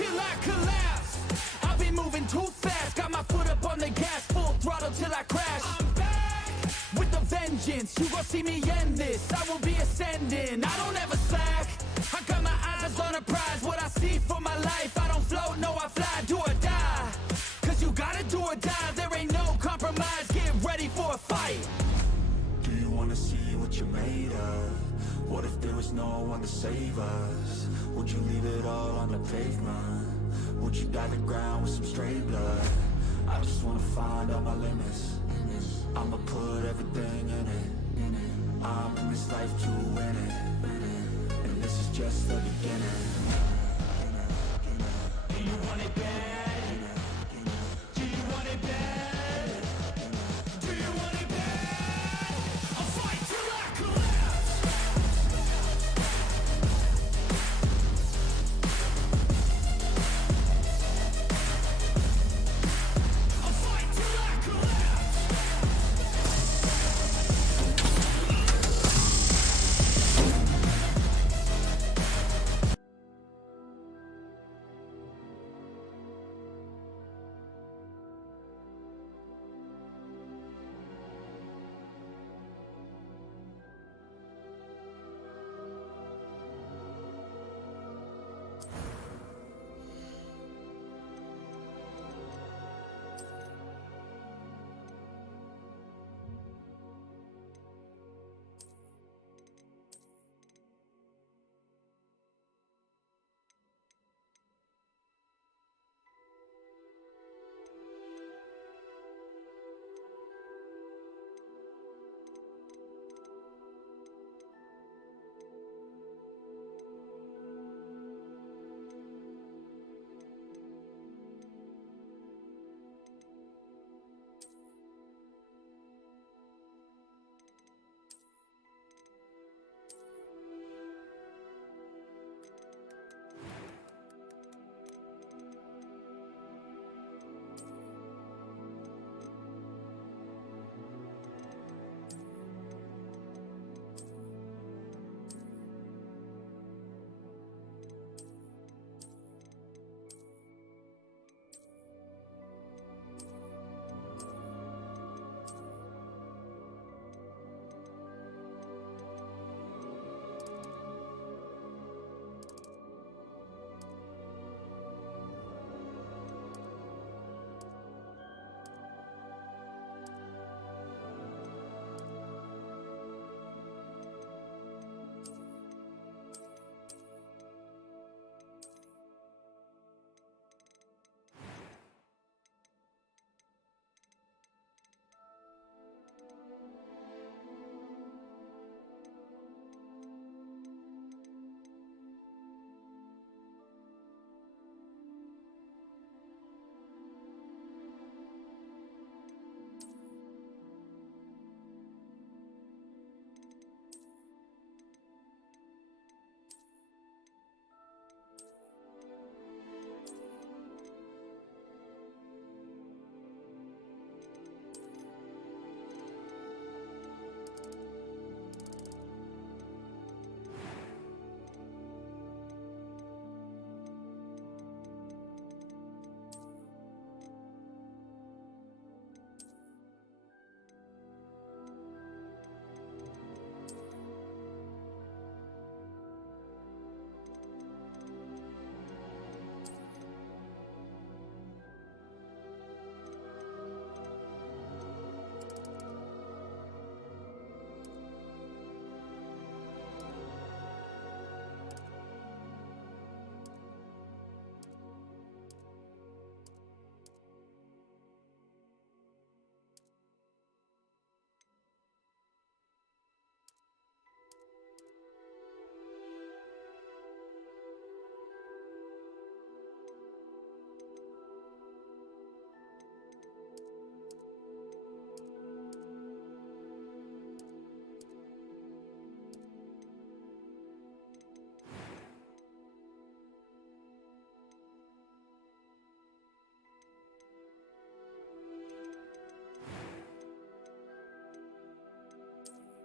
till I collapse. I'll be moving too fast, got my foot up on the gas, full throttle till I crash. I'm back with the vengeance, you gon' see me end this. I will be ascending, I don't ever slack. I got my eyes on a prize, what I see for my life. I don't float, no I fly, do or die. Cause you gotta do or die, there ain't no compromise. Get ready for a fight. Do you wanna see what you're made of? What if there was no one to save us? Would you leave it all on the pavement? Would you dye the ground with some stray blood? I just wanna find all my limits. I'ma put everything in it. I'm in this life to win it, and this is just the beginning. Do you want it bad? Do you want it bad? Do you want it bad? I'll fight till I collapse. I'll fight till I collapse.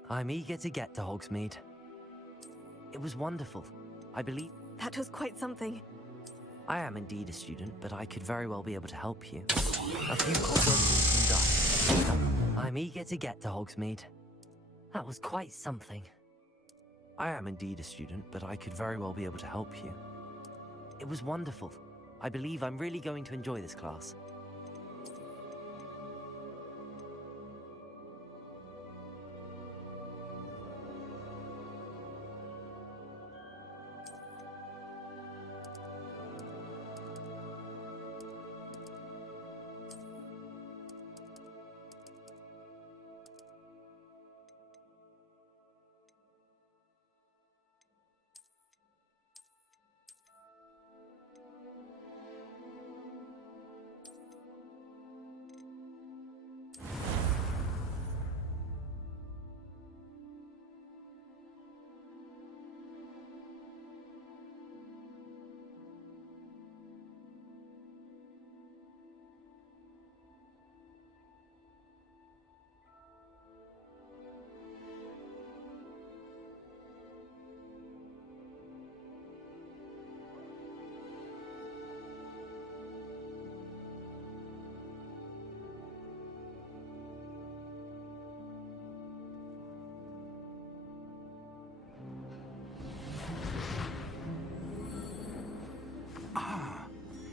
I'm eager to get to Hogsmeade. It was wonderful. I believe... That was quite something. I am indeed a student, but I could very well be able to help you. A few Hogwarts and dust. I'm eager to get to Hogsmeade. That was quite something. I am indeed a student, but I could very well be able to help you. It was wonderful. I believe I'm really going to enjoy this class.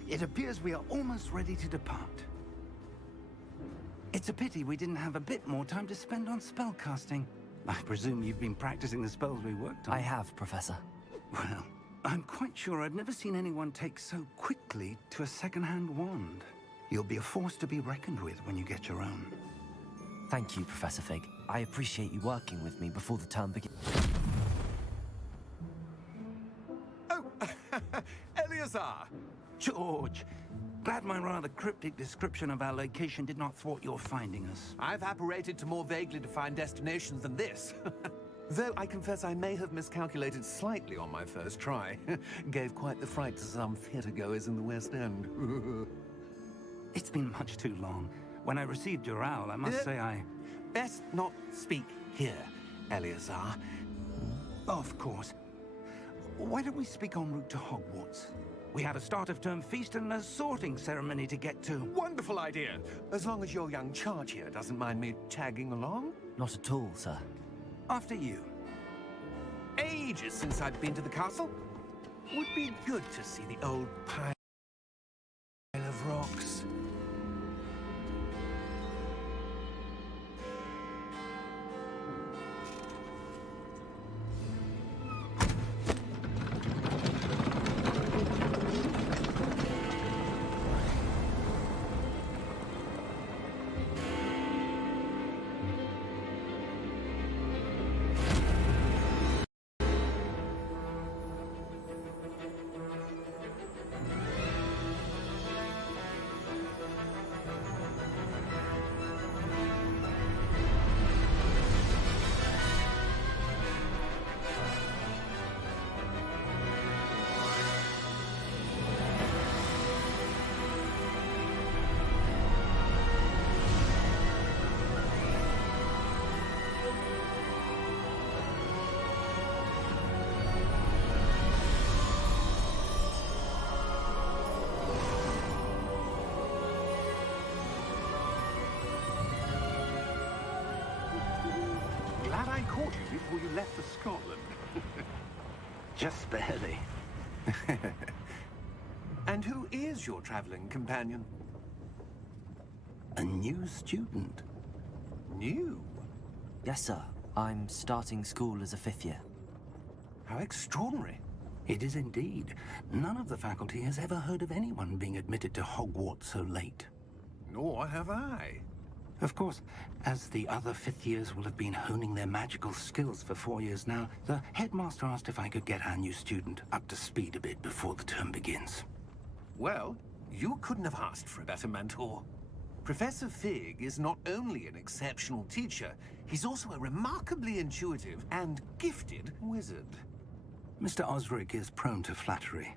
It appears we are almost ready to depart. It's a pity we didn't have a bit more time to spend on spellcasting. I presume you've been practicing the spells we worked on. I have, Professor. Well, I'm quite sure I've never seen anyone take so quickly to a second-hand wand. You'll be a force to be reckoned with when you get your own. Thank you, Professor Fig. I appreciate you working with me before the term begins. Oh, Eleazar! George, glad my rather cryptic description of our location did not thwart your finding us. I've apparated to more vaguely defined destinations than this. Though I confess I may have miscalculated slightly on my first try. Gave quite the fright to some theatre-goers in the West End. It's been much too long. When I received your owl, I must say I... Best not speak here, Eleazar. Of course. Why don't we speak en route to Hogwarts? We have a start-of-term feast and a sorting ceremony to get to. Wonderful idea! As long as your young charge here doesn't mind me tagging along. Not at all, sir. After you. Ages since I've been to the castle. Would be good to see the old pile of rocks. Glad I caught you before you left for Scotland. Just barely. And who is your traveling companion? A new student. New? Yes, sir. I'm starting school as a 5th year. How extraordinary. It is indeed. None of the faculty has ever heard of anyone being admitted to Hogwarts so late. Nor have I. Of course, as the other 5th years will have been honing their magical skills for 4 years now, the headmaster asked if I could get our new student up to speed a bit before the term begins. Well, you couldn't have asked for a better mentor. Professor Fig is not only an exceptional teacher, he's also a remarkably intuitive and gifted wizard. Mr. Osric is prone to flattery.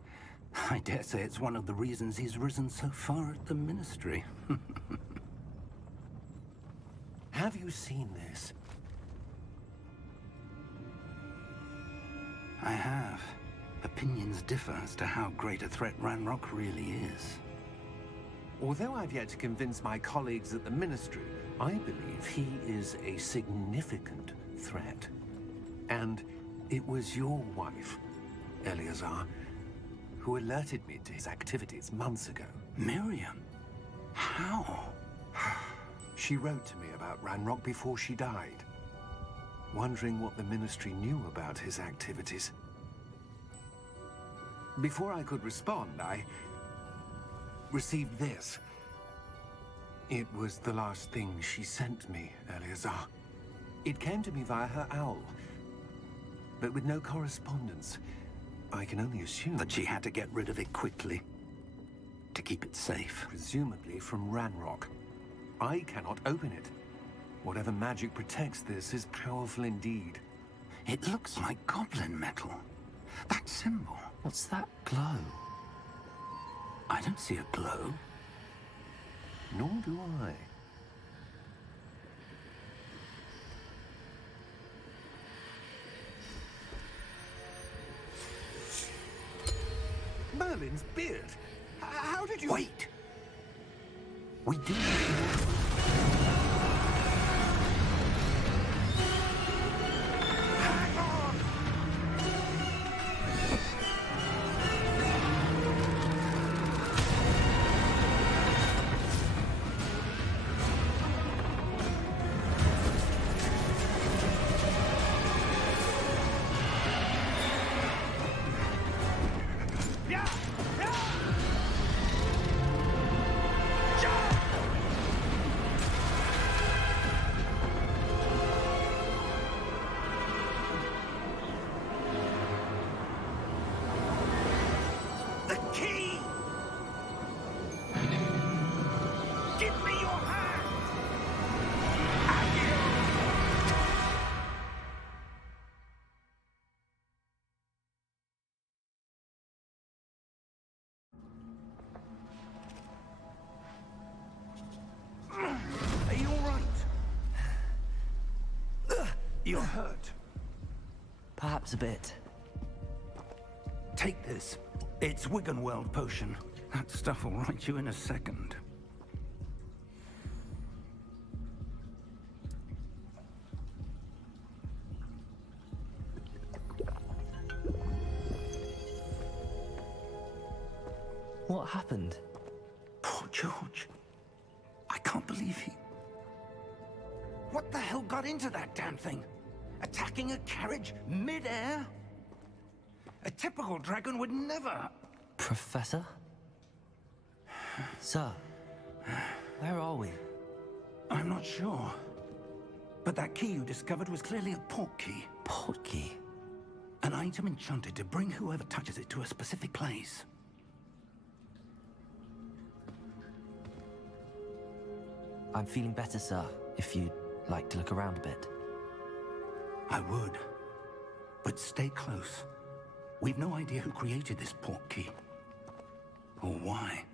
I dare say it's one of the reasons he's risen so far at the Ministry. Have you seen this? I have. Opinions differ as to how great a threat Ranrock really is. Although I've yet to convince my colleagues at the Ministry, I believe he is a significant threat. And it was your wife, Eleazar, who alerted me to his activities months ago. Miriam? How? She wrote to me about Ranrock before she died, wondering what the Ministry knew about his activities. Before I could respond, I received this. It was the last thing she sent me, Eleazar. It came to me via her owl, but with no correspondence. I can only assume That she had to get rid of it quickly, to keep it safe. presumably from Ranrock. I cannot open it. Whatever magic protects this is powerful indeed. It looks like goblin metal. That symbol. What's that glow? I don't see a glow. Nor do I. Merlin's beard. How did you... Wait! We do. Hang on! Yeah! Yeah! The key! Give me your hand! Are you all right? You're hurt. Perhaps a bit. Take this. It's Wiggenweld potion. That stuff will right you in a second. What happened? Poor George. I can't believe he... What the hell got into that damn thing? Attacking a carriage mid-air? A typical dragon would never... Professor? Sir, where are we? I'm not sure. But that key you discovered was clearly a port key. Portkey? An item enchanted to bring whoever touches it to a specific place. I'm feeling better, sir, if you'd like to look around a bit. I would. But stay close. We've no idea who created this port key. Or why.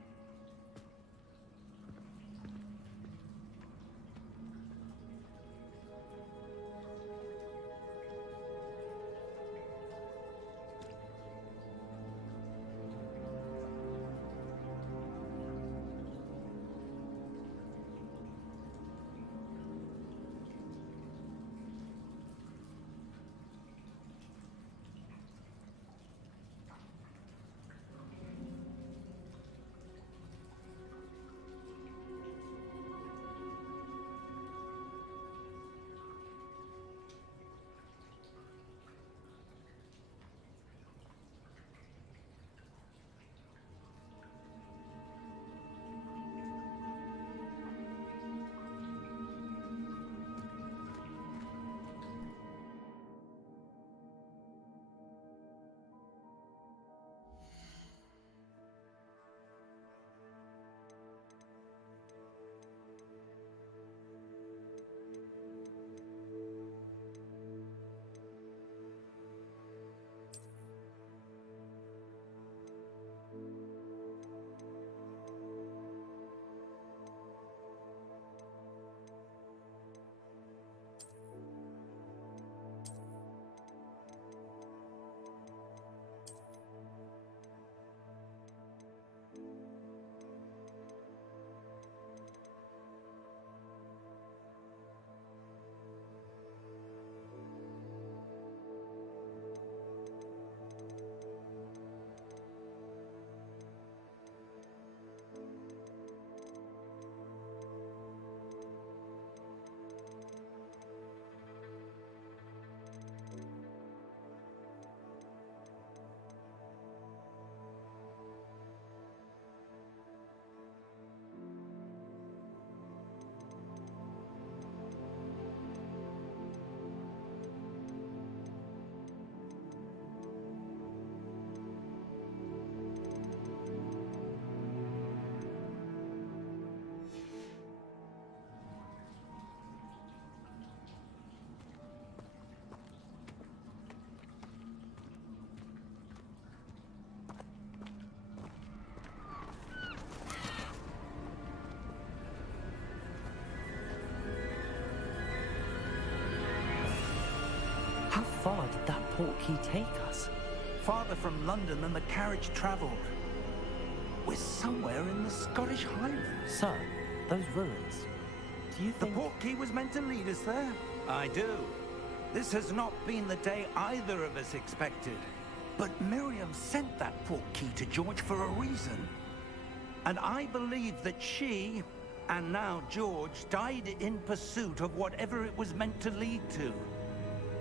far did that portkey take us? Farther from London than the carriage travelled. We're somewhere in the Scottish Highlands. Sir, those ruins. Do you The think... portkey was meant to lead us there? I do. This has not been the day either of us expected. But Miriam sent that portkey to George for a reason. And I believe that she, and now George, died in pursuit of whatever it was meant to lead to.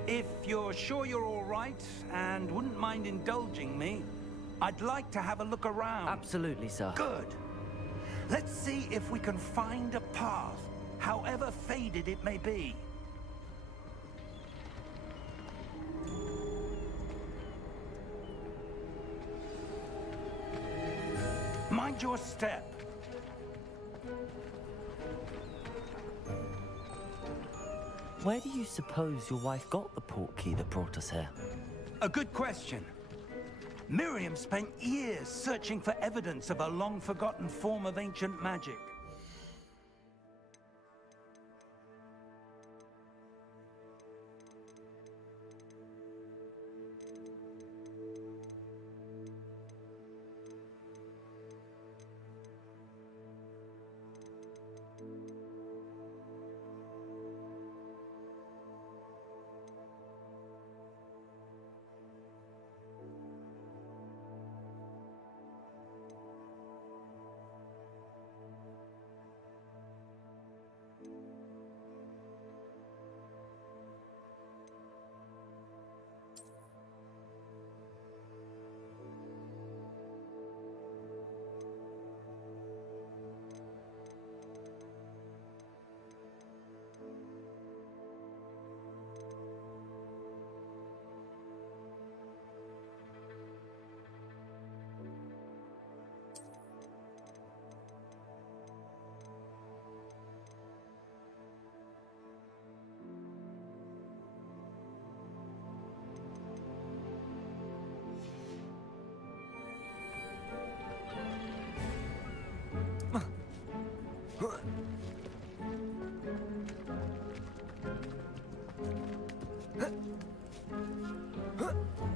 If you're sure you're all right, and wouldn't mind indulging me, I'd like to have a look around. Absolutely, sir. Good. Let's see if we can find a path, however faded it may be. Mind your step. Where do you suppose your wife got the portkey that brought us here? A good question. Miriam spent years searching for evidence of a long-forgotten form of ancient magic.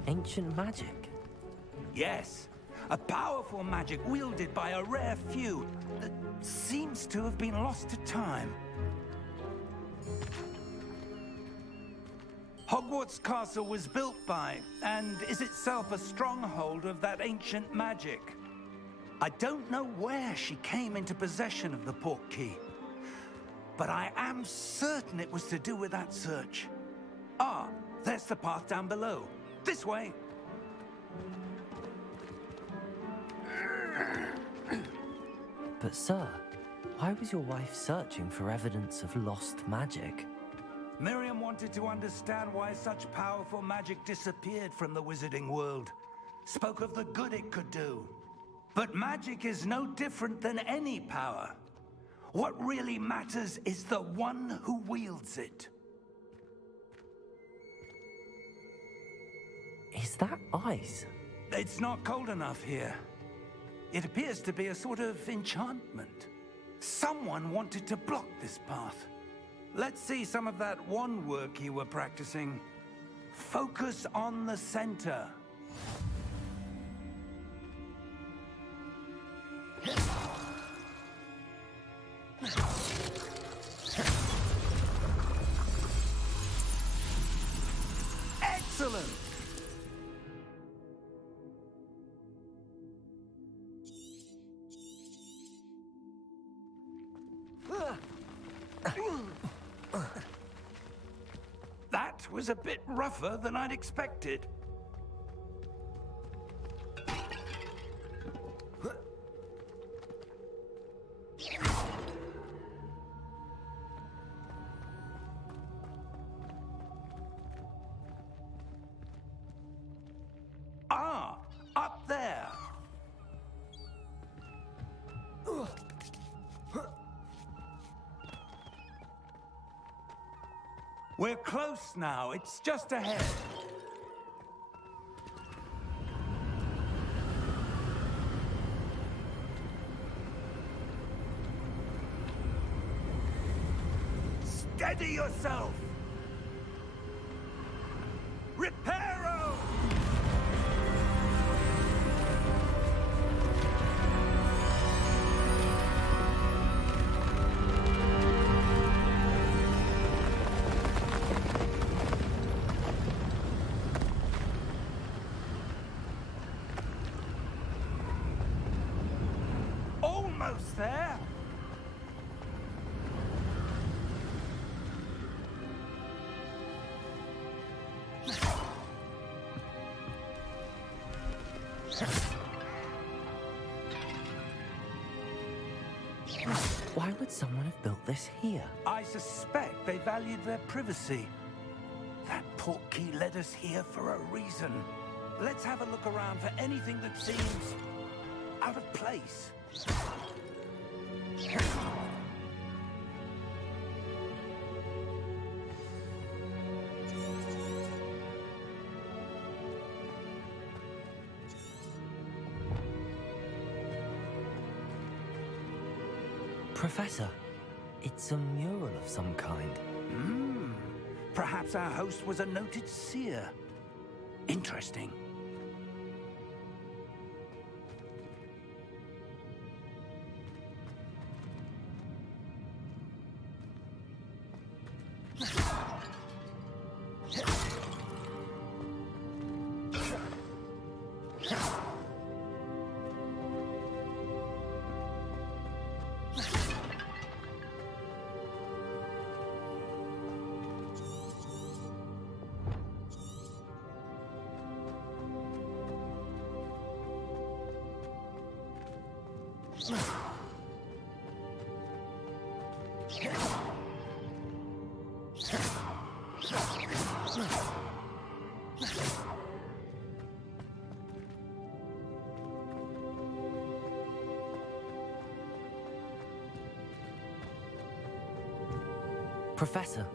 Ancient magic? Yes, a powerful magic wielded by a rare few that seems to have been lost to time. Hogwarts Castle was built by, and is itself a stronghold of that ancient magic. I don't know where she came into possession of the portkey, but I am certain it was to do with that search. Ah, there's the path down below. This way. But sir, why was your wife searching for evidence of lost magic? Miriam wanted to understand why such powerful magic disappeared from the wizarding world. Spoke of the good it could do. But magic is no different than any power. What really matters is the one who wields it. Is that ice? It's not cold enough here. It appears to be a sort of enchantment. Someone wanted to block this path. Let's see some of that wand work you were practicing. Focus on the center. Excellent! That was a bit rougher than I'd expected. Ah, up there. We're close now. It's just ahead. Steady yourself. Reparo! Almost there. Why would someone have built this here? I suspect they valued their privacy. That portkey led us here for a reason. Let's have a look around for anything that seems out of place. Professor, it's a mural of some kind. Perhaps our host was a noted seer. Interesting. Professor,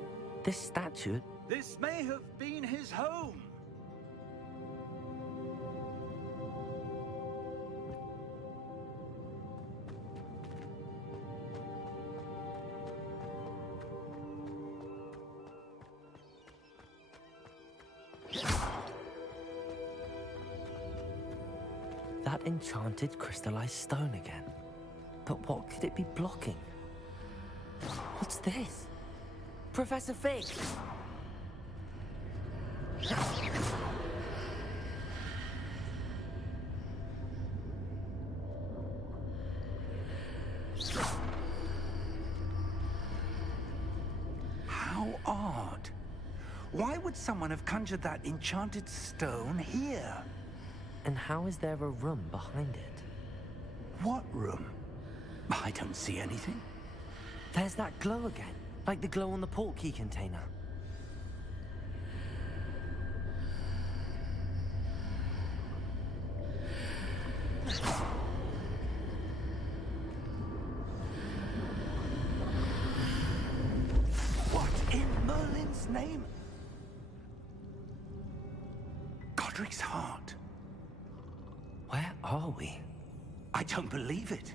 this statue... This may have been his home. That enchanted crystallized stone again. But what could it be blocking? What's this? Professor Fig! How odd. Why would someone have conjured that enchanted stone here? And how is there a room behind it? What room? I don't see anything. There's that glow again, like the glow on the portkey container. What in Merlin's name? Godric's heart. Where are we? I don't believe it.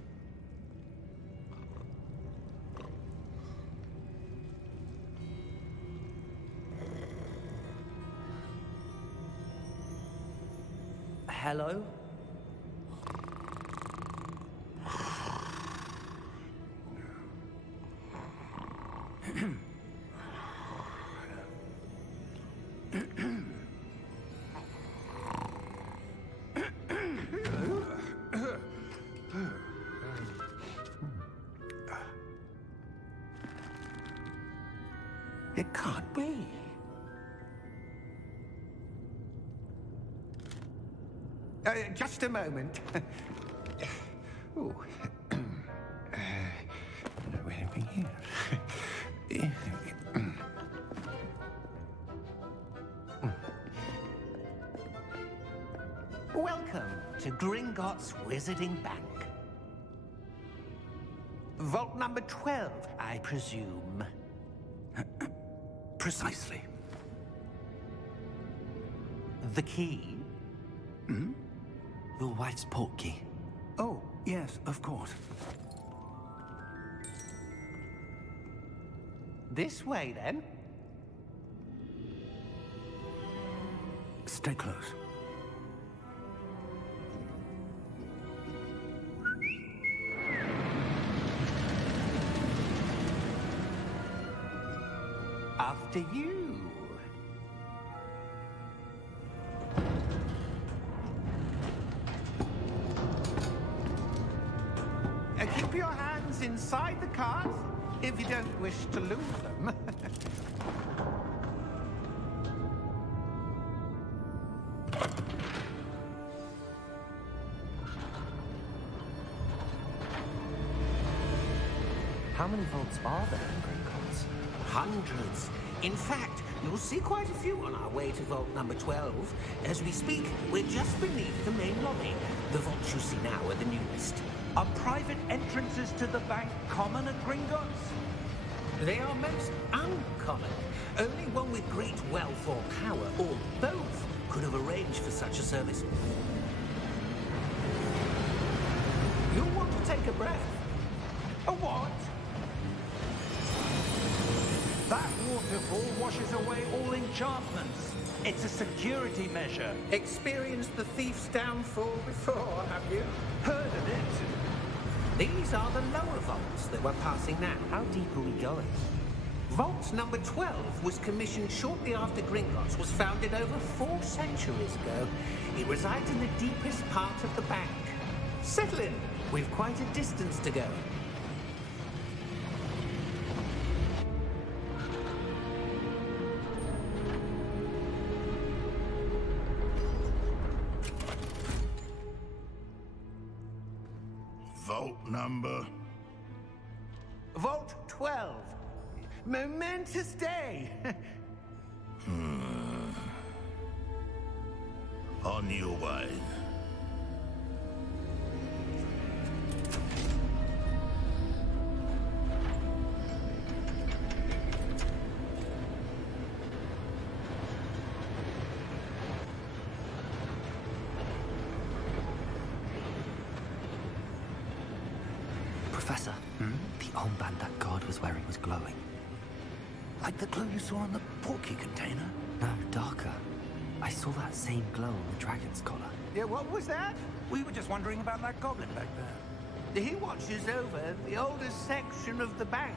Hello? It can't be. Just a moment. Oh. Where are we here? Welcome to Gringotts Wizarding Bank. Vault number 12, I presume. Precisely. The key? Your wife's portkey. Oh, yes, of course. This way, then. Stay close. After you. Keep your hands inside the cart if you don't wish to lose them. How many vaults are there in Gringotts? Hundreds. In fact, you'll see quite a few on our way to vault number 12. As we speak, we're just beneath the main lobby. The vaults you see now are the newest. Are private entrances to the bank common at Gringotts? They are most uncommon. Only one with great wealth or power, or both, could have arranged for such a service. You'll want to take a breath. A what? That waterfall washes away all enchantments. It's a security measure. Experienced the thief's downfall before, have you? Heard of it? These are the lower vaults that we're passing now. How deep are we going? Vault number 12 was commissioned shortly after Gringotts was founded over 4 centuries ago. It resides in the deepest part of the bank. Settle in. We've quite a distance to go. Vault number? Vault 12. Momentous day. On your way. Professor, the armband that guard was wearing was glowing. Like the glow you saw on the porky container? No, darker. I saw that same glow on the dragon's collar. Yeah, what was that? We were just wondering about that goblin back there. He watches over the oldest section of the bank.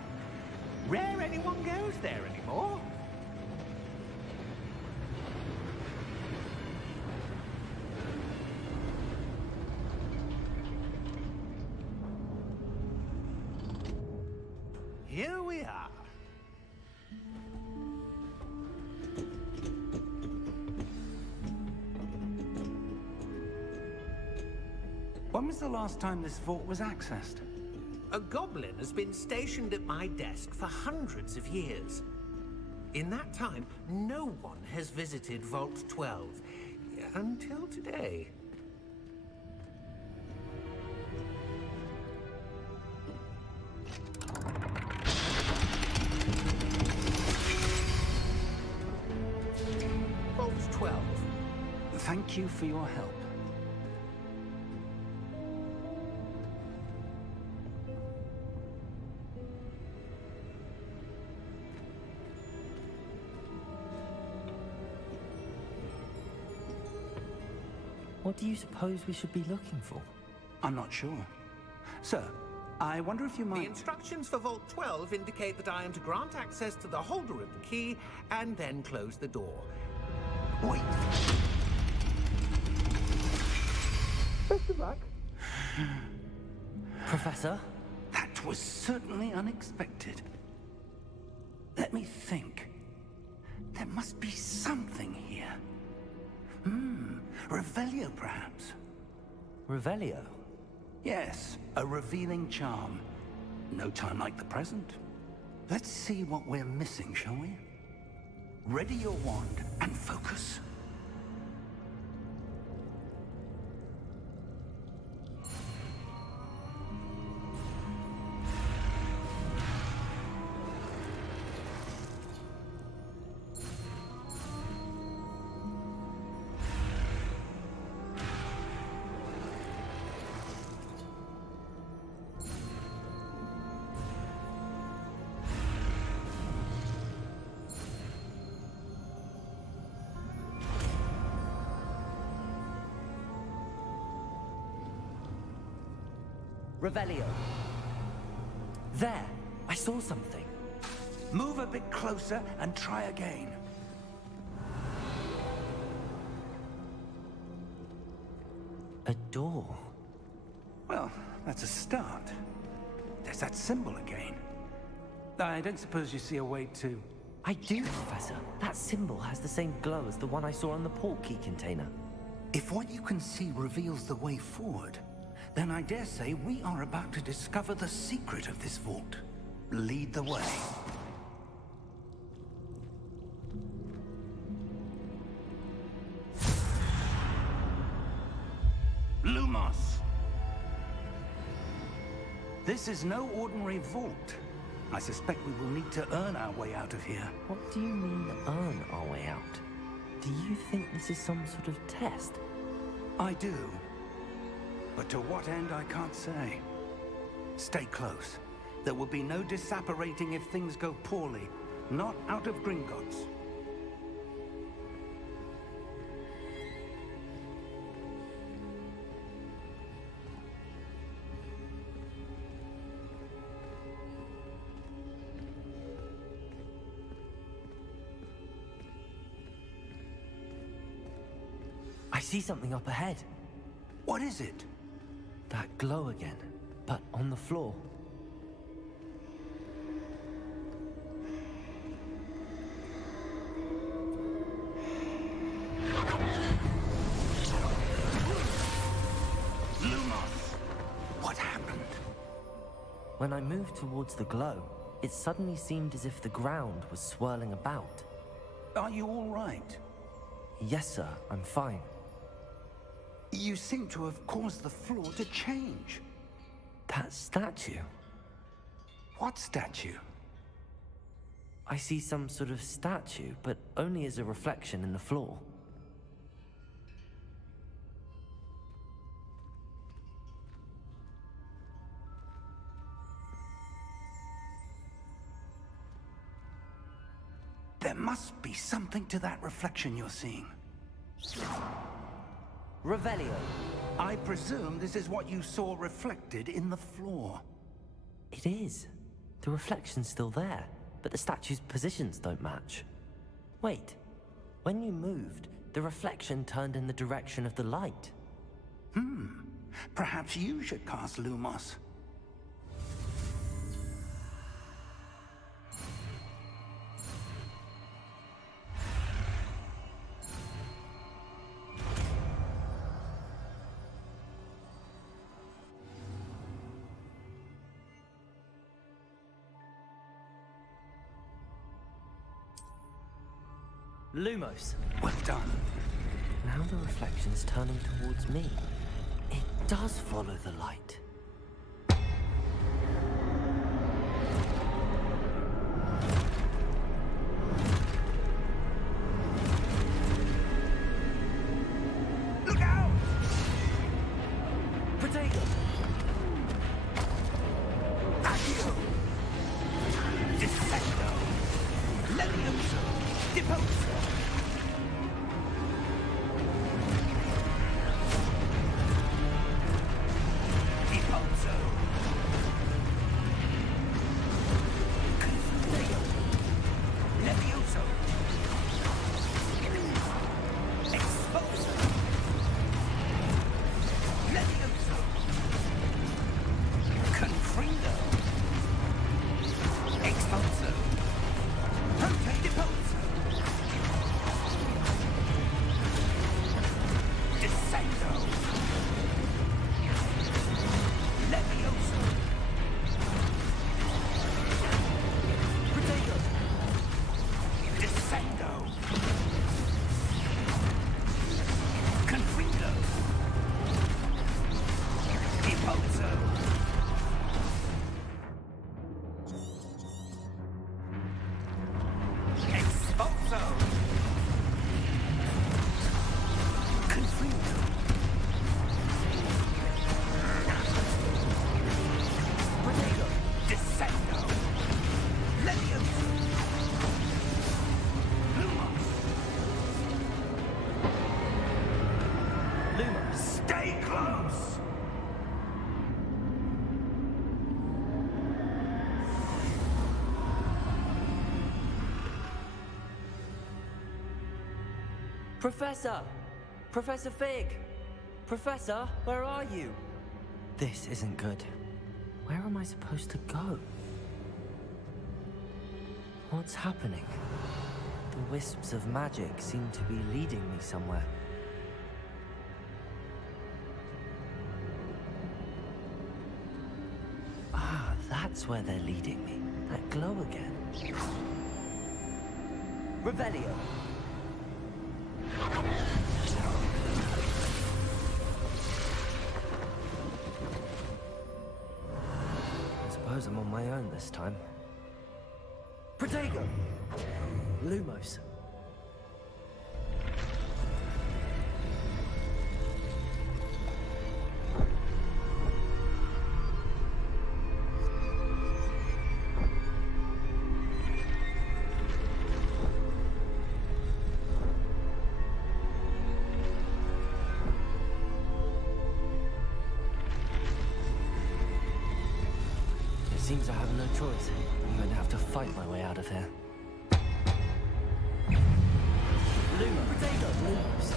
Rare anyone goes there anymore. Here we are. When was the last time this vault was accessed? A goblin has been stationed at my desk for hundreds of years. In that time, no one has visited Vault 12 until today. Vault 12. Thank you for your help. What do you suppose we should be looking for? I'm not sure. Sir, I wonder if you The might... instructions for Vault 12 indicate that I am to grant access to the holder of the key and then close the door. Wait. Best of luck. Professor? That was certainly unexpected. Let me think. There must be something here. Revelio, perhaps? Revelio? Yes, a revealing charm. No time like the present. Let's see what we're missing, shall we? Ready your wand and focus. Revelio. There! I saw something. Move a bit closer and try again. A door. Well, that's a start. There's that symbol again. I don't suppose you see a way to... I do, Professor. That symbol has the same glow as the one I saw on the port key container. If what you can see reveals the way forward, then I dare say we are about to discover the secret of this vault. Lead the way. Lumos! This is no ordinary vault. I suspect we will need to earn our way out of here. What do you mean, earn our way out? Do you think this is some sort of test? I do. But to what end, I can't say. Stay close. There will be no disapparating if things go poorly. Not out of Gringotts. I see something up ahead. What is it? That glow again, but on the floor. Lumos! What happened? When I moved towards the glow, it suddenly seemed as if the ground was swirling about. Are you all right? Yes, sir, I'm fine. You seem to have caused the floor to change. That statue. What statue? I see some sort of statue, but only as a reflection in the floor. There must be something to that reflection you're seeing. Revelio. I presume this is what you saw reflected in the floor. It is. The reflection's still there, but the statue's positions don't match. Wait. When you moved, the reflection turned in the direction of the light. Perhaps you should cast Lumos. Lumos. Well done. Now the reflection's turning towards me. It does follow the light. Look out! Potato! Accio! Dissecto! Levioso! Deposo! Deposo! Confundeo! Levioso! Exposo! Levioso! Confrindo! Exposo! Prote deposo! Professor! Professor Fig! Professor, where are you? This isn't good. Where am I supposed to go? What's happening? The wisps of magic seem to be leading me somewhere. Ah, that's where they're leading me. That glow again. Revelio. I suppose I'm on my own this time. Protego! Lumos. It seems I have no choice. I'm going to have to fight my way out of here. Luma, potato, Lumos.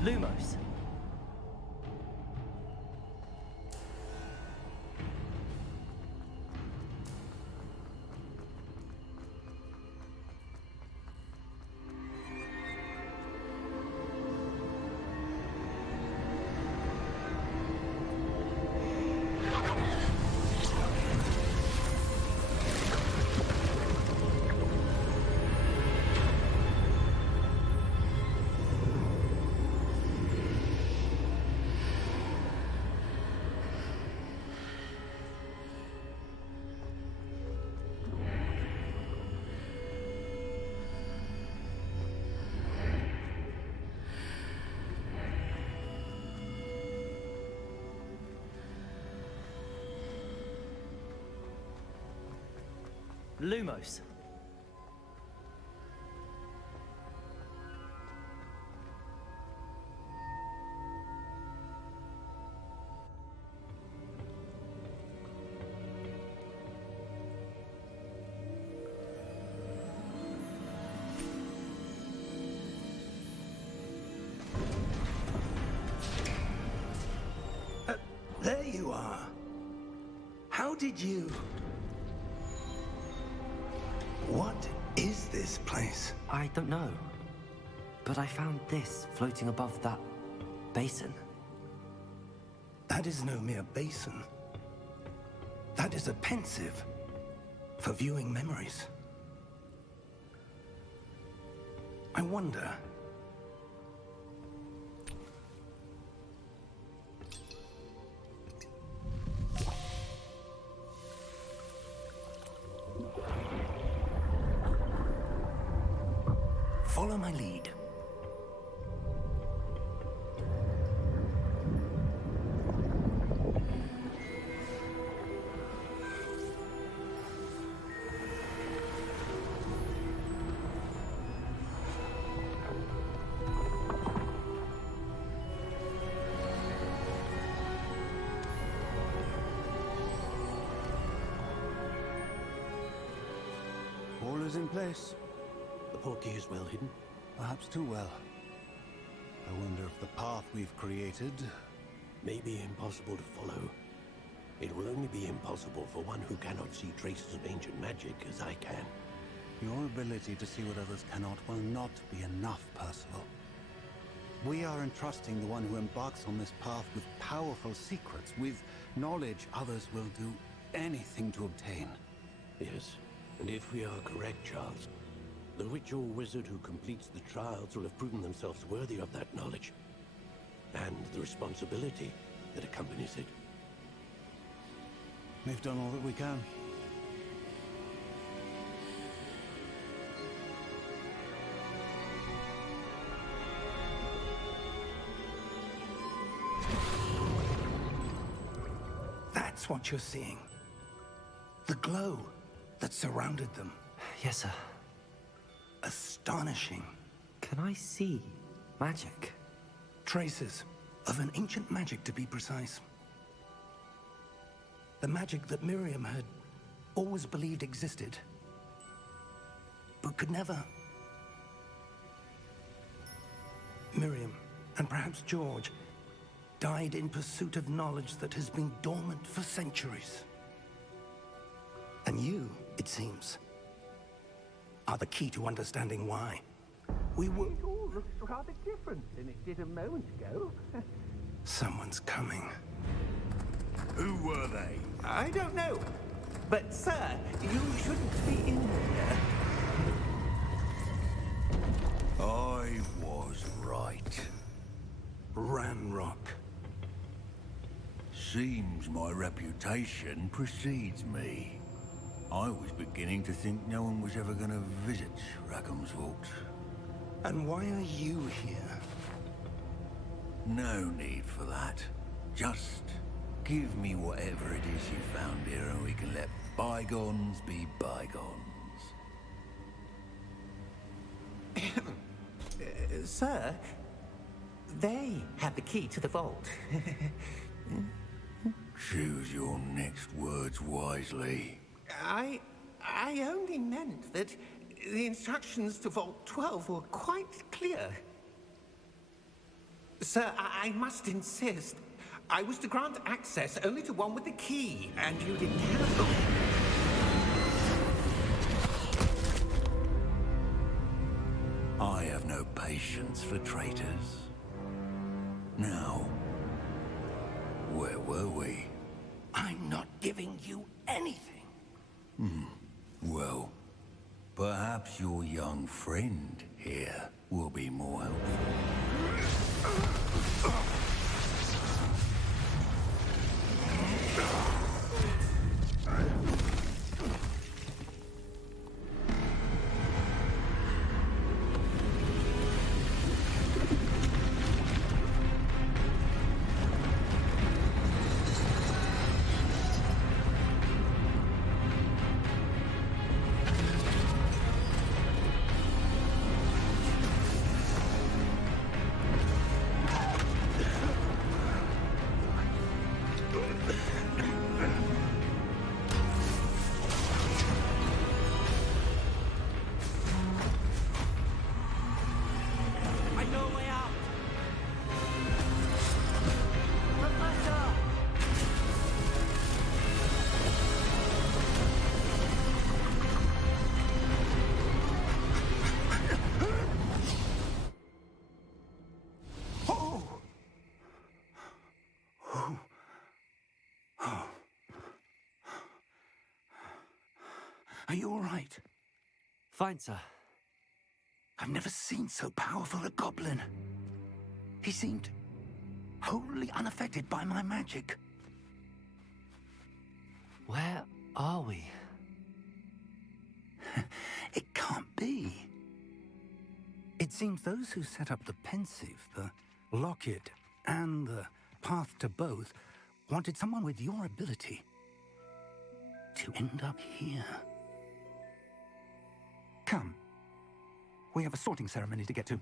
Lumos. Lumos. There you are. How did you... What is this place? I don't know. But I found this floating above that basin. That is no mere basin. That is a pensive for viewing memories. I wonder... Follow my lead. All is in place. The portkey is well hidden, perhaps too well. I wonder if the path we've created may be impossible to follow. It will only be impossible for one who cannot see traces of ancient magic as I can. Your ability to see what others cannot will not be enough, Percival. We are entrusting the one who embarks on this path with powerful secrets, with knowledge others will do anything to obtain. Yes, and if we are correct, Charles, the witch or wizard who completes the trials will have proven themselves worthy of that knowledge, and the responsibility that accompanies it. We've done all that we can. That's what you're seeing. The glow that surrounded them. Yes, sir. Astonishing. Can I see magic? Traces of an ancient magic, to be precise. The magic that Miriam had always believed existed, but could never. Miriam, and perhaps George, died in pursuit of knowledge that has been dormant for centuries. And you, it seems, are the key to understanding why. We were... It all looks rather different than it did a moment ago. Someone's coming. Who were they? I don't know. But, sir, you shouldn't be in here. I was right. Ranrock. Seems my reputation precedes me. I was beginning to think no one was ever going to visit Rackham's vault. And why are you here? No need for that. Just give me whatever it is you found here and we can let bygones be bygones. Sir, they have the key to the vault. Choose your next words wisely. I only meant that the instructions to Vault 12 were quite clear. Sir, I must insist. I was to grant access only to one with the key, and you didn't have them. I have no patience for traitors. Now, where were we? I'm not giving you anything. Well, perhaps your young friend here will be more helpful. I know a way out! Are you all right? Fine, sir. I've never seen so powerful a goblin. He seemed wholly unaffected by my magic. Where are we? It can't be. It seems those who set up the pensive, the locket, and the path to both wanted someone with your ability to end up here. Come. We have a sorting ceremony to get to.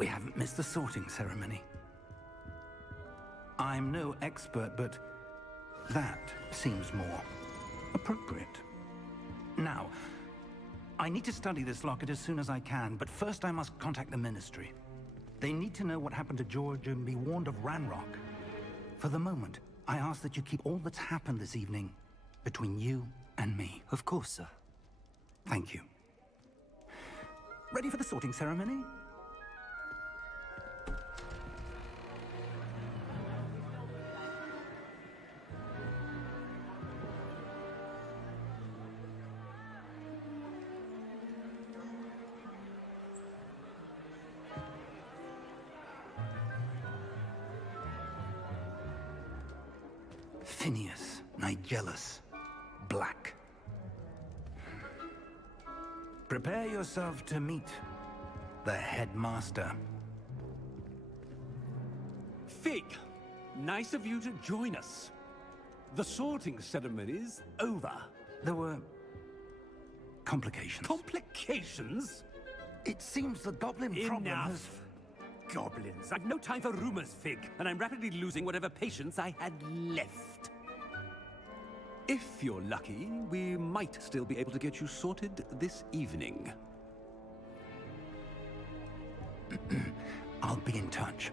we haven't missed the sorting ceremony. I'm no expert, but that seems more appropriate. Now, I need to study this locket as soon as I can, but first I must contact the Ministry. They need to know what happened to George and be warned of Ranrock. For the moment, I ask that you keep all that's happened this evening between you and me. Of course, sir. Thank you. Ready for the sorting ceremony? Phineas, Nigellus, Black. Prepare yourself to meet the headmaster. Fig, nice of you to join us. The sorting ceremony's over. There were complications. Complications? It seems the goblin problem has... Enough. Goblins. I've no time for rumors, Fig, and I'm rapidly losing whatever patience I had left. If you're lucky, we might still be able to get you sorted this evening. I'll be in touch.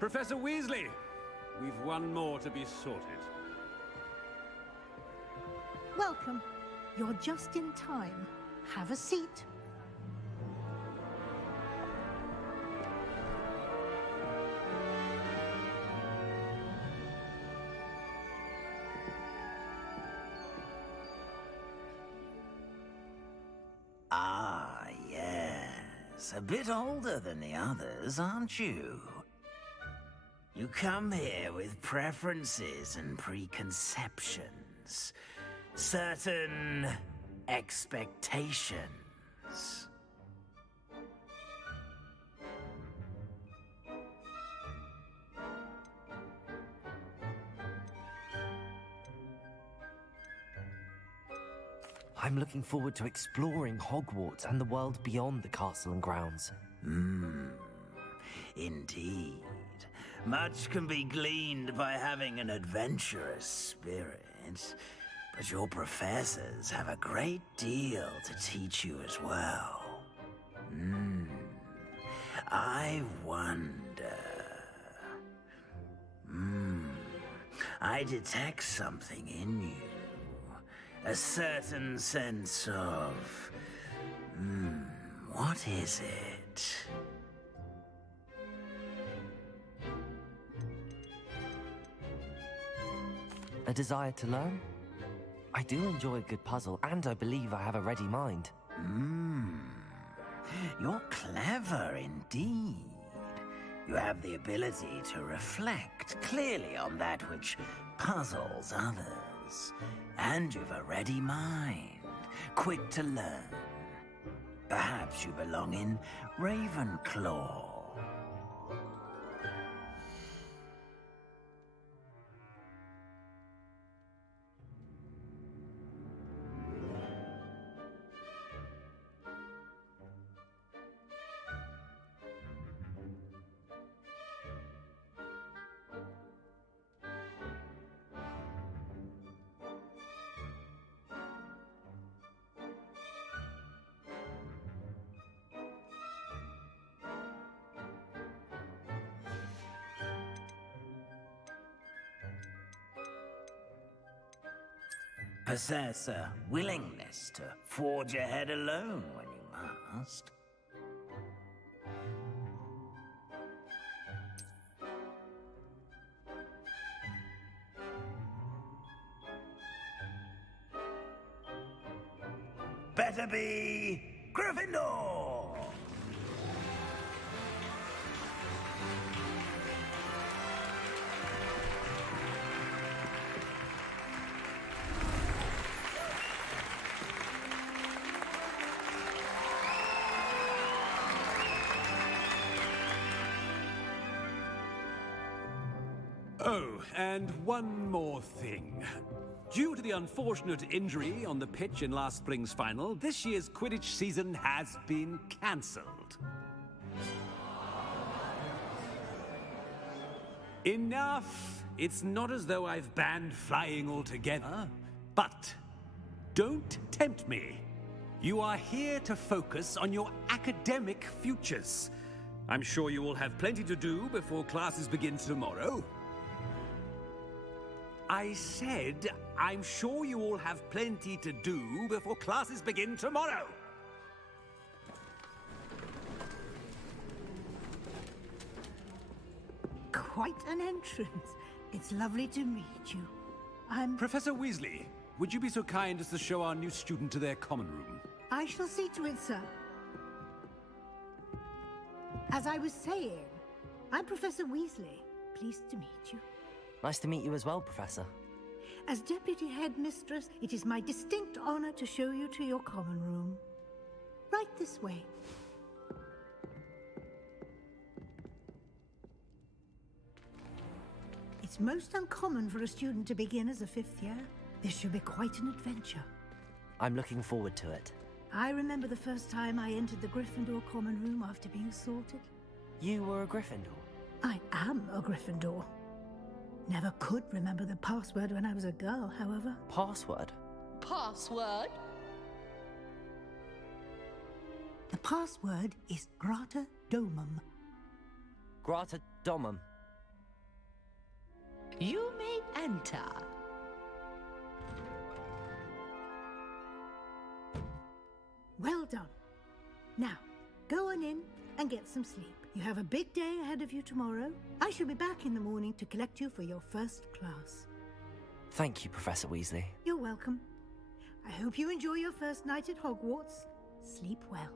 Professor Weasley, we've one more to be sorted. Welcome. You're just in time. Have a seat. Ah, yes. A bit older than the others, aren't you? You come here with preferences and preconceptions. Certain expectations. I'm looking forward to exploring Hogwarts and the world beyond the castle and grounds. Indeed. Much can be gleaned by having an adventurous spirit, but your professors have a great deal to teach you as well. I wonder... I detect something in you. A certain sense of... what is it? A desire to learn? I do enjoy a good puzzle, and I believe I have a ready mind. You're clever indeed. You have the ability to reflect clearly on that which puzzles others. And you've a ready mind, quick to learn. Perhaps you belong in Ravenclaw. Possess a willingness to forge ahead alone when you must. Better be Gryffindor! Oh, and one more thing. Due to the unfortunate injury on the pitch in last spring's final, this year's Quidditch season has been cancelled. Enough! It's not as though I've banned flying altogether. But don't tempt me. You are here to focus on your academic futures. I'm sure you will have plenty to do before classes begin tomorrow. I said, I'm sure you all have plenty to do before classes begin tomorrow. Quite an entrance. It's lovely to meet you. Professor Weasley, would you be so kind as to show our new student to their common room? I shall see to it, sir. As I was saying, I'm Professor Weasley. Pleased to meet you. Nice to meet you as well, Professor. As Deputy Headmistress, it is my distinct honor to show you to your common room. Right this way. It's most uncommon for a student to begin as a fifth year. This should be quite an adventure. I'm looking forward to it. I remember the first time I entered the Gryffindor common room after being sorted. You were a Gryffindor? I am a Gryffindor. Never could remember the password when I was a girl, however. Password? Password? The password is Grata Domum. Grata Domum. You may enter. Well done. Now, go on in and get some sleep. You have a big day ahead of you tomorrow. I shall be back in the morning to collect you for your first class. Thank you, Professor Weasley. You're welcome. I hope you enjoy your first night at Hogwarts. Sleep well.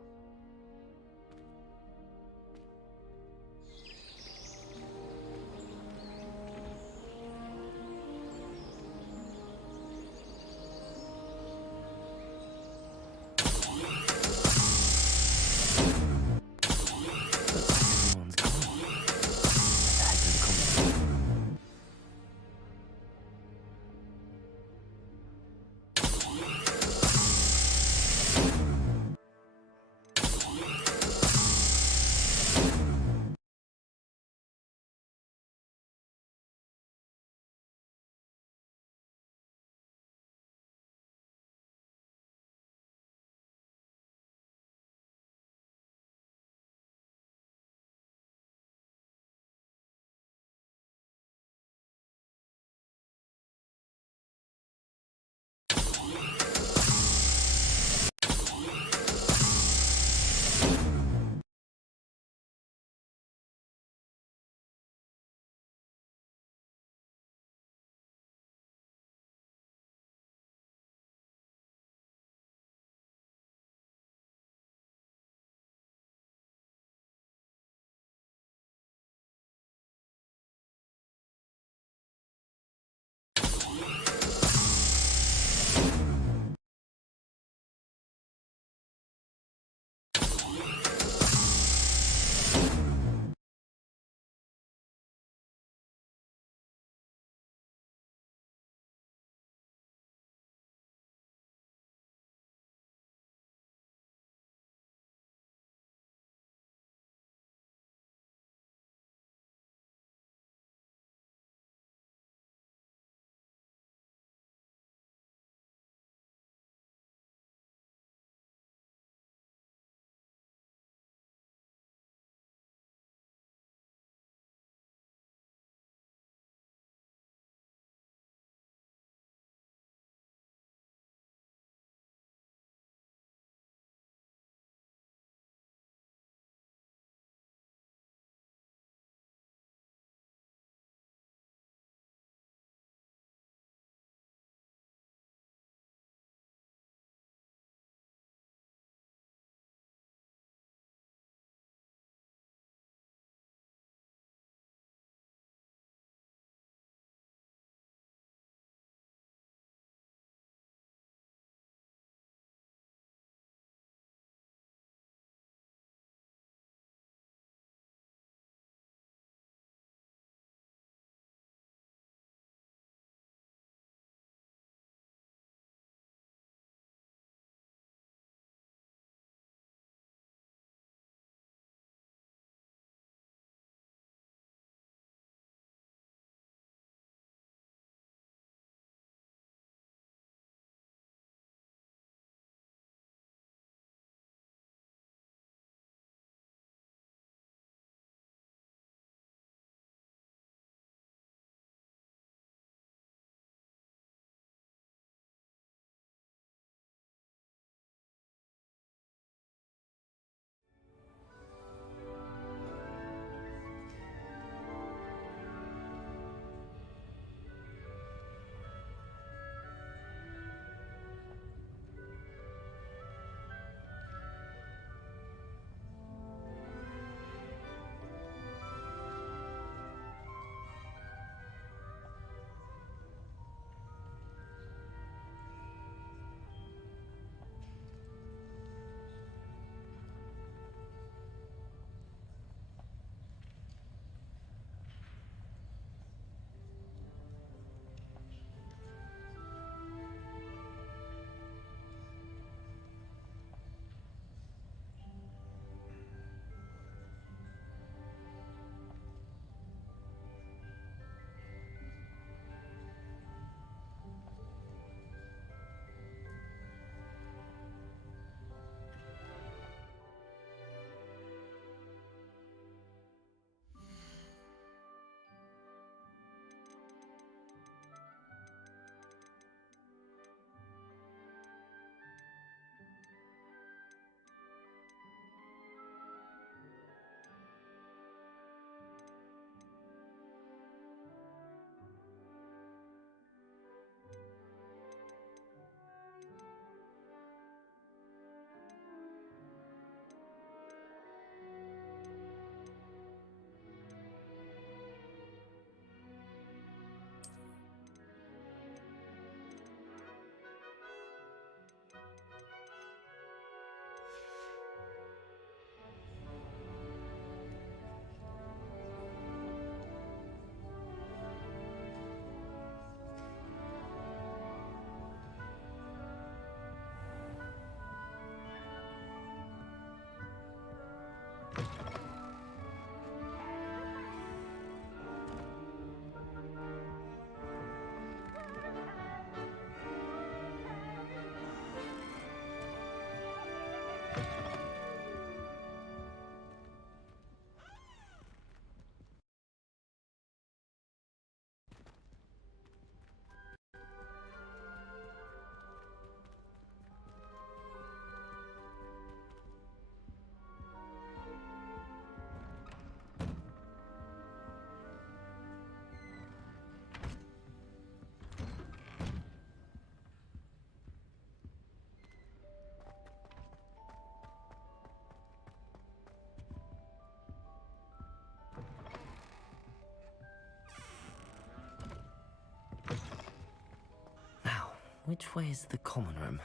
Which way is the common room?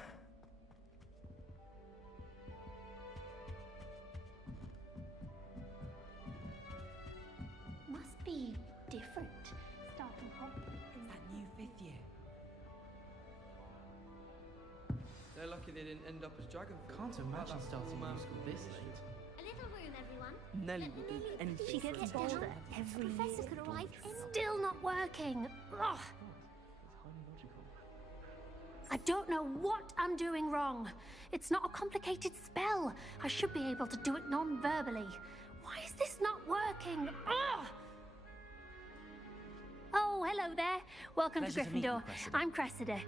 Must be different. Starting Hogwarts. That new 5th year. They're lucky they didn't end up as Dragonfly. Can't imagine starting a new school this late. A little room, everyone. Nelly would do anything. She gets bolder down. every Professor year. could arrive. Still not working. Ugh. I don't know what I'm doing wrong. It's not a complicated spell. I should be able to do it non-verbally. Why is this not working? Ugh! Oh, hello there. Welcome Pleasure to to meet you, Gryffindor. Cressida. I'm Cressida.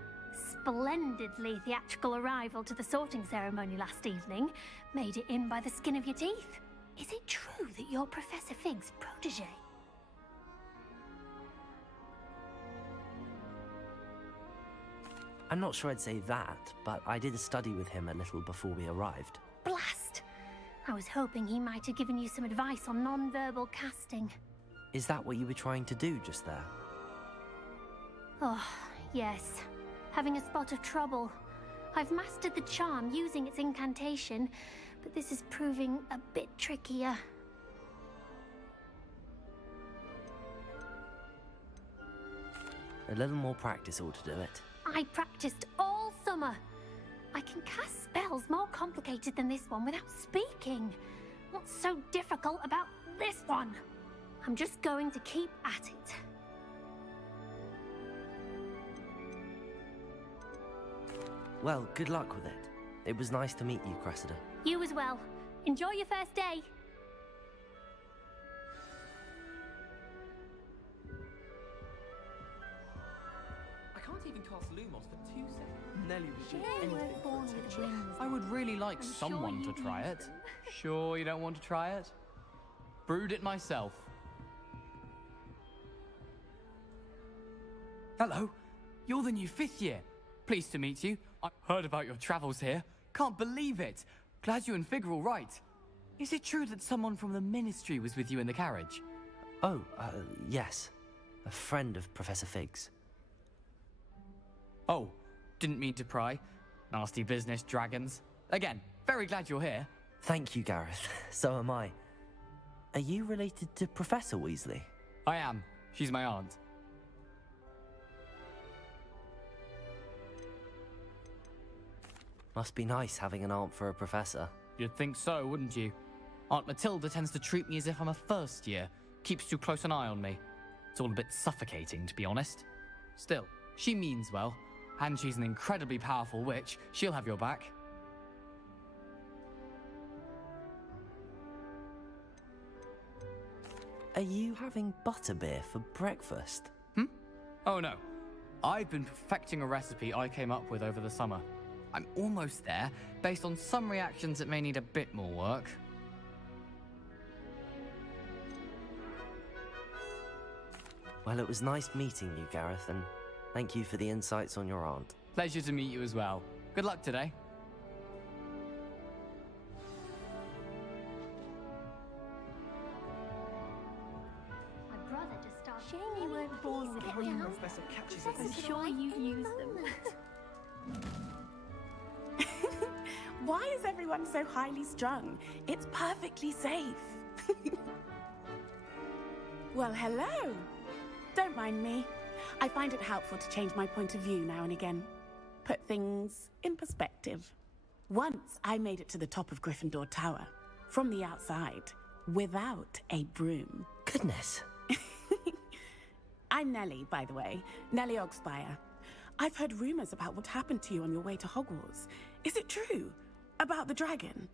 Splendidly theatrical arrival to the sorting ceremony last evening. Made it in by the skin of your teeth. Is it true that you're Professor Fig's protege? I'm not sure I'd say that, but I did study with him a little before we arrived. Blast! I was hoping he might have given you some advice on non-verbal casting. Is that what you were trying to do just there? Oh, yes. Having a spot of trouble. I've mastered the charm using its incantation, but this is proving a bit trickier. A little more practice ought to do it. I practiced all summer. I can cast spells more complicated than this one without speaking. What's so difficult about this one? I'm just going to keep at it. Well, good luck with it. It was nice to meet you, Cressida. You as well. Enjoy your first day. I can't even cast Lumos for 2 seconds. Nelly would do They anything weren't for born with attention. wings. I would really like I'm someone sure to you'd try use it. them. Sure you don't want to try it? Brewed it myself. Hello, you're the new 5th year. Pleased to meet you. I heard about your travels here. Can't believe it. Glad you and Fig are all right. Is it true that someone from the Ministry was with you in the carriage? Oh, yes. A friend of Professor Fig's. Oh, didn't mean to pry. Nasty business, dragons. Again, very glad you're here. Thank you, Gareth. So am I. Are you related to Professor Weasley? I am. She's my aunt. Must be nice having an aunt for a professor. You'd think so, wouldn't you? Aunt Matilda tends to treat me as if I'm a first year. Keeps too close an eye on me. It's all a bit suffocating, to be honest. Still, she means well. And she's an incredibly powerful witch. She'll have your back. Are you having butterbeer for breakfast? Oh no. I've been perfecting a recipe I came up with over the summer. I'm almost there, based on some reactions that may need a bit more work. Well, it was nice meeting you, Gareth, and thank you for the insights on your aunt. Pleasure to meet you as well. Good luck today. My brother just started. Shame you weren't born with Get wings. down. Professor catches Professor it. could sure arrive you've any used them. moment. Why is everyone so highly strung? It's perfectly safe. Well, hello. Don't mind me. I find it helpful to change my point of view now and again. Put things in perspective. Once I made it to the top of Gryffindor Tower, from the outside, without a broom. Goodness. I'm Nellie, by the way. Nellie Ogspire. I've heard rumors about what happened to you on your way to Hogwarts. Is it true? About the dragon?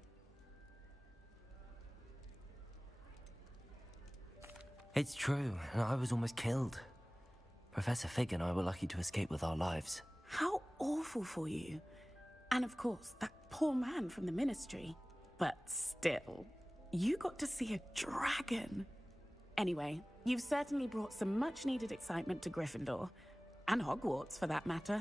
It's true, and I was almost killed. Professor Fig and I were lucky to escape with our lives. How awful for you. And of course, that poor man from the Ministry. But still, you got to see a dragon. Anyway, you've certainly brought some much-needed excitement to Gryffindor. And Hogwarts, for that matter.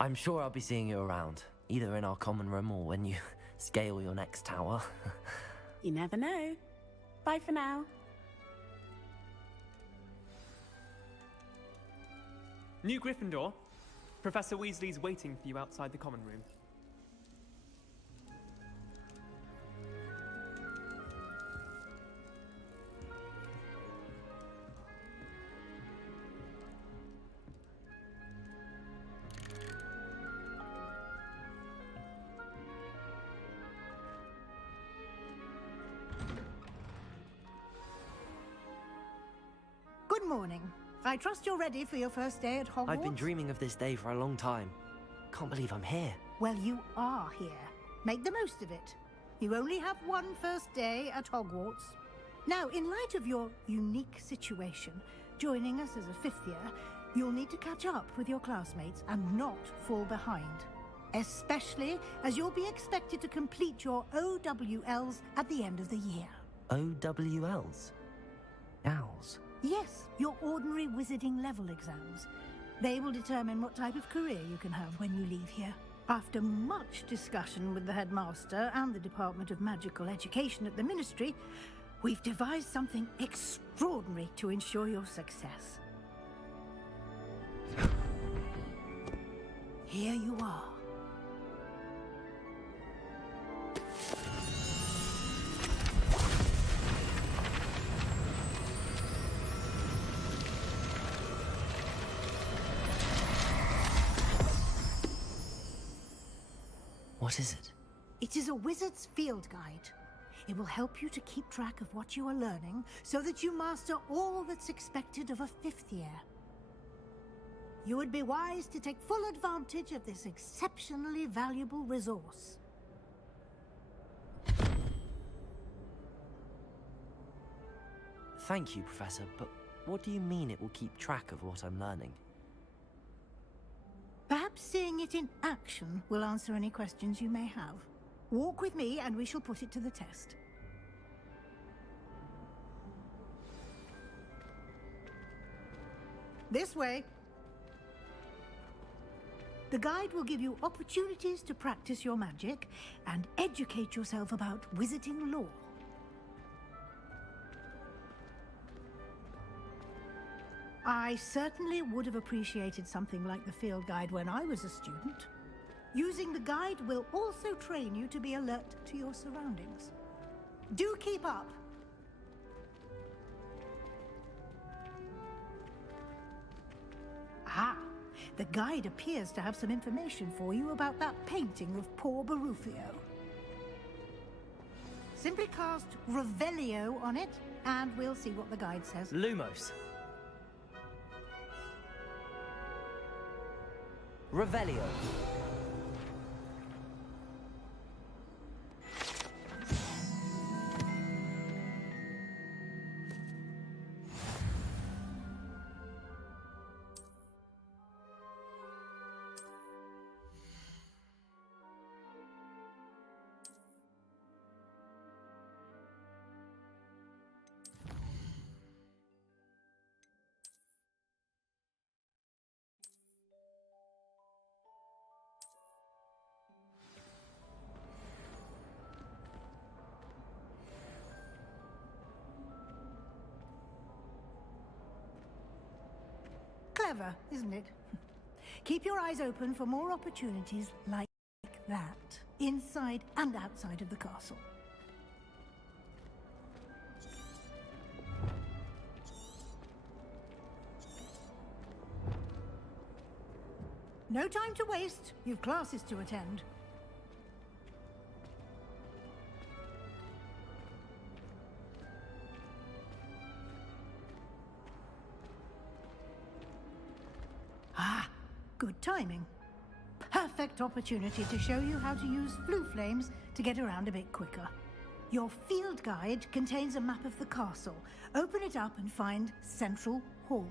I'm sure I'll be seeing you around, either in our common room or when you scale your next tower. You never know. Bye for now. New Gryffindor. Professor Weasley's waiting for you outside the common room. Good morning. I trust you're ready for your first day at Hogwarts? I've been dreaming of this day for a long time. Can't believe I'm here. Well, you are here. Make the most of it. You only have one first day at Hogwarts. Now, in light of your unique situation, joining us as a fifth year, you'll need to catch up with your classmates and not fall behind. Especially as you'll be expected to complete your OWLs at the end of the year. OWLs? Owls? Yes, your ordinary wizarding level exams. They will determine what type of career you can have when you leave here. After much discussion with the headmaster and the Department of Magical Education at the Ministry, we've devised something extraordinary to ensure your success. Here you are. What is it? It is a wizard's field guide. It will help you to keep track of what you are learning so that you master all that's expected of a fifth year. You would be wise to take full advantage of this exceptionally valuable resource. Thank you, Professor, but what do you mean it will keep track of what I'm learning? Perhaps seeing it in action will answer any questions you may have. Walk with me and we shall put it to the test. This way. The guide will give you opportunities to practice your magic and educate yourself about wizarding lore. I certainly would have appreciated something like the field guide when I was a student. Using the guide will also train you to be alert to your surroundings. Do keep up! Ah, the guide appears to have some information for you about that painting of poor Barufio. Simply cast Revelio on it, and we'll see what the guide says. Lumos. Revelio. Clever, isn't it? Keep your eyes open for more opportunities like that, inside and outside of the castle. No time to waste. You've classes to attend. Ah, good timing. Perfect opportunity to show you how to use flue flames to get around a bit quicker. Your field guide contains a map of the castle. Open it up and find Central Hall.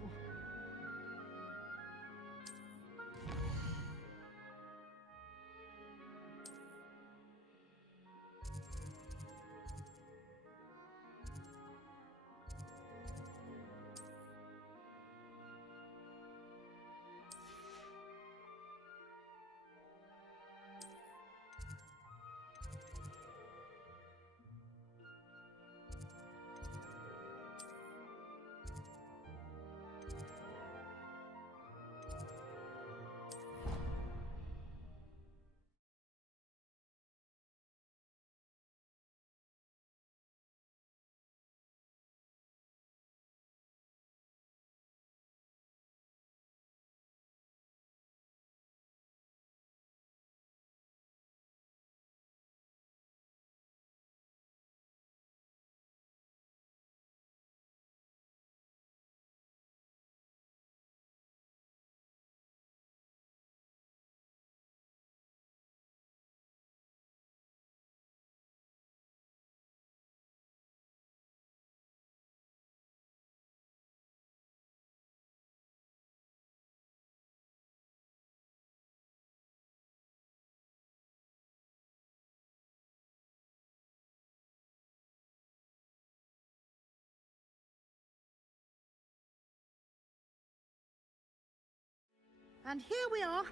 And here we are.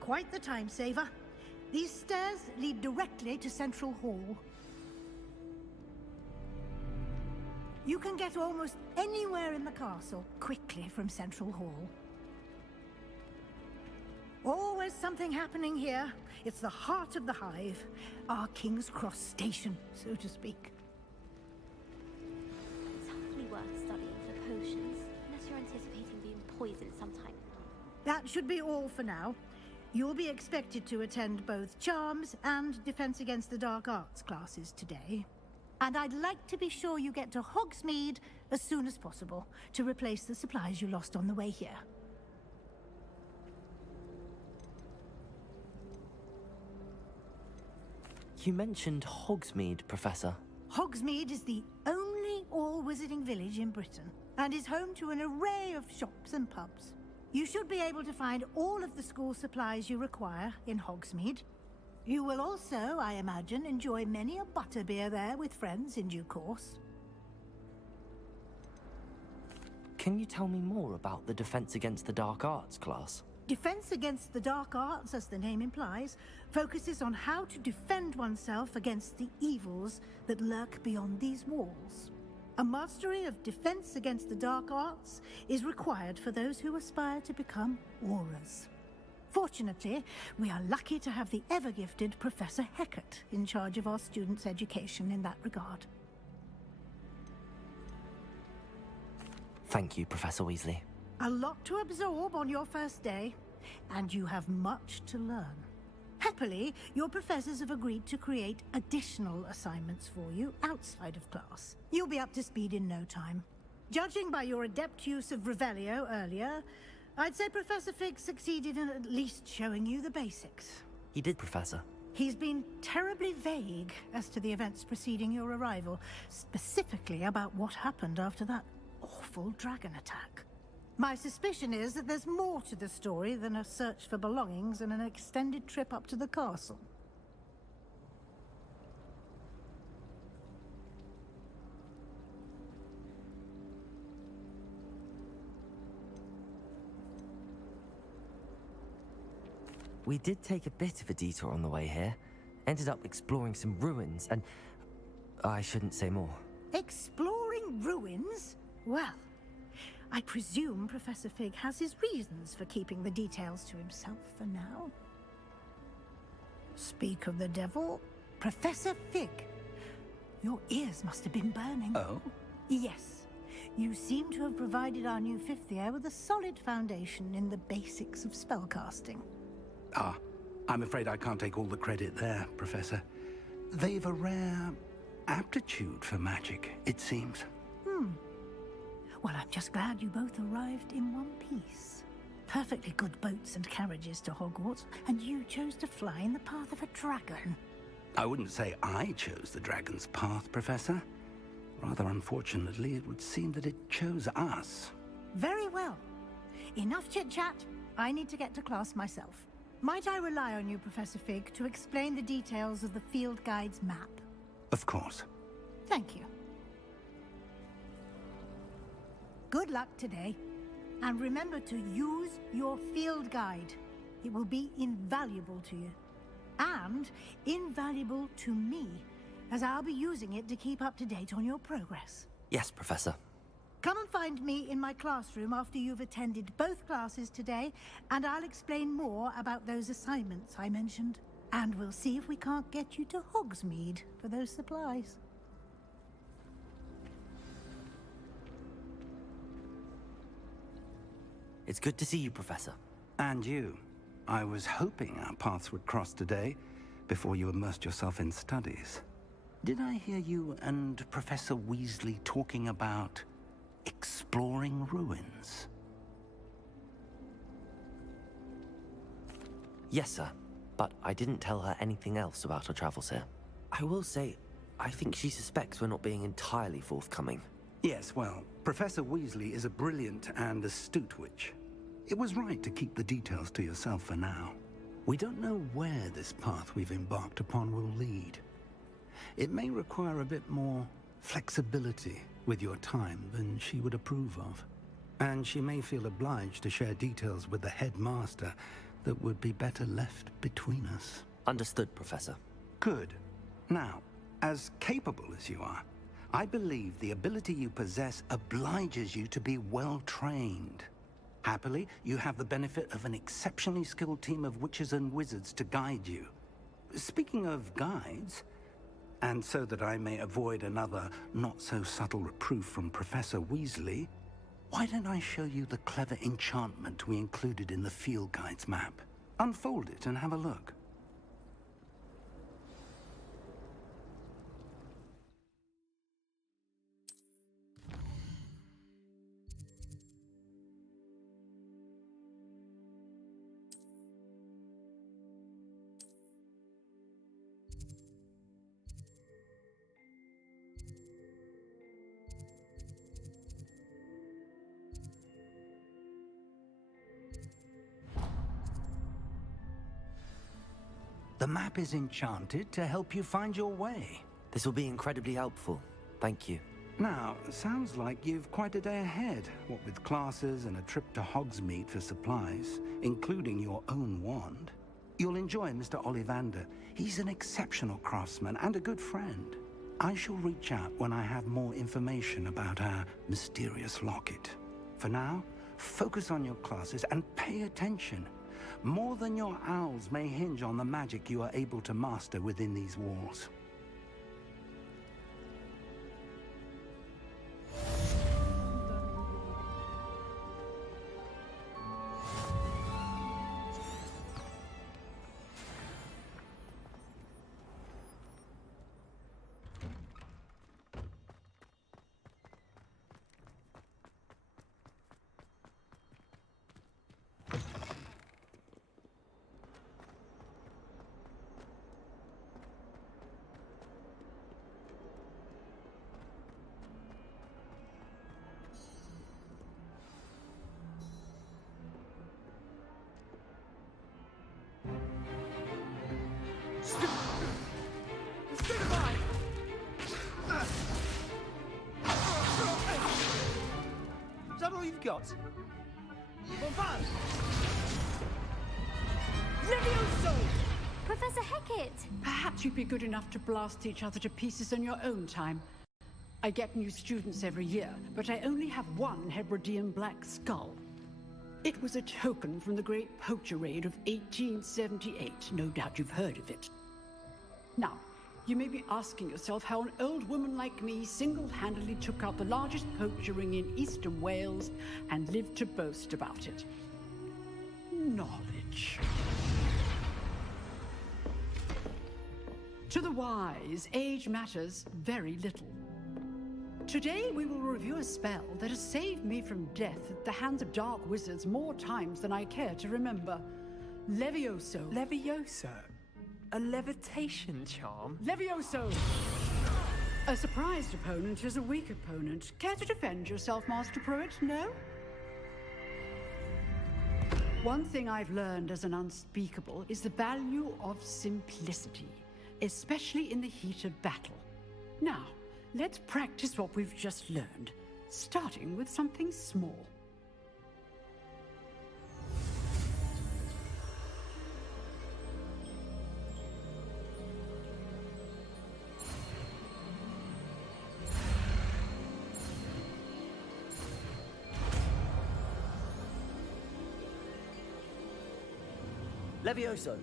Quite the time saver. These stairs lead directly to Central Hall. You can get almost anywhere in the castle quickly from Central Hall. Always something happening here. It's the heart of the hive. Our King's Cross station, so to speak. It's hardly worth studying for potions, unless you're anticipating being poisoned sometime. That should be all for now. You'll be expected to attend both Charms and Defense Against the Dark Arts classes today. And I'd like to be sure you get to Hogsmeade as soon as possible to replace the supplies you lost on the way here. You mentioned Hogsmeade, Professor. Hogsmeade is the only all-wizarding village in Britain and is home to an array of shops and pubs. You should be able to find all of the school supplies you require in Hogsmeade. You will also, I imagine, enjoy many a butterbeer there with friends in due course. Can you tell me more about the Defense Against the Dark Arts class? Defense Against the Dark Arts, as the name implies, focuses on how to defend oneself against the evils that lurk beyond these walls. A mastery of Defense Against the Dark Arts is required for those who aspire to become Aurors. Fortunately, we are lucky to have the ever-gifted Professor Hecat in charge of our students' education in that regard. Thank you, Professor Weasley. A lot to absorb on your first day, and you have much to learn. Happily, your professors have agreed to create additional assignments for you outside of class. You'll be up to speed in no time. Judging by your adept use of Revelio earlier, I'd say Professor Fig succeeded in at least showing you the basics. He did, Professor. He's been terribly vague as to the events preceding your arrival, specifically about what happened after that awful dragon attack. My suspicion is that there's more to the story than a search for belongings and an extended trip up to the castle. We did take a bit of a detour on the way here. Ended up exploring some ruins and... I shouldn't say more. Exploring ruins? Well, I presume Professor Fig has his reasons for keeping the details to himself for now. Speak of the devil, Professor Fig. Your ears must have been burning. Oh? Yes. You seem to have provided our new fifth year with a solid foundation in the basics of spellcasting. Ah, I'm afraid I can't take all the credit there, Professor. They've a rare aptitude for magic, it seems. Well, I'm just glad you both arrived in one piece. Perfectly good boats and carriages to Hogwarts, and you chose to fly in the path of a dragon. I wouldn't say I chose the dragon's path, Professor. Rather unfortunately, it would seem that it chose us. Very well. Enough chit-chat. I need to get to class myself. Might I rely on you, Professor Fig, to explain the details of the field guide's map? Of course. Thank you. Good luck today. And remember to use your field guide. It will be invaluable to you. And invaluable to me, as I'll be using it to keep up to date on your progress. Yes, Professor. Come and find me in my classroom after you've attended both classes today, and I'll explain more about those assignments I mentioned. And we'll see if we can't get you to Hogsmeade for those supplies. It's good to see you, Professor. And you. I was hoping our paths would cross today, before you immersed yourself in studies. Did I hear you and Professor Weasley talking about exploring ruins? Yes, sir. But I didn't tell her anything else about our travels here. I will say, I think she suspects we're not being entirely forthcoming. Yes, well, Professor Weasley is a brilliant and astute witch. It was right to keep the details to yourself for now. We don't know where this path we've embarked upon will lead. It may require a bit more flexibility with your time than she would approve of. And she may feel obliged to share details with the headmaster that would be better left between us. Understood, Professor. Good. Now, as capable as you are, I believe the ability you possess obliges you to be well trained. Happily, you have the benefit of an exceptionally skilled team of witches and wizards to guide you. Speaking of guides, and so that I may avoid another not-so-subtle reproof from Professor Weasley, why don't I show you the clever enchantment we included in the field guide's map? Unfold it and have a look. The map is enchanted to help you find your way. This will be incredibly helpful. Thank you. Now, sounds like you've quite a day ahead, what with classes and a trip to Hogsmeade for supplies, including your own wand. You'll enjoy Mr. Ollivander. He's an exceptional craftsman and a good friend. I shall reach out when I have more information about our mysterious locket. For now, focus on your classes and pay attention. More than your owls may hinge on the magic you are able to master within these walls. Is that all you've got? Bonfire! Levioso! Professor Hecat! Perhaps you'd be good enough to blast each other to pieces in your own time. I get new students every year, but I only have one Hebridean black skull. It was a token from the Great Poacher Raid of 1878. No doubt you've heard of it. Now, you may be asking yourself how an old woman like me single-handedly took out the largest poacher ring in eastern Wales and lived to boast about it. Knowledge. To the wise, age matters very little. Today we will review a spell that has saved me from death at the hands of dark wizards more times than I care to remember. Levioso. Levioso? A levitation charm? Levioso! A surprised opponent is a weak opponent. Care to defend yourself, Master Pruitt? No? One thing I've learned as an unspeakable is the value of simplicity, especially in the heat of battle. Now, let's practice what we've just learned, starting with something small. Levioso!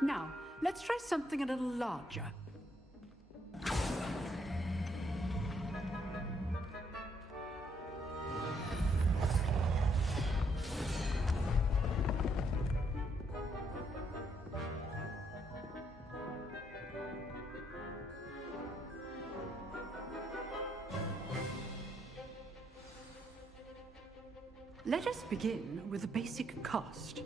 Now, let's try something a little larger. Let us begin with the basic cast.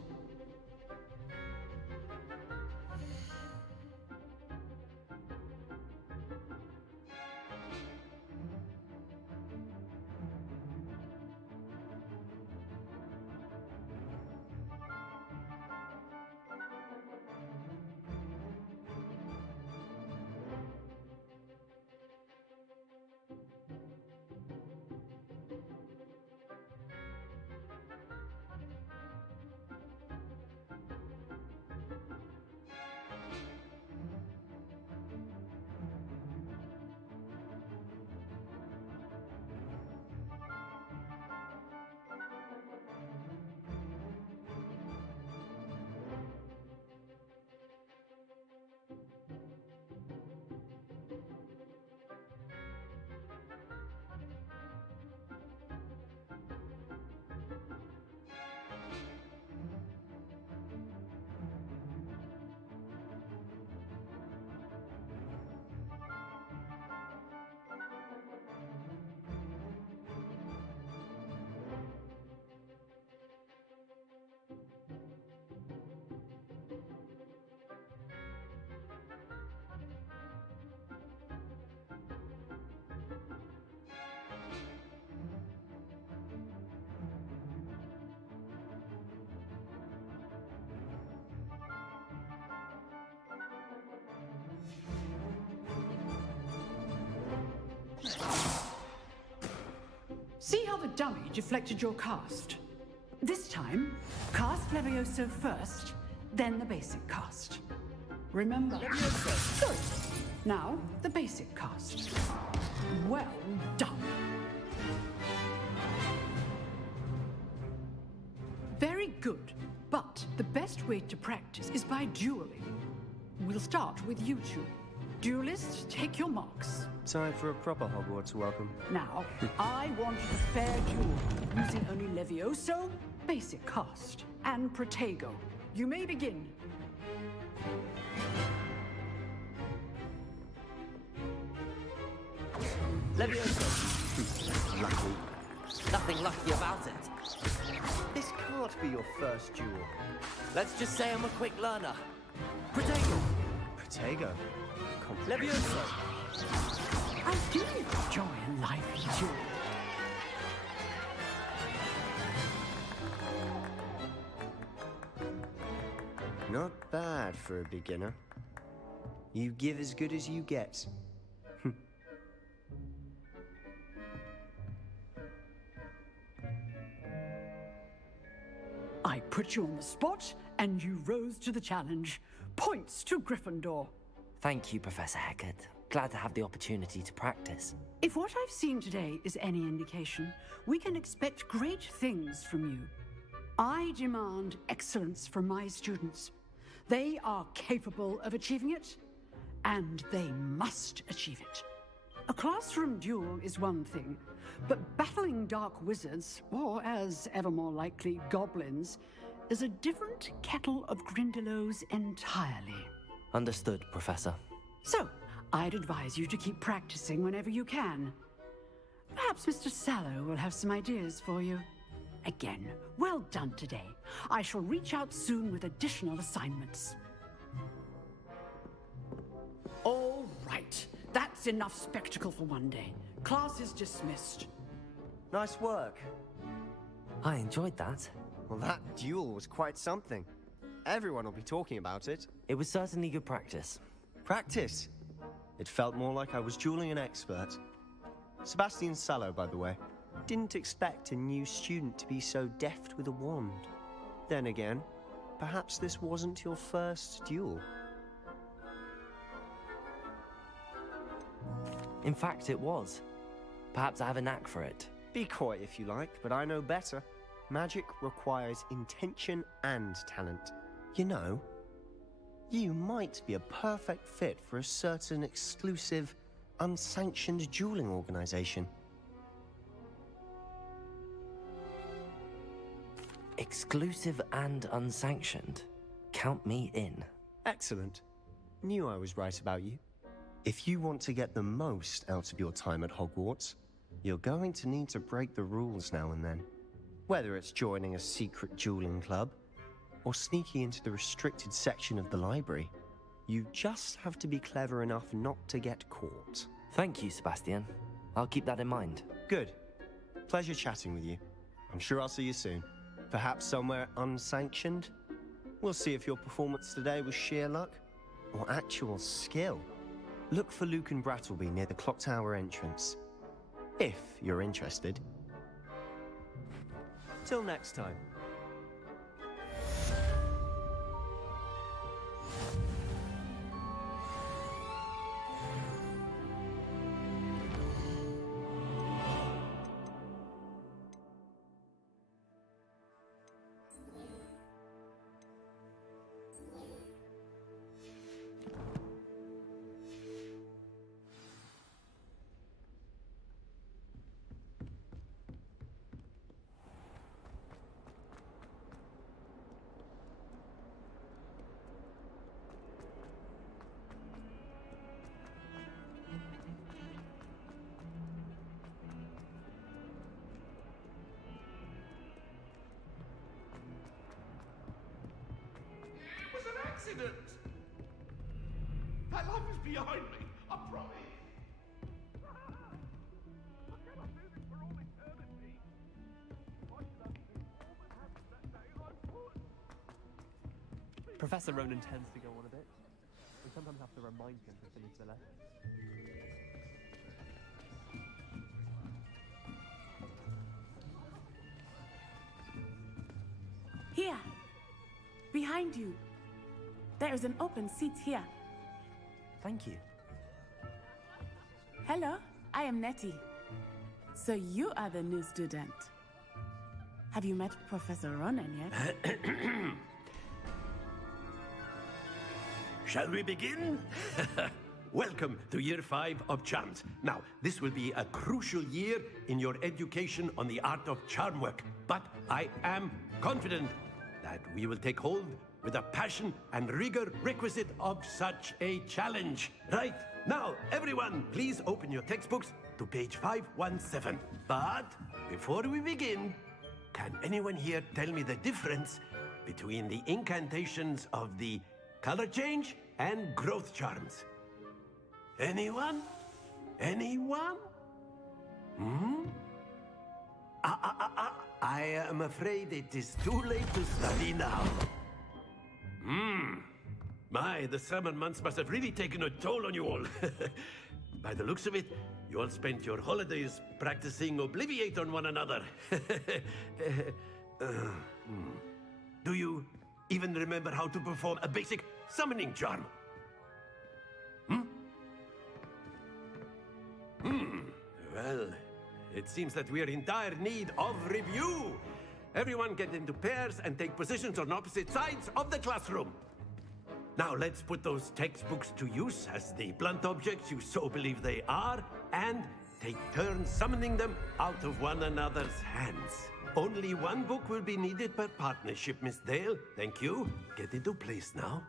See how the dummy deflected your cast? This time, cast Levioso first, then the basic cast. Remember? Levioso. Good. Now, the basic cast. Well done. Very good. But the best way to practice is by dueling. We'll start with you two. Duelists, take your marks. Time for a proper Hogwarts welcome. Now, I want a fair duel, using only Levioso, basic cast, and Protego. You may begin. Levioso. Lucky. Nothing lucky about it. This can't be your first duel. Let's just say I'm a quick learner. Protego. Protego? Levioso. I do enjoy a lively duel. Not bad for a beginner. You give as good as you get. I put you on the spot, and you rose to the challenge. Points to Gryffindor. Thank you, Professor Hecat. Glad to have the opportunity to practice. If what I've seen today is any indication, we can expect great things from you. I demand excellence from my students. They are capable of achieving it, and they must achieve it. A classroom duel is one thing, but battling dark wizards, or as ever more likely, goblins, is a different kettle of Grindylows entirely. Understood, Professor. So, I'd advise you to keep practicing whenever you can. Perhaps Mr. Sallow will have some ideas for you. Again, well done today. I shall reach out soon with additional assignments. All right. That's enough spectacle for one day. Class is dismissed. Nice work. I enjoyed that. Well, that duel was quite something. Everyone will be talking about it. It was certainly good practice. Practice? It felt more like I was dueling an expert. Sebastian Sallow, by the way. Didn't expect a new student to be so deft with a wand. Then again, perhaps this wasn't your first duel. In fact, it was. Perhaps I have a knack for it. Be coy if you like, but I know better. Magic requires intention and talent. You know, you might be a perfect fit for a certain exclusive, unsanctioned dueling organization. Exclusive and unsanctioned. Count me in. Excellent. Knew I was right about you. If you want to get the most out of your time at Hogwarts, you're going to need to break the rules now and then. Whether it's joining a secret dueling club, or sneaking into the restricted section of the library, you just have to be clever enough not to get caught. Thank you, Sebastian. I'll keep that in mind. Good. Pleasure chatting with you. I'm sure I'll see you soon. Perhaps somewhere unsanctioned? We'll see if your performance today was sheer luck, or actual skill. Look for Luke and Brattleby near the clock tower entrance. If you're interested. Till next time. Accident! That life is behind me, I promise. I cannot do this for all eternity. I should have been more than happy that day I would. Professor Ronan tends to go on a bit. We sometimes have to remind him to finish the lesson. Behind you. There is an open seat here. Thank you. Hello, I am Nettie. So you are the new student. Have you met Professor Ronan yet? Shall we begin? Welcome to Year 5 of Charms. Now, this will be a crucial year in your education on the art of charm work. But I am confident that we will take hold with the passion and rigor requisite of such a challenge. Right, now, everyone, please open your textbooks to page 517. But before we begin, can anyone here tell me the difference between the incantations of the color change and growth charms? Anyone? Anyone? I am afraid it is too late to study now. My, the summer months must have really taken a toll on you all. By the looks of it, you all spent your holidays practicing Obliviate on one another. Do you even remember how to perform a basic summoning charm? Well, it seems that we are in dire need of review. Everyone get into pairs and take positions on opposite sides of the classroom. Now let's put those textbooks to use as the blunt objects you so believe they are, and take turns summoning them out of one another's hands. Only one book will be needed per partnership, Miss Dale. Thank you. Get into place now.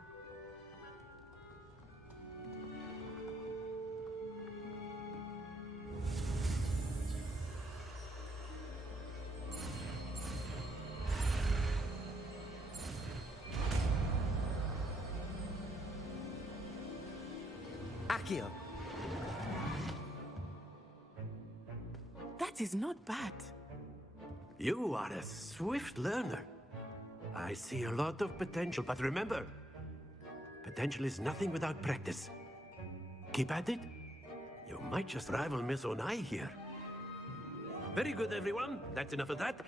Accio. That is not bad. You are a swift learner. I see a lot of potential, but remember, potential is nothing without practice. Keep at it. You might just rival Miss Onai here. Very good, everyone. That's enough of that.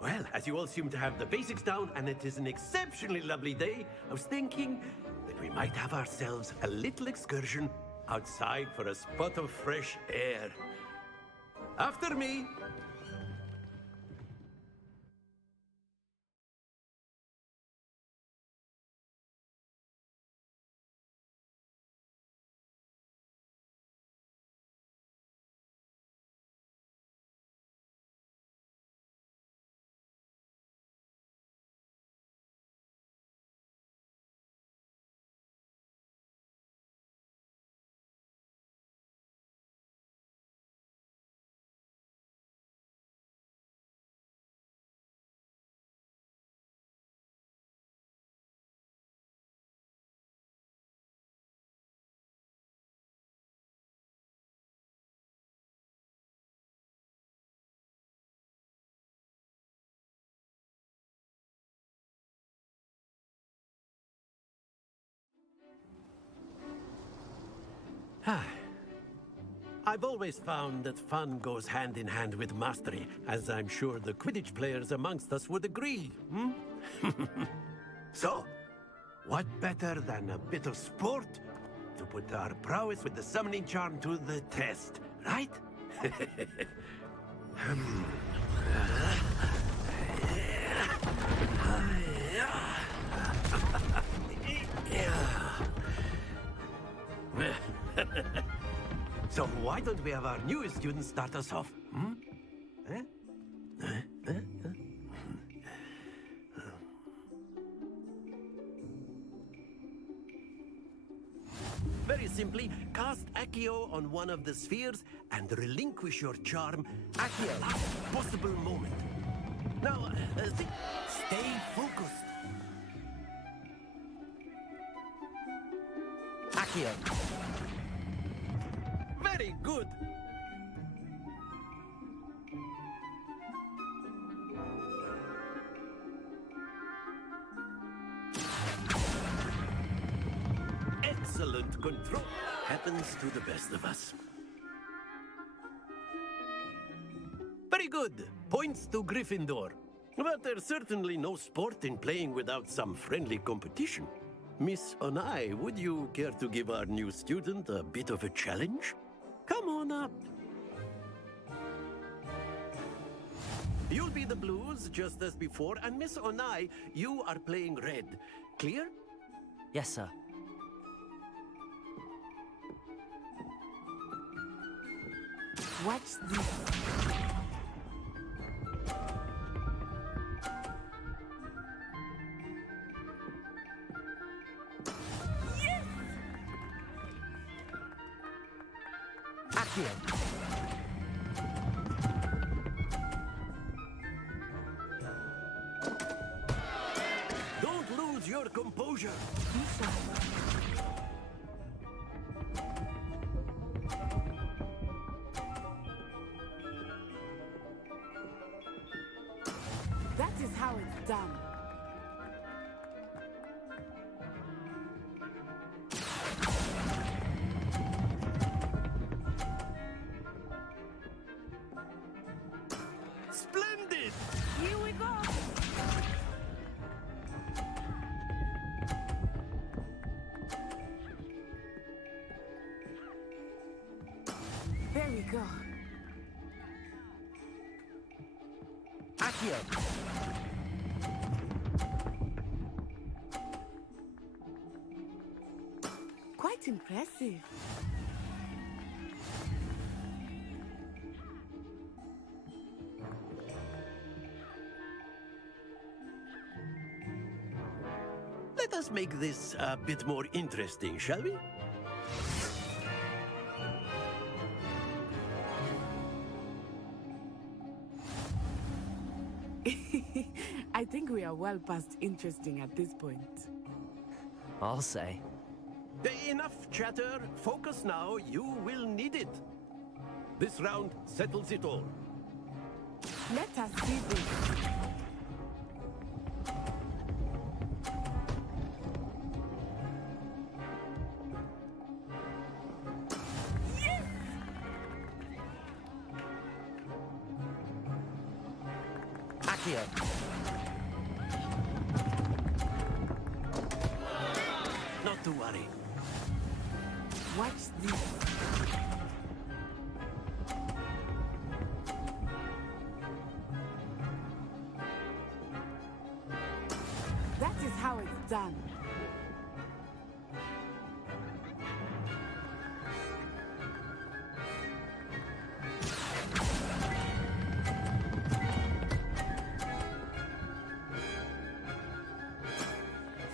Well, as you all seem to have the basics down, and it is an exceptionally lovely day, I was thinking that we might have ourselves a little excursion outside for a spot of fresh air. After me. I've always found that fun goes hand in hand with mastery, as I'm sure the Quidditch players amongst us would agree. So, what better than a bit of sport to put our prowess with the summoning charm to the test, right? So why don't we have our newest student start us off? Very simply, cast Accio on one of the spheres and relinquish your charm at the last possible moment. Now, stay focused. Accio. Very good. Excellent control. Happens to the best of us. Very good. Points to Gryffindor. But there's certainly no sport in playing without some friendly competition. Miss Onai, would you care to give our new student a bit of a challenge? Come on up. You'll be the blues, just as before, and Miss Onai, you are playing red. Clear? Yes, sir. Watch this. Yes! Accio. Don't lose your composure. That is how it's done. Splendid! Here we go. There we go. Accio. Quite impressive. Let us make this a bit more interesting, shall we? I think we are well past interesting at this point. I'll say. Enough chatter. Focus now. You will need it. This round settles it all. Let us see this. Yes! Accio. Not to worry. Watch this. That is how it's done.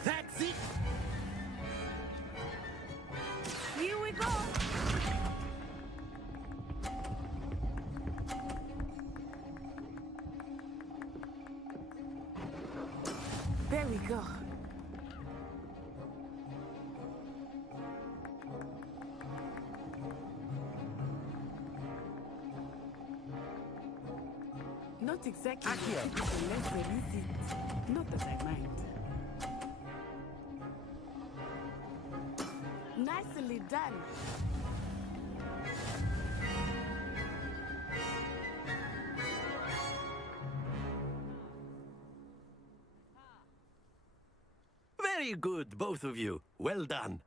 That's it! Here we go. There we go. Not exactly the typical lesson, is it? Not that I mind. Nicely done. Very good, both of you. Well done.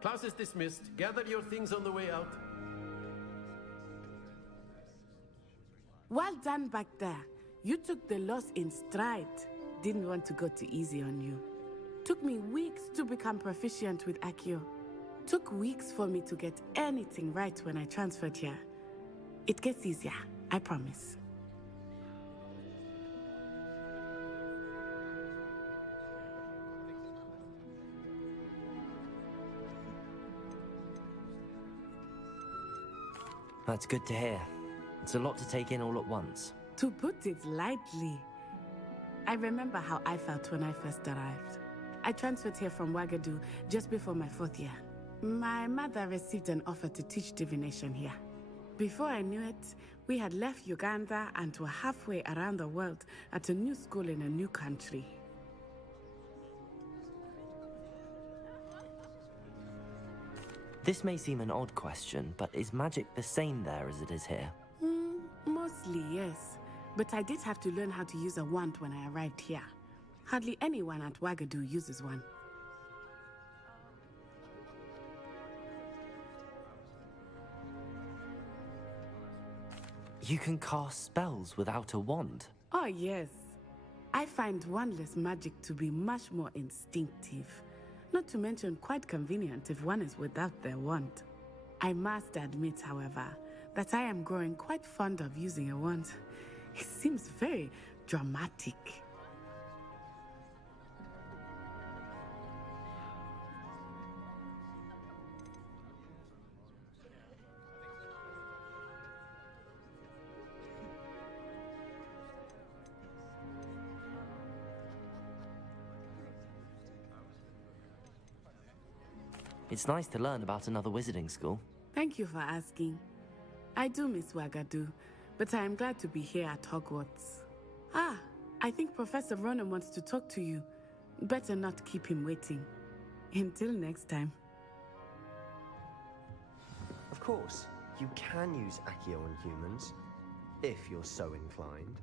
Class is dismissed. Gather your things on the way out. Well done back there. You took the loss in stride. Didn't want to go too easy on you. Took me weeks to become proficient with Accio. Took weeks for me to get anything right when I transferred here. It gets easier, I promise. That's good to hear. It's a lot to take in all at once. To put it lightly, I remember how I felt when I first arrived. I transferred here from Wagadu just before my 4th year. My mother received an offer to teach divination here. Before I knew it, we had left Uganda and were halfway around the world at a new school in a new country. This may seem an odd question, but is magic the same there as it is here? Mostly, yes. But I did have to learn how to use a wand when I arrived here. Hardly anyone at Wagadu uses one. You can cast spells without a wand? Oh, yes. I find wandless magic to be much more instinctive. Not to mention quite convenient if one is without their wand. I must admit, however, that I am growing quite fond of using a wand. It seems very dramatic. It's nice to learn about another wizarding school. Thank you for asking. I do miss Wagadu, but I am glad to be here at Hogwarts. Ah, I think Professor Ronan wants to talk to you. Better not keep him waiting. Until next time. Of course, you can use Accio on humans, if you're so inclined.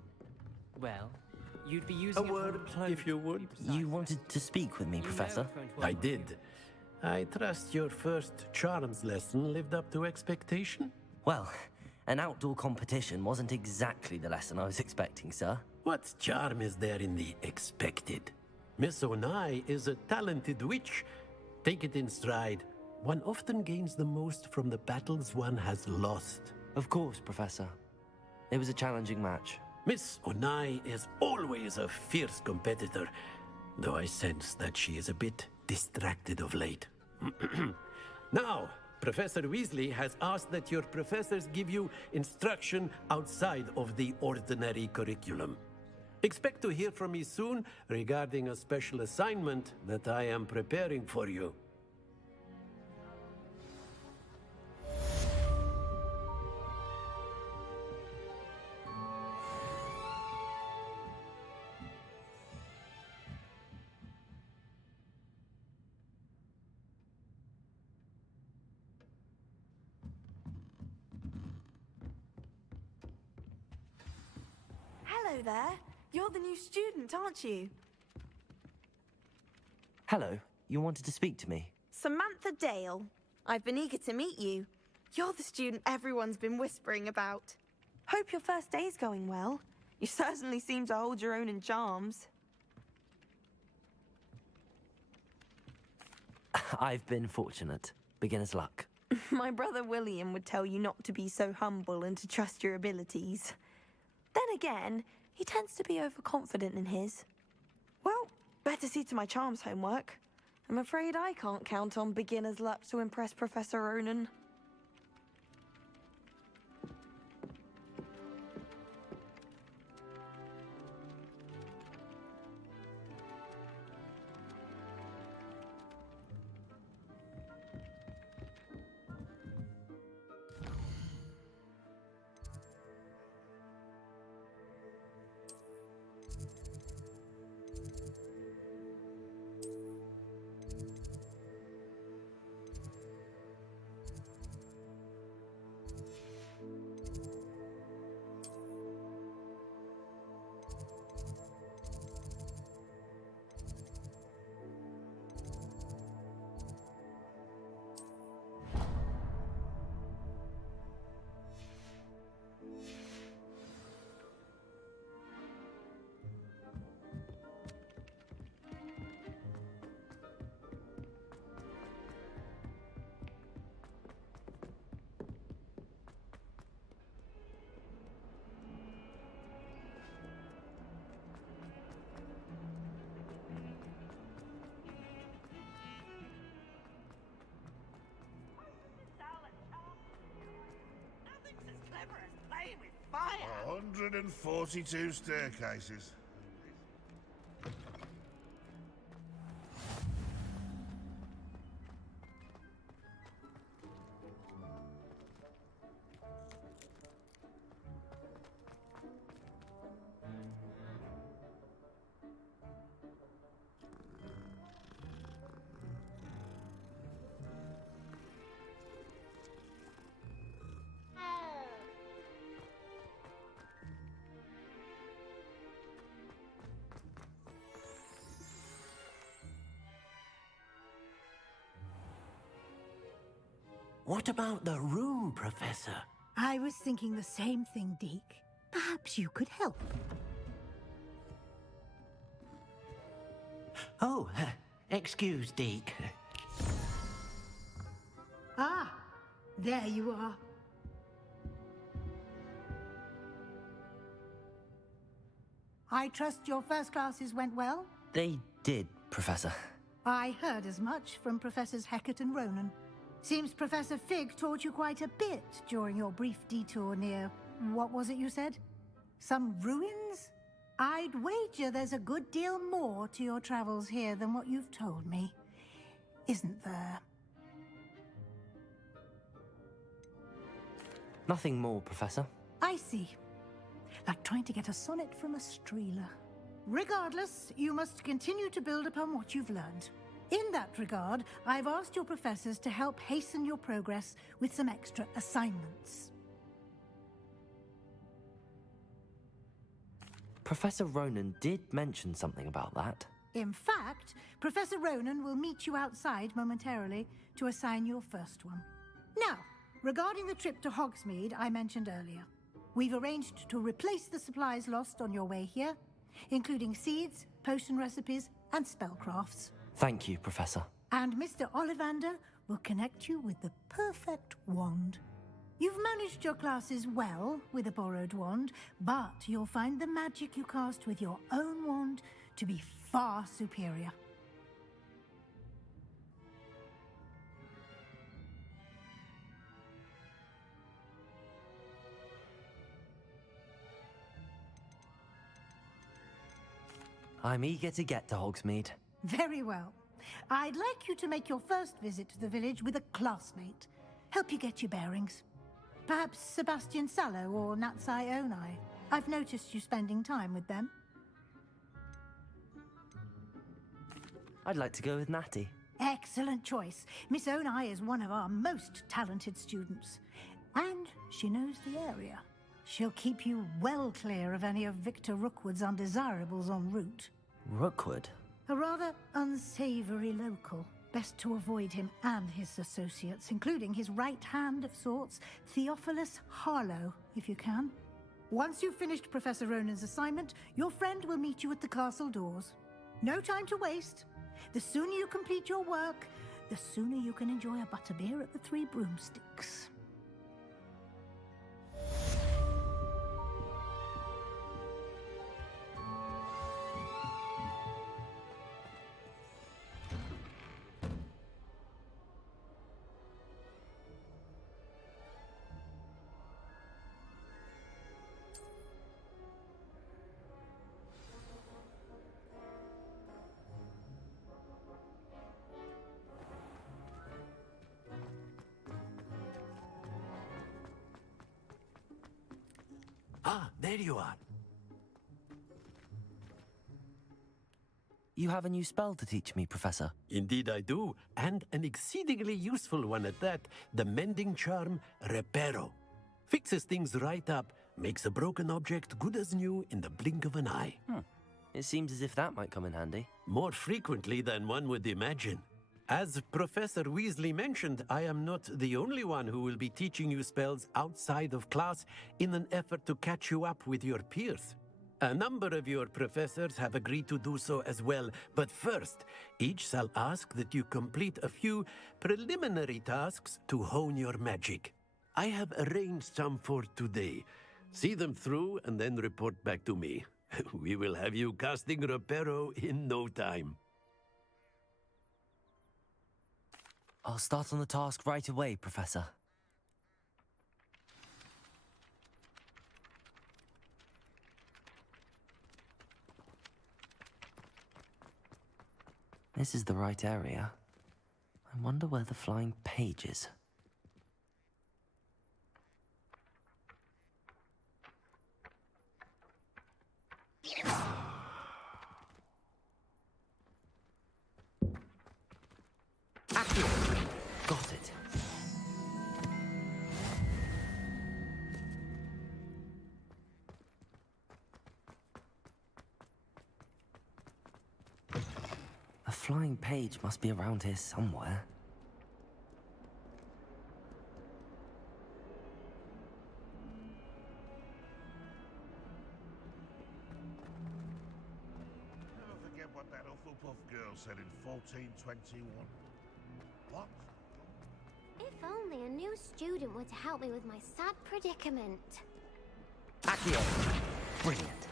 Well, you'd be using A word, if you would. You wanted to speak with me, Professor? I did. I trust your first charms lesson lived up to expectation? Well, an outdoor competition wasn't exactly the lesson I was expecting, sir. What charm is there in the expected? Miss Onai is a talented witch. Take it in stride. One often gains the most from the battles one has lost. Of course, Professor. It was a challenging match. Miss Onai is always a fierce competitor, though I sense that she is a bit distracted of late. Now, Professor Weasley has asked that your professors give you instruction outside of the ordinary curriculum. Expect to hear from me soon regarding a special assignment that I am preparing for you. Hello there. You're the new student, aren't you? Hello, you wanted to speak to me? Samantha Dale. I've been eager to meet you. You're the student everyone's been whispering about. Hope your first day's going well. You certainly seem to hold your own in charms. I've been fortunate. Beginner's luck. My brother William would tell you not to be so humble and to trust your abilities. Then again, he tends to be overconfident in his. Well, better see to my charms homework. I'm afraid I can't count on beginner's luck to impress Professor Ronan. Nothing's as clever as playing with fire. 142 staircases. What about the room, Professor? I was thinking the same thing, Deke. Perhaps you could help. Oh, excuse, Deke. Ah, there you are. I trust your first classes went well? They did, Professor. I heard as much from Professors Hecat and Ronan. Seems Professor Fig taught you quite a bit during your brief detour near... what was it you said? Some ruins? I'd wager there's a good deal more to your travels here than what you've told me. Isn't there? Nothing more, Professor. I see. Like trying to get a sonnet from a streeler. Regardless, you must continue to build upon what you've learned. In that regard, I've asked your professors to help hasten your progress with some extra assignments. Professor Ronan did mention something about that. In fact, Professor Ronan will meet you outside momentarily to assign your first one. Now, regarding the trip to Hogsmeade I mentioned earlier, we've arranged to replace the supplies lost on your way here, including seeds, potion recipes, and spellcrafts. Thank you, Professor. And Mr. Ollivander will connect you with the perfect wand. You've managed your classes well with a borrowed wand, but you'll find the magic you cast with your own wand to be far superior. I'm eager to get to Hogsmeade. Very well. I'd like you to make your first visit to the village with a classmate. Help you get your bearings. Perhaps Sebastian Sallow or Natsai Onai. I've noticed you spending time with them. I'd like to go with Natty. Excellent choice. Miss Onai is one of our most talented students. And she knows the area. She'll keep you well clear of any of Victor Rookwood's undesirables en route. Rookwood? A rather unsavory local. Best to avoid him and his associates, including his right hand of sorts, Theophilus Harlow, if you can. Once you've finished Professor Ronan's assignment, your friend will meet you at the castle doors. No time to waste. The sooner you complete your work, the sooner you can enjoy a butterbeer at the Three Broomsticks. Ah, there you are. You have a new spell to teach me, Professor. Indeed I do, and an exceedingly useful one at that. The mending charm, Reparo. Fixes things right up, makes a broken object good as new in the blink of an eye. It seems as if that might come in handy. More frequently than one would imagine. As Professor Weasley mentioned, I am not the only one who will be teaching you spells outside of class in an effort to catch you up with your peers. A number of your professors have agreed to do so as well, but first, each shall ask that you complete a few preliminary tasks to hone your magic. I have arranged some for today. See them through and then report back to me. We will have you casting Reparo in no time. I'll start on the task right away, Professor. This is the right area. I wonder where the flying page is. Got it. A flying page must be around here somewhere. said in 1421. What? If only a new student were to help me with my sad predicament. Accio! Brilliant.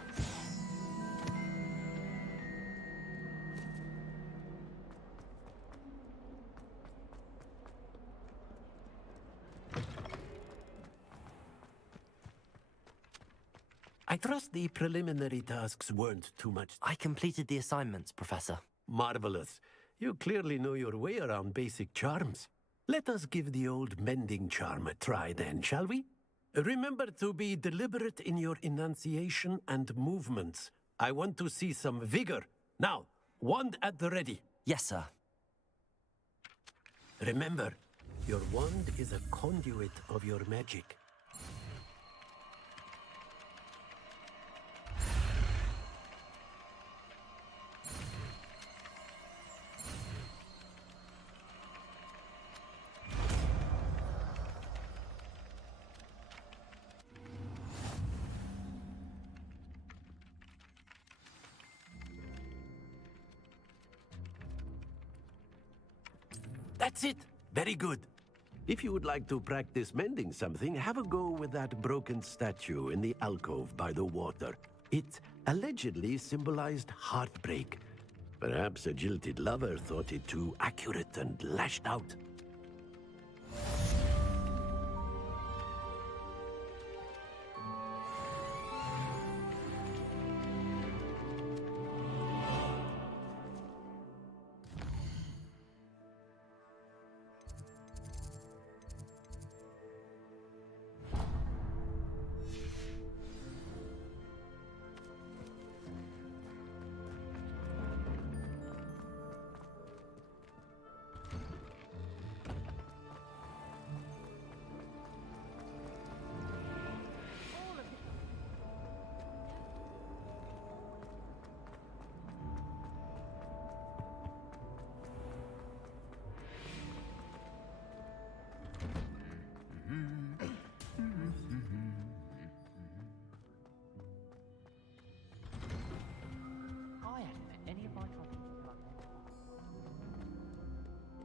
I trust the preliminary tasks weren't too much. I completed the assignments, Professor. Marvelous. You clearly know your way around basic charms. Let us give the old mending charm a try then, shall we? Remember to be deliberate in your enunciation and movements. I want to see some vigor. Now, wand at the ready. Yes, sir. Remember, your wand is a conduit of your magic. That's it. Very good. If you would like to practice mending something, have a go with that broken statue in the alcove by the water. It allegedly symbolized heartbreak. Perhaps a jilted lover thought it too accurate and lashed out.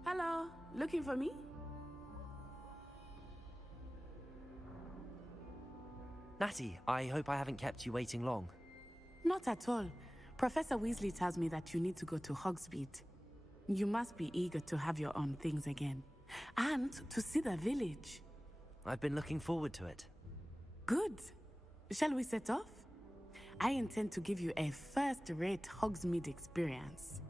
Hello, looking for me? Natty, I hope I haven't kept you waiting long. Not at all. Professor Weasley tells me that you need to go to Hogsmeade. You must be eager to have your own things again. And to see the village. I've been looking forward to it. Good. Shall we set off? I intend to give you a first-rate Hogsmeade experience.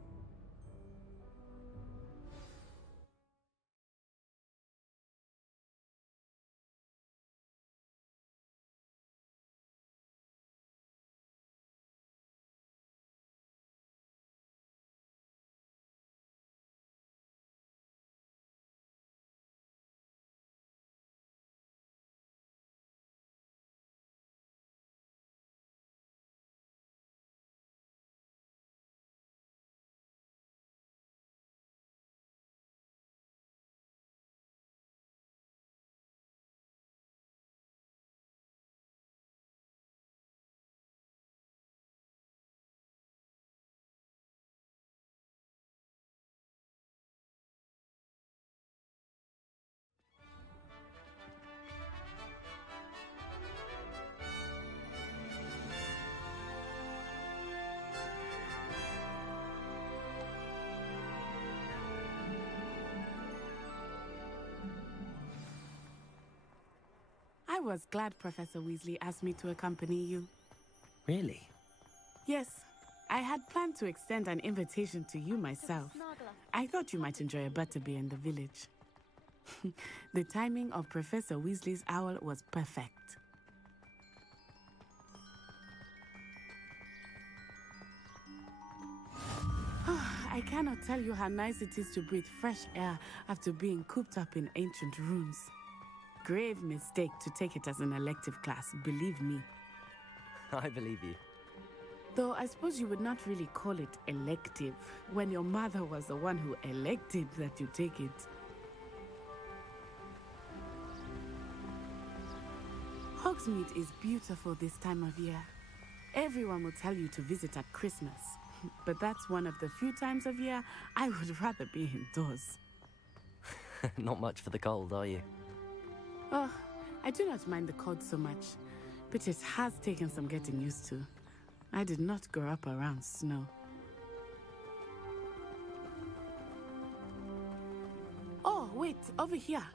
I was glad Professor Weasley asked me to accompany you. Really? Yes, I had planned to extend an invitation to you myself. I thought you might enjoy a butterbeer in the village. The timing of Professor Weasley's owl was perfect. I cannot tell you how nice it is to breathe fresh air after being cooped up in ancient rooms. Grave mistake to take it as an elective class, believe me. I believe you. Though I suppose you would not really call it elective when your mother was the one who elected that you take it. Hogsmeade is beautiful this time of year. Everyone will tell you to visit at Christmas. but that's one of the few times of year I would rather be indoors. Not much for the cold, are you? Oh, I do not mind the cold so much, but it has taken some getting used to. I did not grow up around snow. Oh, wait, over here.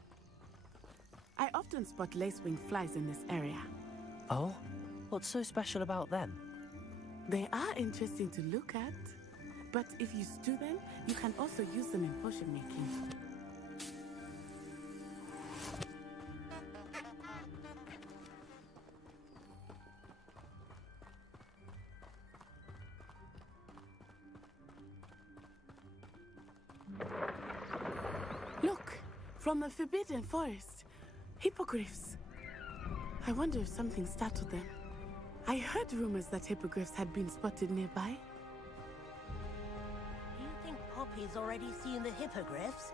I often spot lacewing flies in this area. Oh? What's so special about them? They are interesting to look at, but if you stew them, you can also use them in potion making. Look, from the Forbidden Forest, hippogriffs. I wonder if something startled them. I heard rumors that hippogriffs had been spotted nearby. Do you think Poppy's already seen the hippogriffs?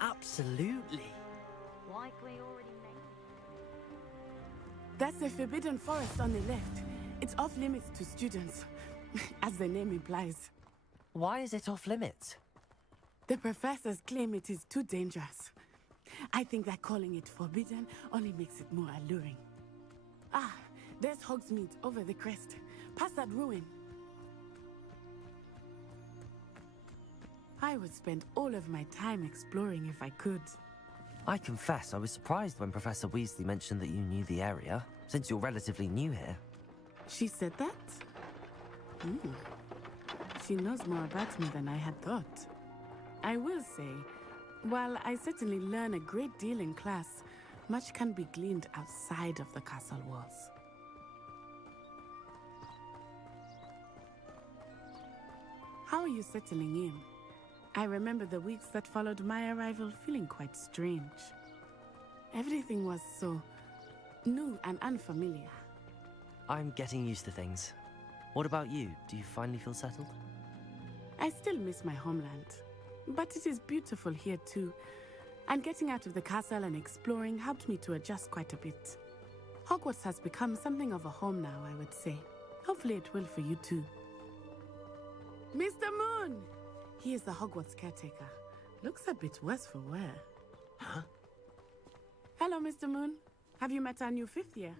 Absolutely. Likely already made. That's the Forbidden Forest on the left. It's off limits to students, as the name implies. Why is it off limits? The professors claim it is too dangerous. I think that calling it forbidden only makes it more alluring. Ah, there's Hogsmeade over the crest, past that ruin. I would spend all of my time exploring if I could. I confess I was surprised when Professor Weasley mentioned that you knew the area, since you're relatively new here. She said that? She knows more about me than I had thought. I will say, while I certainly learn a great deal in class, much can be gleaned outside of the castle walls. How are you settling in? I remember the weeks that followed my arrival feeling quite strange. Everything was so new and unfamiliar. I'm getting used to things. What about you? Do you finally feel settled? I still miss my homeland, but it is beautiful here too. And getting out of the castle and exploring helped me to adjust quite a bit. Hogwarts has become something of a home now, I would say. Hopefully it will for you too. Mr. Moon! He is the Hogwarts caretaker. Looks a bit worse for wear. Huh? Hello, Mr. Moon. Have you met our new fifth year?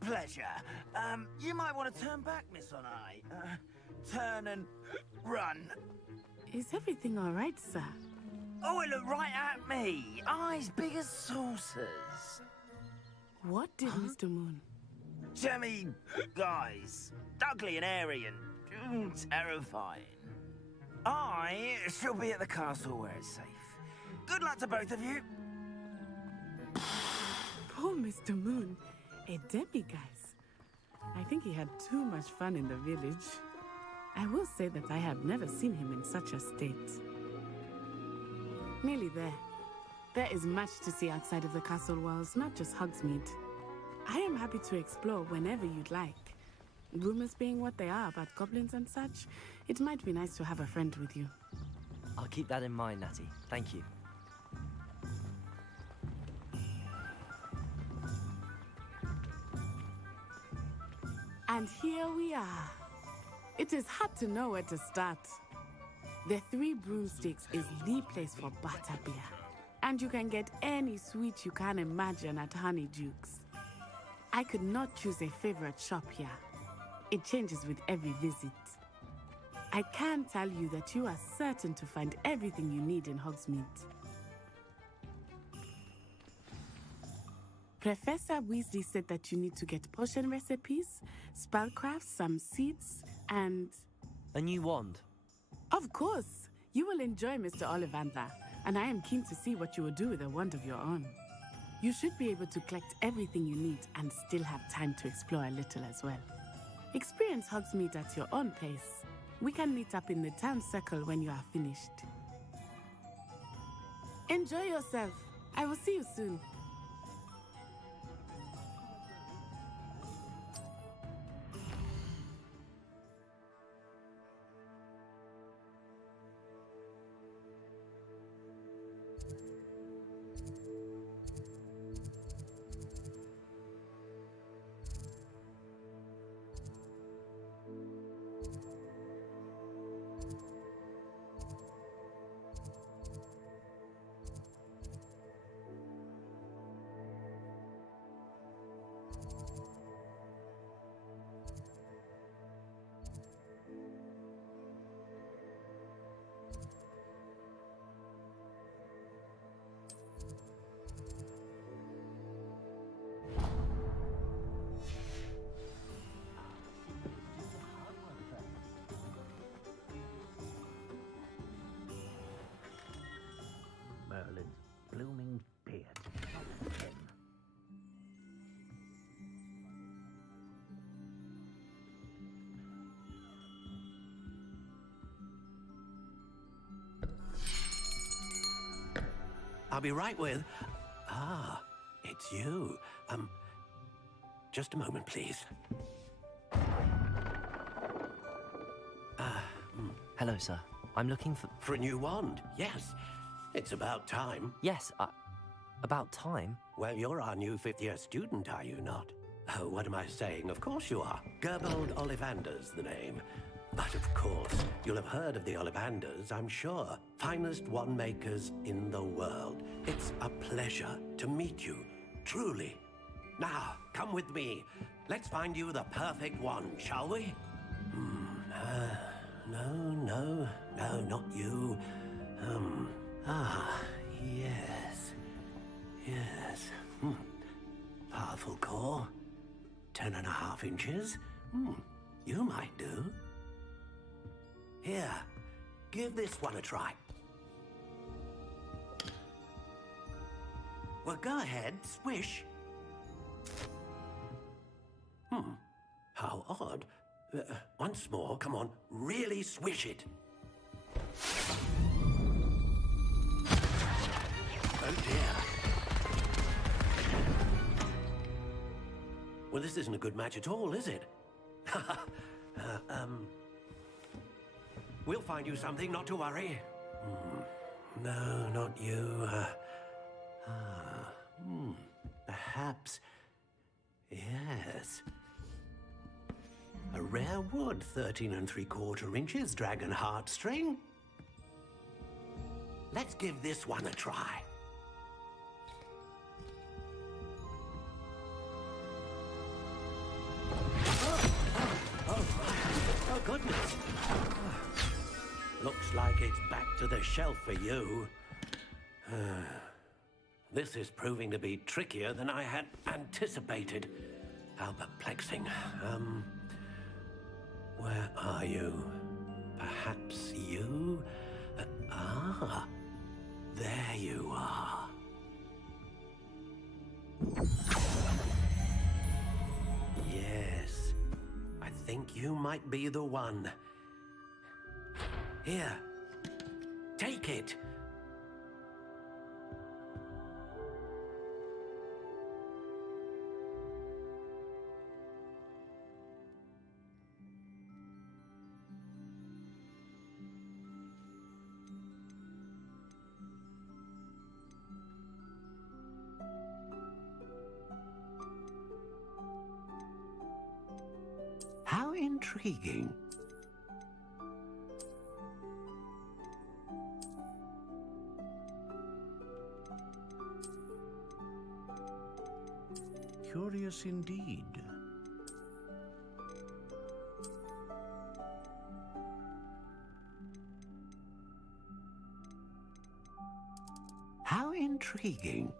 Pleasure. You might want to turn back, Miss On Eye. Turn and run. Is everything all right, sir? Oh, it looked right at me. Eyes big as saucers. What did Mr. Moon? Jemmy guys. Ugly and airy and terrifying. I shall be at the castle where it's safe. Good luck to both of you. Poor Mr. Moon. A demiguise. I think he had too much fun in the village. I will say that I have never seen him in such a state. Nearly there. There is much to see outside of the castle walls, not just Hogsmeade. I am happy to explore whenever you'd like. Rumors being what they are about goblins and such, it might be nice to have a friend with you. I'll keep that in mind, Natty. Thank you. And here we are. It is hard to know where to start. The Three Broomsticks is the place for butterbeer. And you can get any sweet you can imagine at Honeydukes. I could not choose a favorite shop here. It changes with every visit. I can tell you that you are certain to find everything you need in Hogsmeade. Professor Weasley said that you need to get potion recipes, spellcrafts, some seeds, and... a new wand? Of course! You will enjoy Mr. Ollivander, and I am keen to see what you will do with a wand of your own. You should be able to collect everything you need and still have time to explore a little as well. Experience Hogsmeade at your own pace. We can meet up in the town circle when you are finished. Enjoy yourself. I will see you soon. Merlin's blooming beard. Not him. I'll be right with... Ah, it's you. Just a moment, please. Hello, sir. I'm looking for... For a new wand, yes. It's about time. Yes, about time? Well, you're our new fifth-year student, are you not? Oh, what am I saying? Of course you are. Gerbold Ollivander's the name. But of course, you'll have heard of the Ollivanders, I'm sure. Finest wand makers in the world. It's a pleasure to meet you, truly. Now, come with me. Let's find you the perfect wand, shall we? No, not you. Yes. Powerful core. 10.5 inches. You might do. Here, give this one a try. Well, go ahead, swish. How odd. Once more, come on, really swish it. Oh dear. Well, this isn't a good match at all, is it? We'll find you something, not to worry. No, not you. Perhaps... Yes. A rare wood, 13 3/4 inches, dragon heartstring. Let's give this one a try. Oh, goodness. Looks like it's back to the shelf for you. This is proving to be trickier than I had anticipated. How perplexing. Where are you? Perhaps you? There you are. Yes, I think you might be the one. Here, take it. How intriguing. Curious indeed. How intriguing.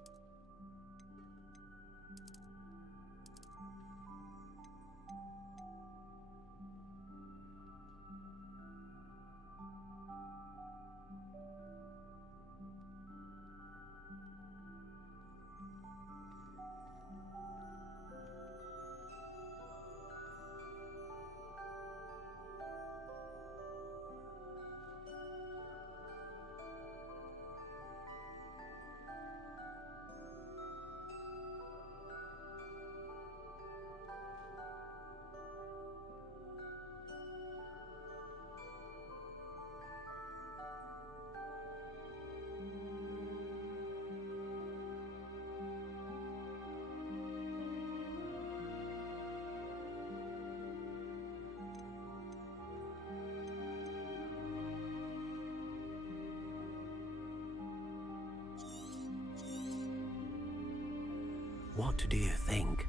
What do you think?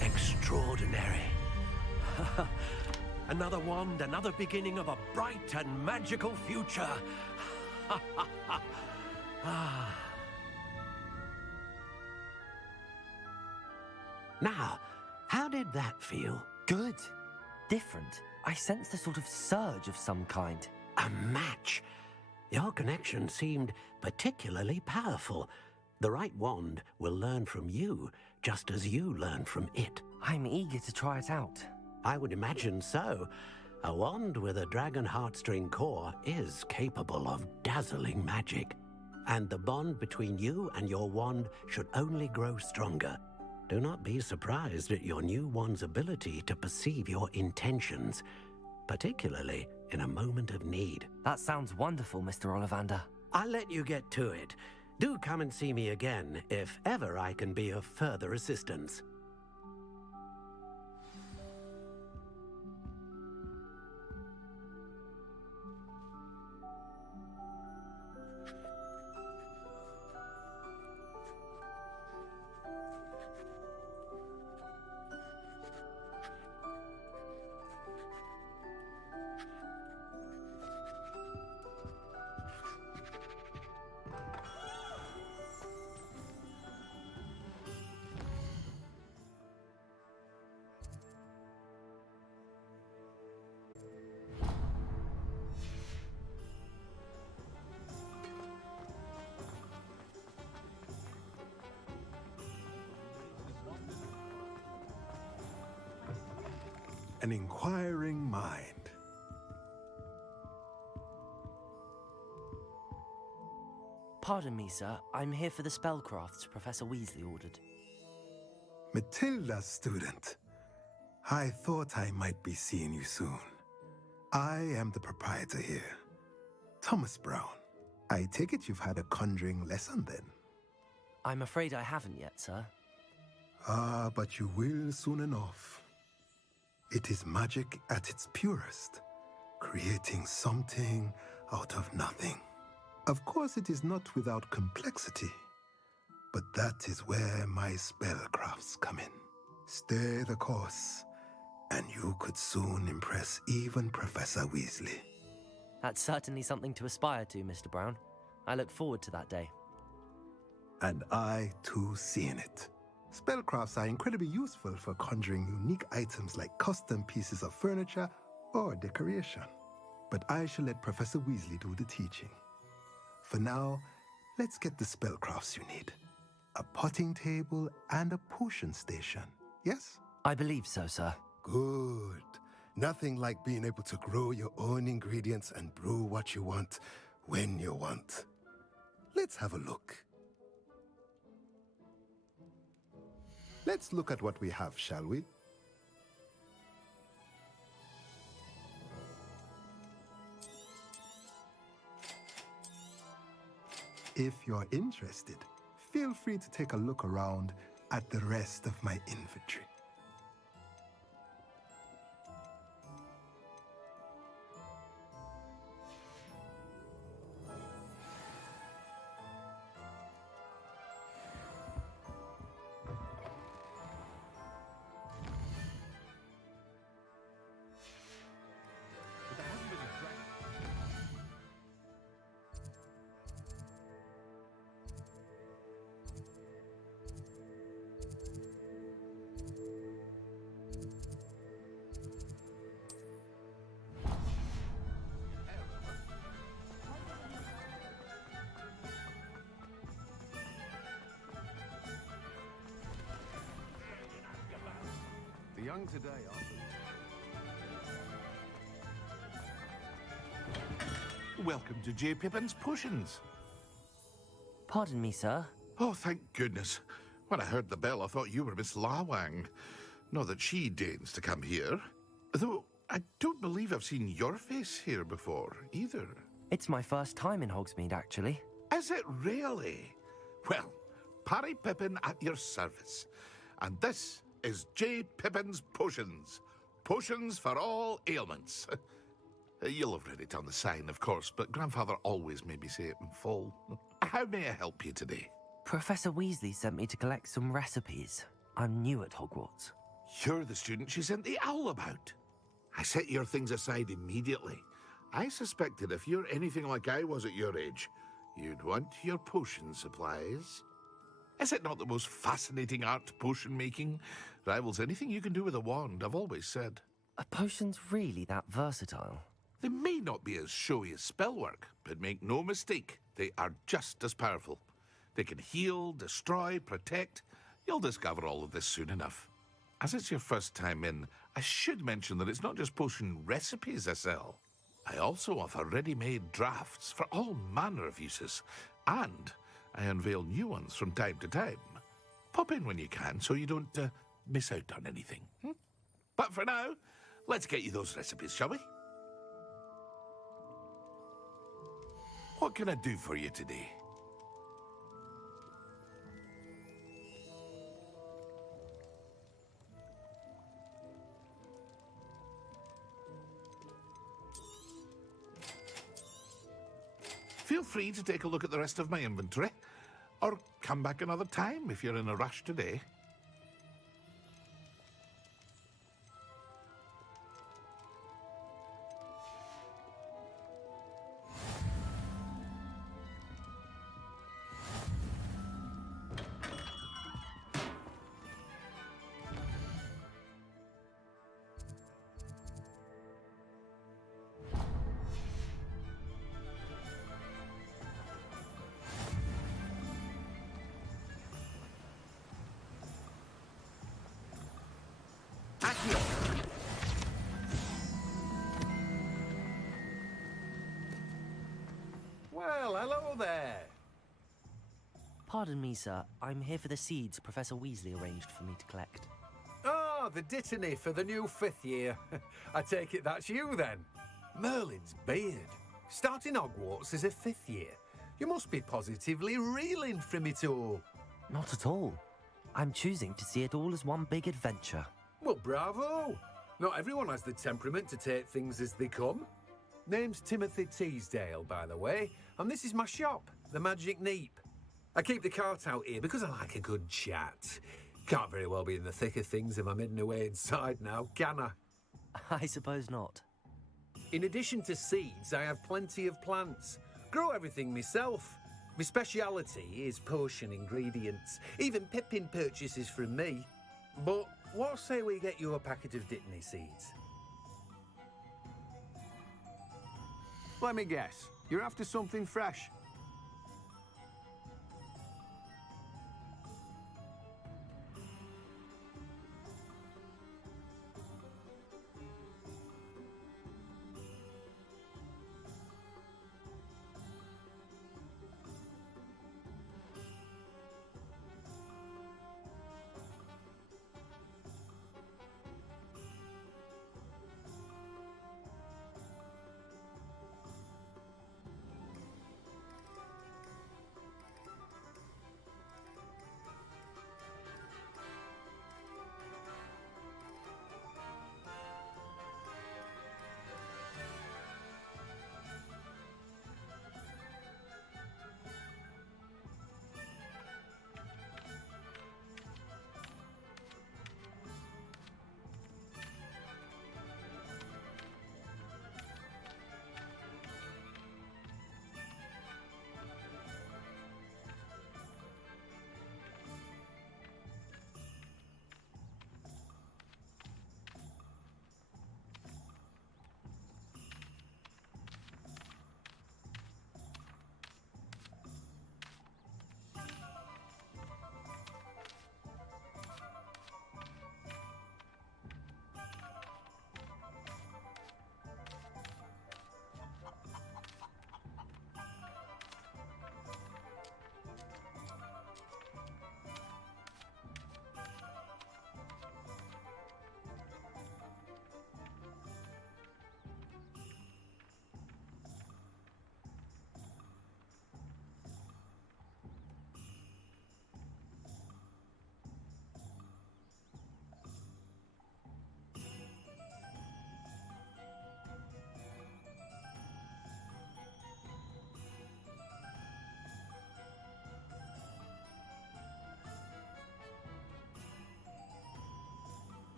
Extraordinary. Another wand, another beginning of a bright and magical future. Now, how did that feel? Good. Different. I sensed a sort of surge of some kind. A match. Your connection seemed particularly powerful. The right wand will learn from you, just as you learn from it. I'm eager to try it out. I would imagine so. A wand with a dragon heartstring core is capable of dazzling magic. And the bond between you and your wand should only grow stronger. Do not be surprised at your new wand's ability to perceive your intentions, particularly in a moment of need. That sounds wonderful, Mr. Ollivander. I'll let you get to it. Do come and see me again if ever I can be of further assistance. An inquiring mind. Pardon me, sir. I'm here for the spellcrafts Professor Weasley ordered. Matilda's student. I thought I might be seeing you soon. I am the proprietor here, Thomas Brown. I take it you've had a conjuring lesson then? I'm afraid I haven't yet, sir. Ah, but you will soon enough. It is magic at its purest, creating something out of nothing. Of course, it is not without complexity, but that is where my spellcrafts come in. Stay the course, and you could soon impress even Professor Weasley. That's certainly something to aspire to, Mr. Brown. I look forward to that day. And I, too, seeing it. Spellcrafts are incredibly useful for conjuring unique items like custom pieces of furniture or decoration. But I shall let Professor Weasley do the teaching. For now, let's get the spellcrafts you need. A potting table and a potion station, yes? I believe so, sir. Good. Nothing like being able to grow your own ingredients and brew what you want when you want. Let's have a look. Let's look at what we have, shall we? If you're interested, feel free to take a look around at the rest of my inventory. The young today are... Welcome to J. Pippin's Potions. Pardon me, sir. Oh, thank goodness. When I heard the bell, I thought you were Miss Lawang. Not that she deigns to come here. Though, I don't believe I've seen your face here before, either. It's my first time in Hogsmeade, actually. Is it really? Well, Parry Pippin at your service. And this is J. Pippin's Potions. Potions for all ailments. You'll have read it on the sign, of course, but Grandfather always made me say it in full. How may I help you today? Professor Weasley sent me to collect some recipes. I'm new at Hogwarts. You're the student she sent the owl about. I set your things aside immediately. I suspected if you're anything like I was at your age, you'd want your potion supplies. Is it not the most fascinating art, potion making? Rivals anything you can do with a wand, I've always said. Are potions really that versatile? They may not be as showy as spellwork, but make no mistake, they are just as powerful. They can heal, destroy, protect. You'll discover all of this soon enough. As it's your first time in, I should mention that it's not just potion recipes I sell. I also offer ready-made drafts for all manner of uses, and I unveil new ones from time to time. Pop in when you can so you don't miss out on anything. But for now, let's get you those recipes, shall we? What can I do for you today? Feel free to take a look at the rest of my inventory, or come back another time if you're in a rush today. Well, hello there. Pardon me, sir. I'm here for the seeds Professor Weasley arranged for me to collect. Oh, the dittany for the new 5th year. I take it that's you, then. Merlin's beard. Starting Hogwarts as a 5th year. You must be positively reeling from it all. Not at all. I'm choosing to see it all as one big adventure. Well, bravo. Not everyone has the temperament to take things as they come. Name's Timothy Teasdale, by the way, and this is my shop, the Magic Neep. I keep the cart out here because I like a good chat. Can't very well be in the thick of things if I'm hidden away inside now, can I? I suppose not. In addition to seeds, I have plenty of plants. Grow everything myself. My speciality is potion ingredients. Even Pippin purchases from me. But what say we get you a packet of Dittany seeds? Let me guess. You're after something fresh.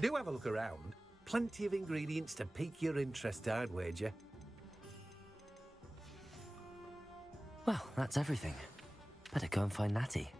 Do have a look around. Plenty of ingredients to pique your interest, I'd wager. Well, that's everything. Better go and find Natty.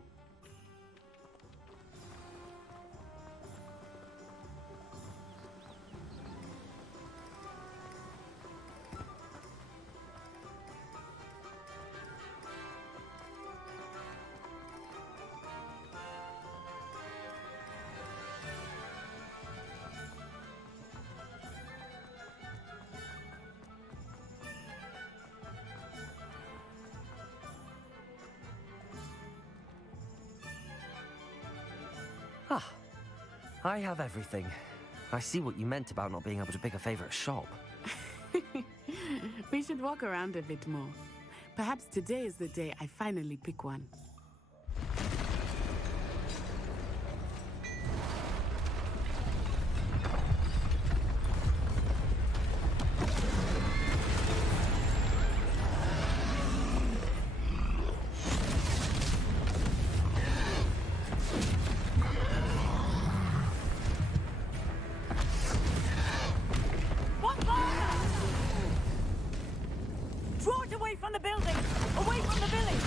Ah, I have everything. I see what you meant about not being able to pick a favorite shop. We should walk around a bit more. Perhaps today is the day I finally pick one. Draw it away from the building! Away from the village!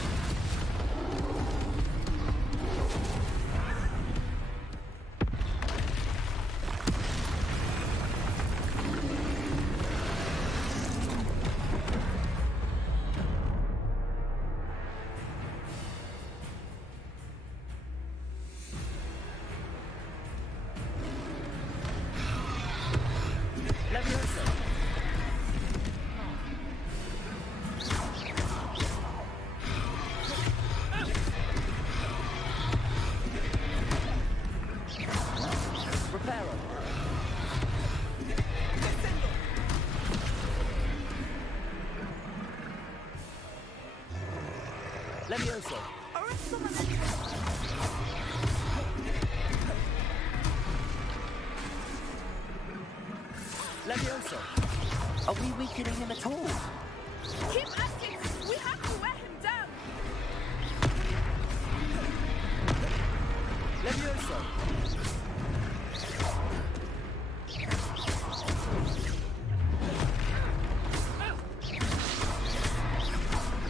Levioso! Levioso! Are we weakening him at all? Keep acting! We have to wear him down! Levioso!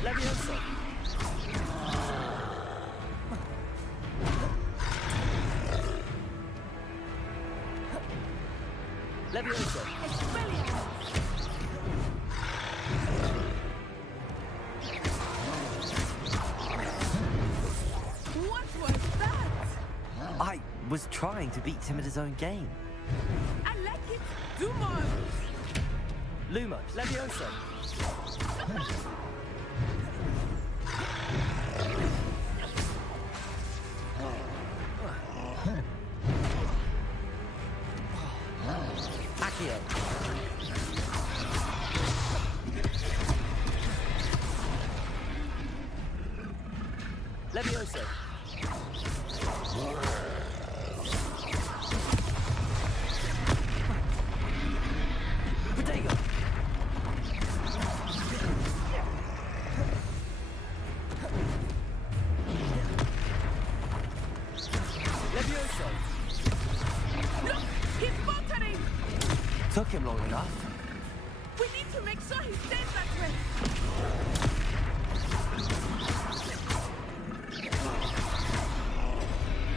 Levioso! Levioso! What was that? I was trying to beat him at his own game. I like it. Do more. Lumos! Levioso! Accio! Levioso! Protego! Levioso! Look! He's faltering! Took him long enough. We need to make sure he stays that way.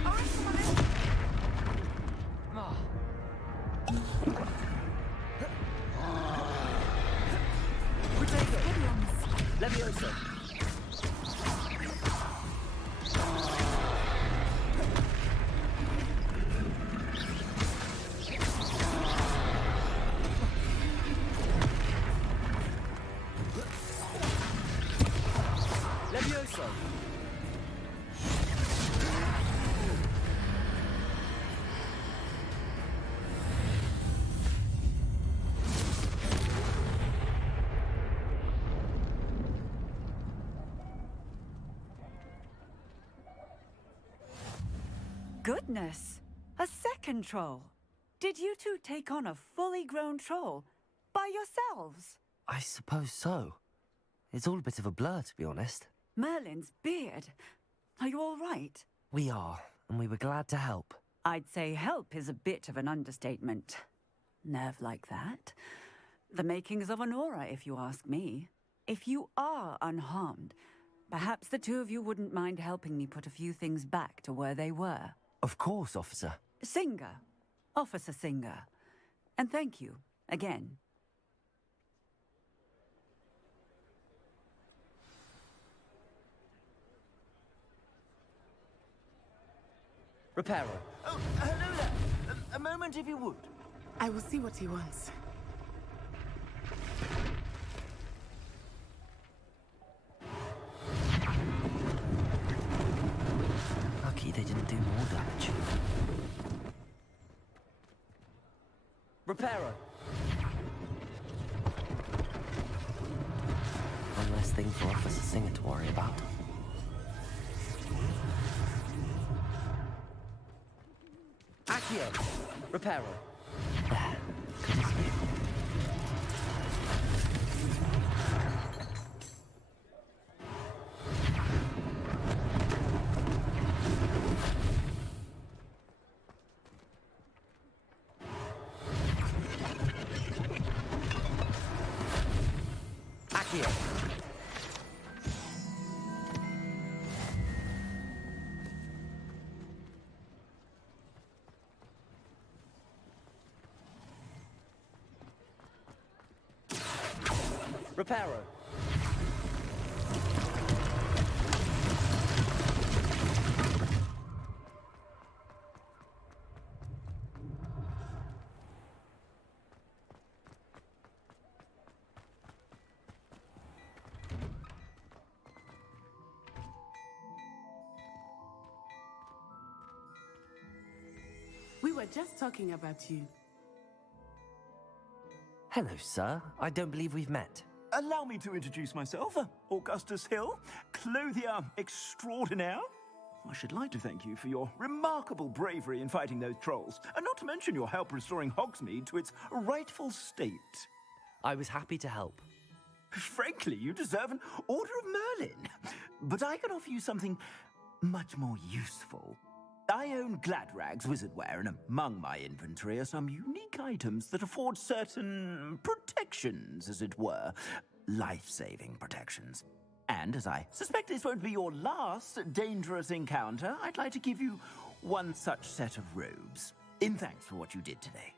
Alright, come on in. Protego! Levioso! Levioso! Goodness! A second troll! Did you two take on a fully grown troll? By yourselves? I suppose so. It's all a bit of a blur, to be honest. Merlin's beard. Are you all right? We are, and we were glad to help. I'd say help is a bit of an understatement. Nerve like that. The makings of an aura, if you ask me. If you are unharmed, perhaps the two of you wouldn't mind helping me put a few things back to where they were. Of course, officer. Singer. Officer Singer. And thank you, again. Reparo. Oh, hello there. A moment if you would. I will see what he wants. Lucky they didn't do more damage. Reparo. One less thing for Officer Singer to worry about. Accio. Reparo. There. Good as new. Accio. Reparo. We were just talking about you. Hello, sir. I don't believe we've met. Allow me to introduce myself, Augustus Hill, clothier extraordinaire. I should like to thank you for your remarkable bravery in fighting those trolls, and not to mention your help restoring Hogsmeade to its rightful state. I was happy to help. Frankly, you deserve an Order of Merlin. But I can offer you something much more useful. I own Gladrag's wizardware, and among my inventory are some unique items that afford certain protections, as it were. Life-saving protections. And as I suspect this won't be your last dangerous encounter, I'd like to give you one such set of robes, in thanks for what you did today.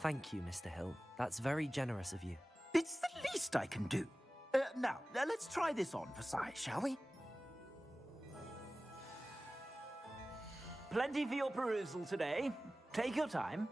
Thank you, Mr. Hill. That's very generous of you. It's the least I can do. Now, let's try this on for size, shall we? Plenty for your perusal today. Take your time.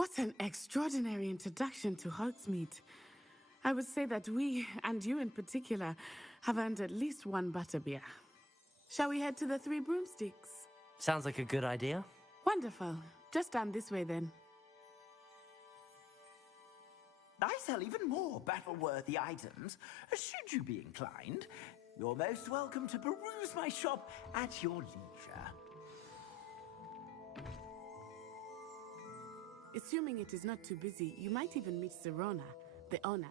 What an extraordinary introduction to Hogsmeade. I would say that we, and you in particular, have earned at least one butterbeer. Shall we head to the Three Broomsticks? Sounds like a good idea. Wonderful. Just down this way then. I sell even more battle-worthy items. Should you be inclined, you're most welcome to peruse my shop at your leisure. Assuming it is not too busy, you might even meet Serona, the owner.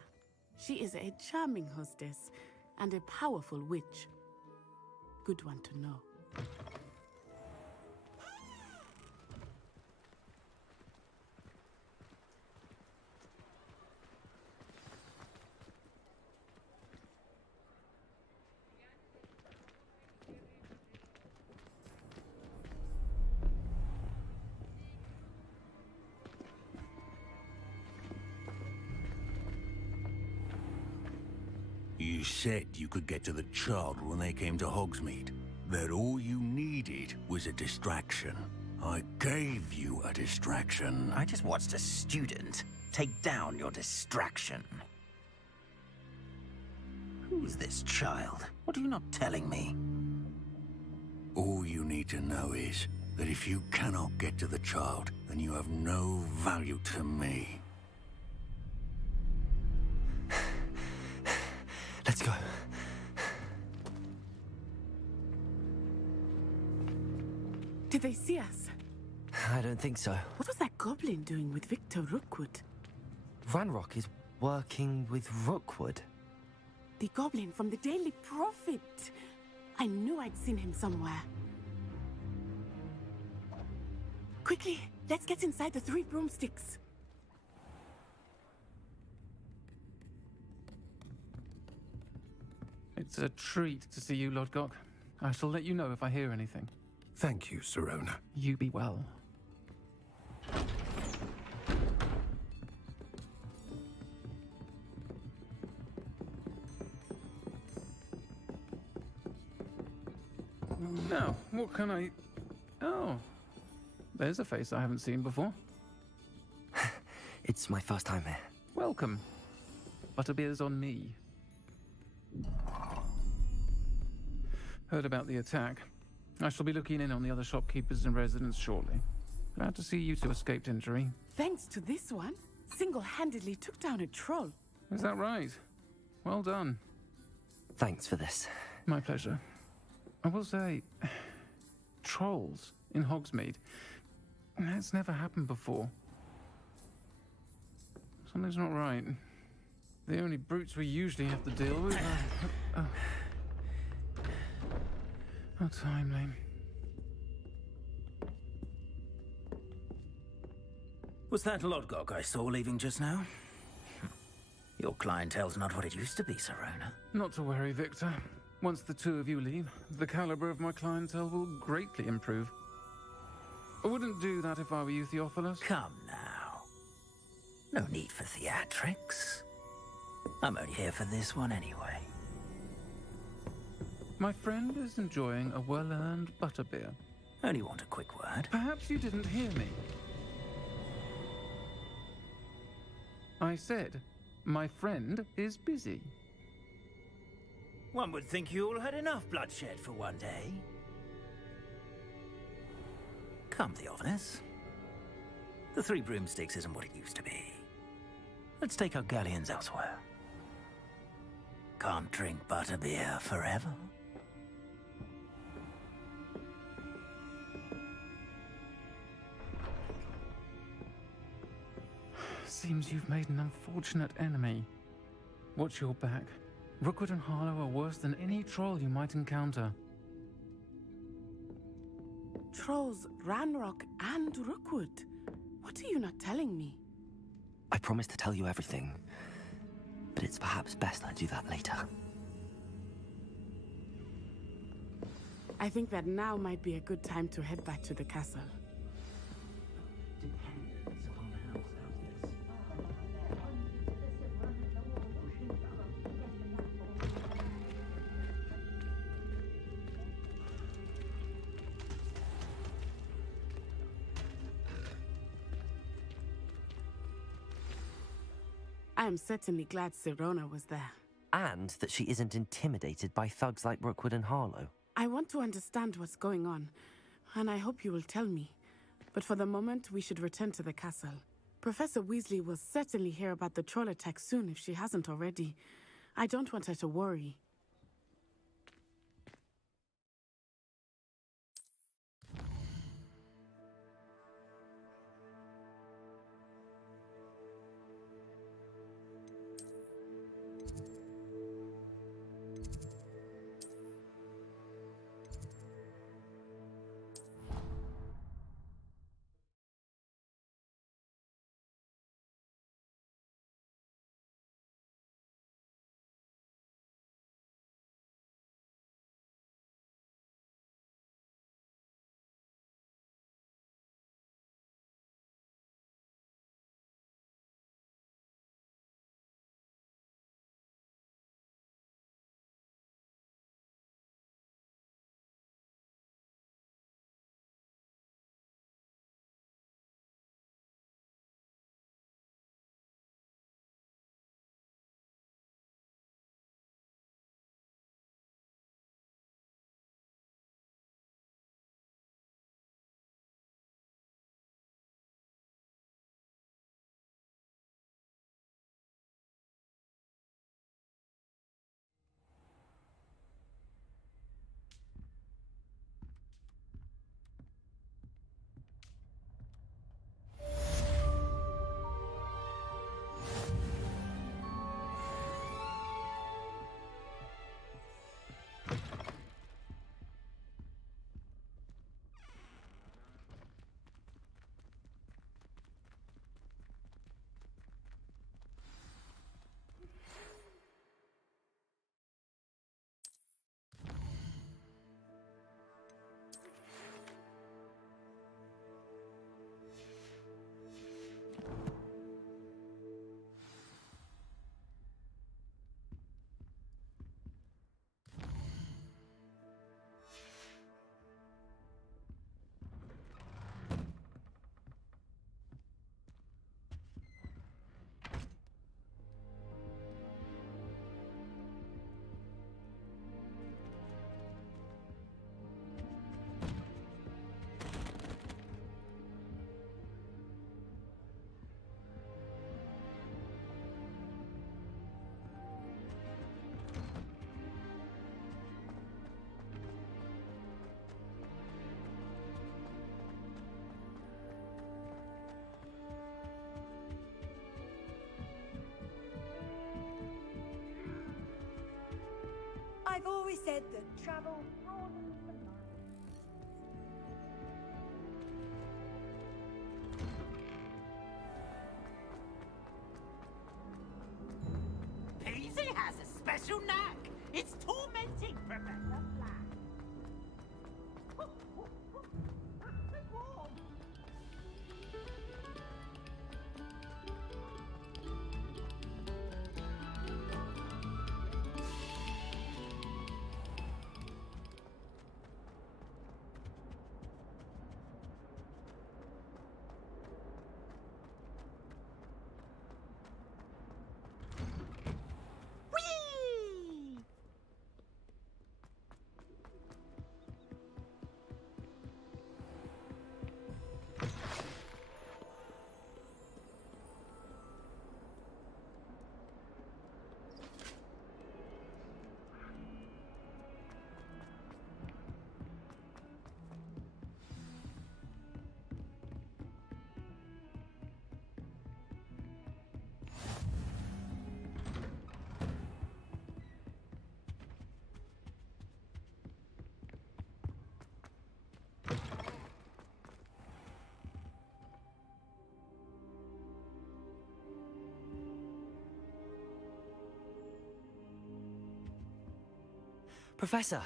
She is a charming hostess and a powerful witch. Good one to know. You said you could get to the child when they came to Hogsmeade. That all you needed was a distraction. I gave you a distraction. I just watched a student take down your distraction. Who's this child? What are you not telling me? All you need to know is that if you cannot get to the child, then you have no value to me. Let's go. Did they see us? I don't think so. What was that goblin doing with Victor Rookwood? Ranrock is working with Rookwood. The goblin from the Daily Prophet. I knew I'd seen him somewhere. Quickly, let's get inside the 3 broomsticks. It's a treat to see you, Lodgok. I shall let you know if I hear anything. Thank you, Sirona. You be well. Now, what can I... Oh, there's a face I haven't seen before. It's my first time here. Welcome. Butterbeer's on me. Heard about the attack. I shall be looking in on the other shopkeepers and residents shortly. Glad to see you two escaped injury. Thanks to this one, single-handedly took down a troll. Is that right? Well done. Thanks for this. My pleasure. I will say, trolls in Hogsmeade. That's never happened before. Something's not right. The only brutes we usually have to deal with are... How timely. Was that Lodgok I saw leaving just now? Your clientele's not what it used to be, Sirona. Not to worry, Victor. Once the two of you leave, the caliber of my clientele will greatly improve. I wouldn't do that if I were you, Theophilus. Come now. No need for theatrics. I'm only here for this one anyway. My friend is enjoying a well-earned butterbeer. Only want a quick word. Perhaps you didn't hear me. I said, my friend is busy. One would think you all had enough bloodshed for one day. Come, Theophilus. The 3 broomsticks isn't what it used to be. Let's take our galleons elsewhere. Can't drink butterbeer forever. Seems you've made an unfortunate enemy. Watch your back. Rookwood and Harlow are worse than any troll you might encounter. Trolls, Ranrock, and Rookwood. What are you not telling me? I promise to tell you everything, but it's perhaps best I do that later. I think that now might be a good time to head back to the castle. I am certainly glad Sirona was there. And that she isn't intimidated by thugs like Rookwood and Harlow. I want to understand what's going on, and I hope you will tell me. But for the moment, we should return to the castle. Professor Weasley will certainly hear about the troll attack soon if she hasn't already. I don't want her to worry. always said that travel broadens the mind. Peasy has a special knack. It's tormenting Professor Black. Professor,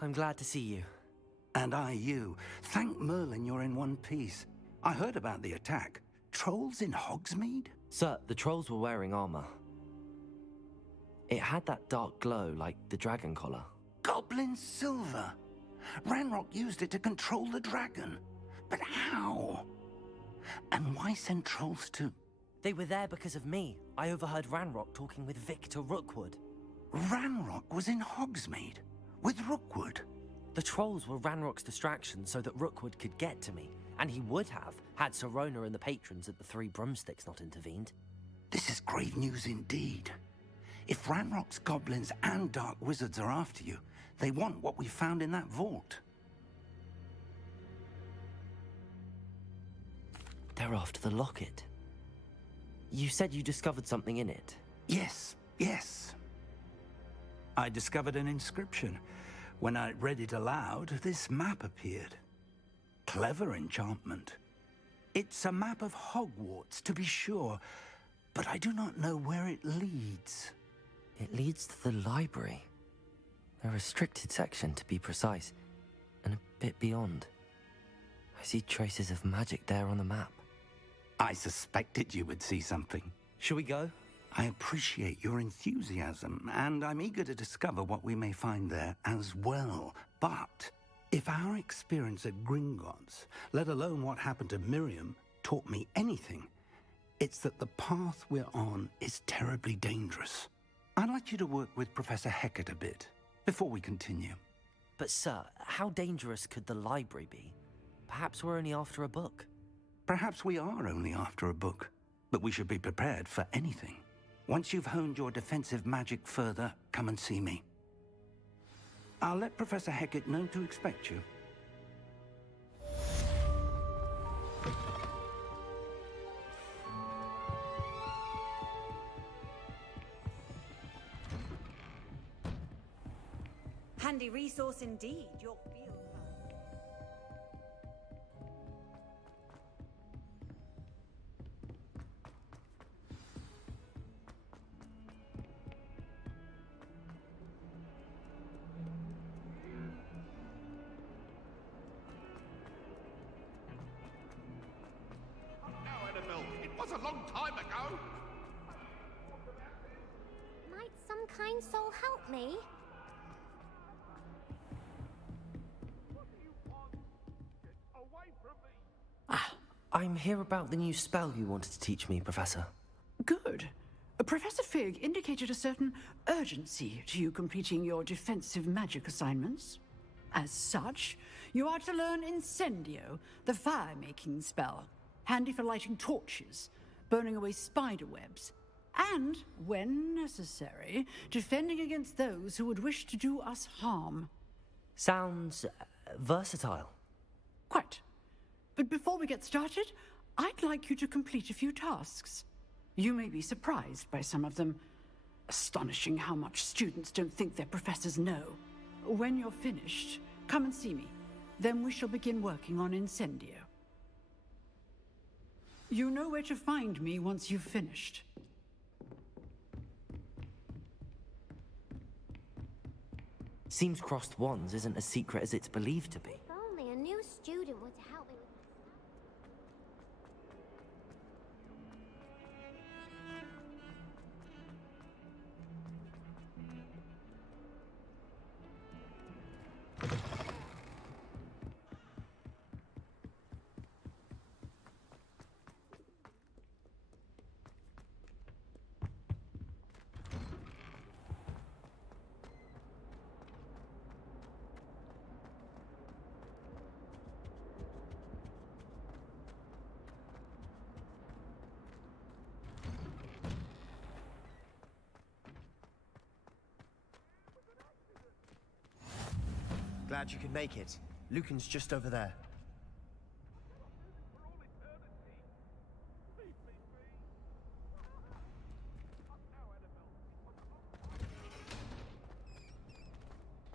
I'm glad to see you. And I you. Thank Merlin you're in one piece. I heard about the attack. Trolls in Hogsmeade? Sir, the trolls were wearing armor. It had that dark glow like the dragon collar. Goblin silver! Ranrock used it to control the dragon. But how? And why send trolls to... They were there because of me. I overheard Ranrock talking with Victor Rookwood. Ranrock was in Hogsmeade? With Rookwood? The trolls were Ranrock's distraction so that Rookwood could get to me. And he would have, had Sirona and the patrons at the Three Broomsticks not intervened. This is grave news indeed. If Ranrock's goblins and dark wizards are after you, they want what we found in that vault. They're after the locket. You said you discovered something in it. Yes. I discovered an inscription. When I read it aloud, this map appeared. Clever enchantment. It's a map of Hogwarts, to be sure, but I do not know where it leads. It leads to the library. A restricted section, to be precise, and a bit beyond. I see traces of magic there on the map. I suspected you would see something. Shall we go? I appreciate your enthusiasm, and I'm eager to discover what we may find there as well. But if our experience at Gringotts, let alone what happened to Miriam, taught me anything, it's that the path we're on is terribly dangerous. I'd like you to work with Professor Hecat a bit before we continue. But sir, how dangerous could the library be? Perhaps we're only after a book. Perhaps we are only after a book, but we should be prepared for anything. Once you've honed your defensive magic further, come and see me. I'll let Professor Hecat know to expect you. Handy resource indeed, your field guide. Now, Annabelle, it was a long time ago. Might some kind soul help me? I'm here about the new spell you wanted to teach me, Professor. Good. Professor Fig indicated a certain urgency to you completing your defensive magic assignments. As such, you are to learn Incendio, the fire-making spell, handy for lighting torches, burning away spider webs, and, when necessary, defending against those who would wish to do us harm. Sounds versatile. Quite. But before we get started, I'd like you to complete a few tasks. You may be surprised by some of them. Astonishing how much students don't think their professors know. When you're finished, come and see me. Then we shall begin working on Incendio. You know where to find me once you've finished. Seems crossed wands isn't as secret as it's believed to be. If only a new student were to help me with... Glad you could make it. Lucan's just over there.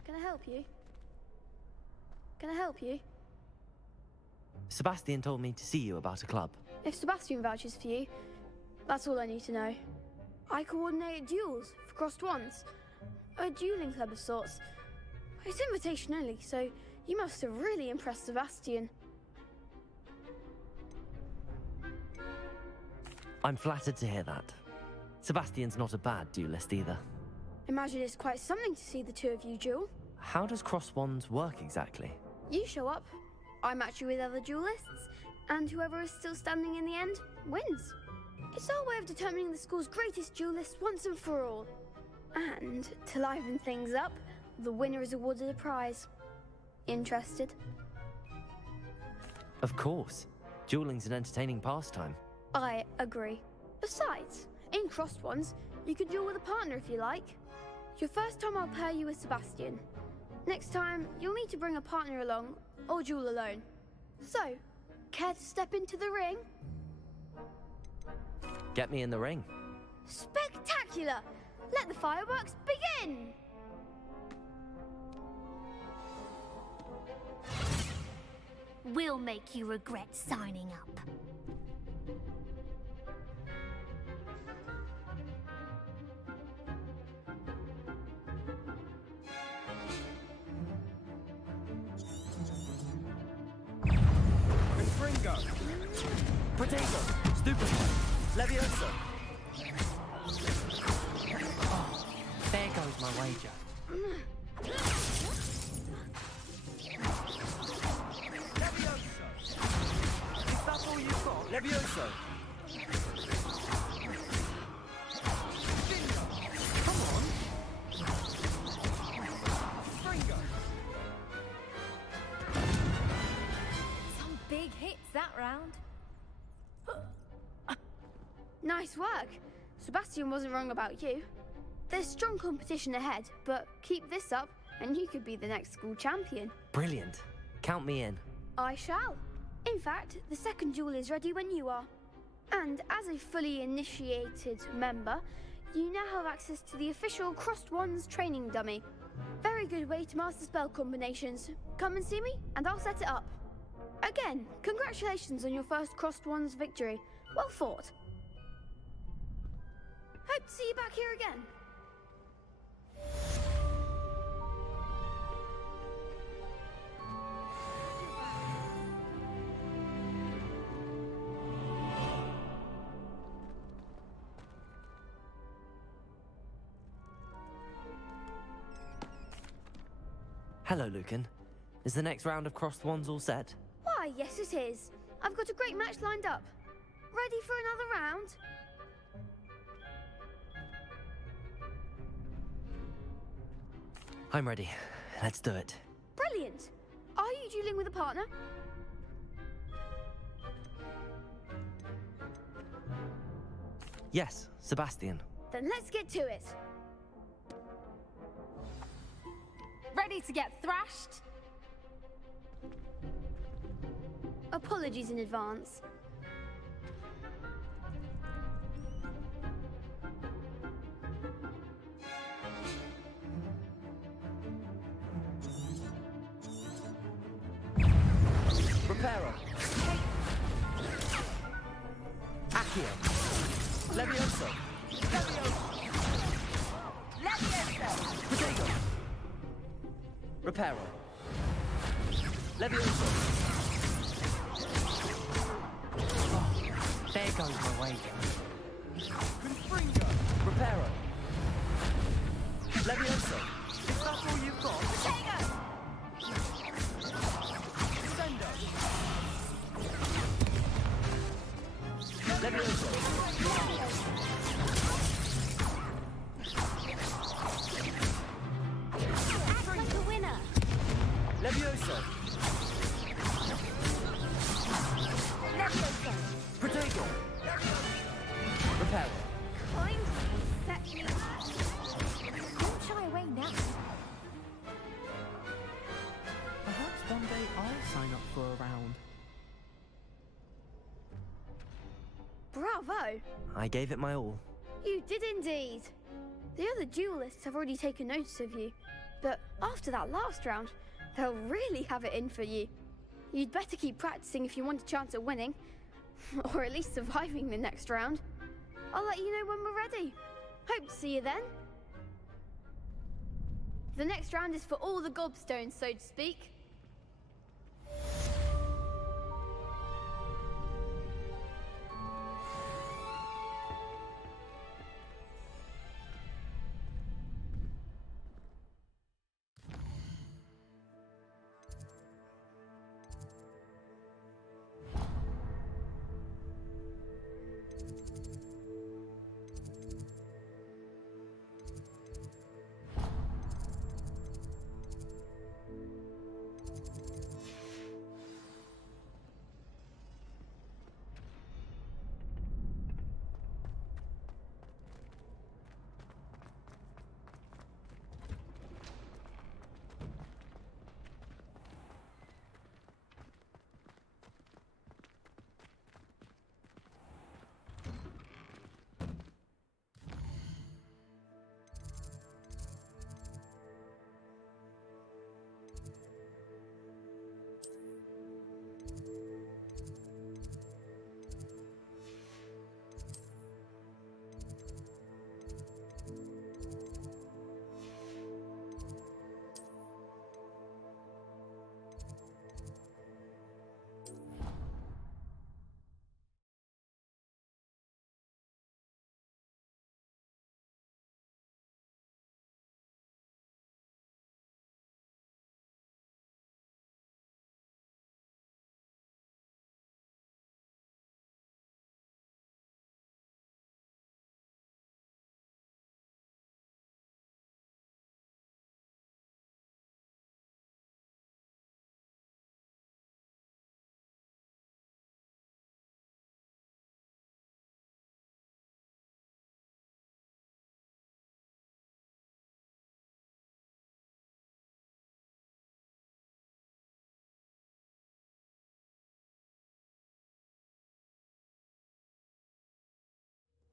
Can I help you? Can I help you? Sebastian told me to see you about a club. If Sebastian vouches for you, that's all I need to know. I coordinate duels for crossed wands. A dueling club of sorts. It's invitation only, so you must have really impressed Sebastian. I'm flattered to hear that. Sebastian's not a bad duelist either. Imagine it's quite something to see the two of you duel. How does cross wands work exactly? You show up, I match you with other duelists, and whoever is still standing in the end wins. It's our way of determining the school's greatest duelist once and for all. And to liven things up, the winner is awarded a prize. Interested? Of course. Dueling's an entertaining pastime. I agree. Besides, in crossed ones, you can duel with a partner if you like. Your first time I'll pair you with Sebastian. Next time, you'll need to bring a partner along, or duel alone. So, care to step into the ring? Get me in the ring. Spectacular! Let the fireworks begin! We'll make you regret signing up. Fringo! Potato! Stupefy! Levioso! Oh, there goes my wager. Is that all you've got? Levioso! Come on! Fringo! Some big hits that round. Nice work. Sebastian wasn't wrong about you. There's strong competition ahead, but keep this up and you could be the next school champion. Brilliant. Count me in. I shall. In fact, the second duel is ready when you are. And as a fully initiated member, you now have access to the official Crossed Wands training dummy. Very good way to master spell combinations. Come and see me, and I'll set it up. Again, congratulations on your first Crossed Wands victory. Well fought. Hope to see you back here again. Hello, Lucan. Is the next round of crossed wands all set? Why, yes it is. I've got a great match lined up. Ready for another round? I'm ready. Let's do it. Brilliant. Are you dueling with a partner? Yes, Sebastian. Then let's get to it. Ready to get thrashed? Apologies in advance. Reparo. Accio. Levioso. Protego. Reparo. Levioso. Oh, there goes my way. Confringo. Reparo. Levioso. Is that all you've got? Protego. Sendo. Levioso. Act like a winner. Levioso. Levioso. Protego. Reparo. Kindly set me. Don't shy away now. Perhaps one day I'll sign up for a round. Bravo! I gave it my all. You did indeed. The other duelists have already taken notice of you, but after that last round, they'll really have it in for you. You'd better keep practicing if you want a chance at winning, or at least surviving the next round. I'll let you know when we're ready. Hope to see you then. The next round is for all the gobstones, so to speak.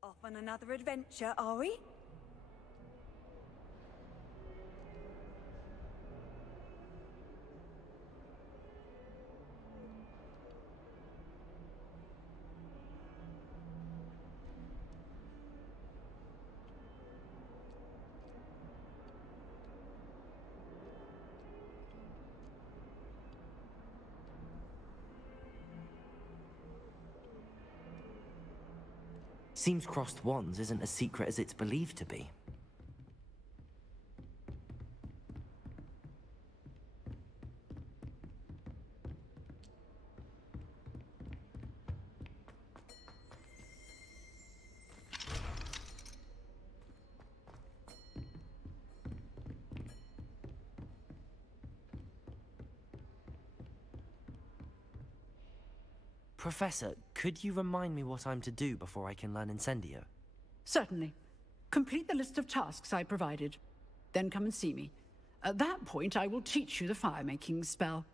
Off on another adventure, are we? Seems crossed wands isn't as secret as it's believed to be. Professor, could you remind me what I'm to do before I can learn Incendio? Certainly. Complete the list of tasks I provided. Then come and see me. At that point, I will teach you the fire-making spell.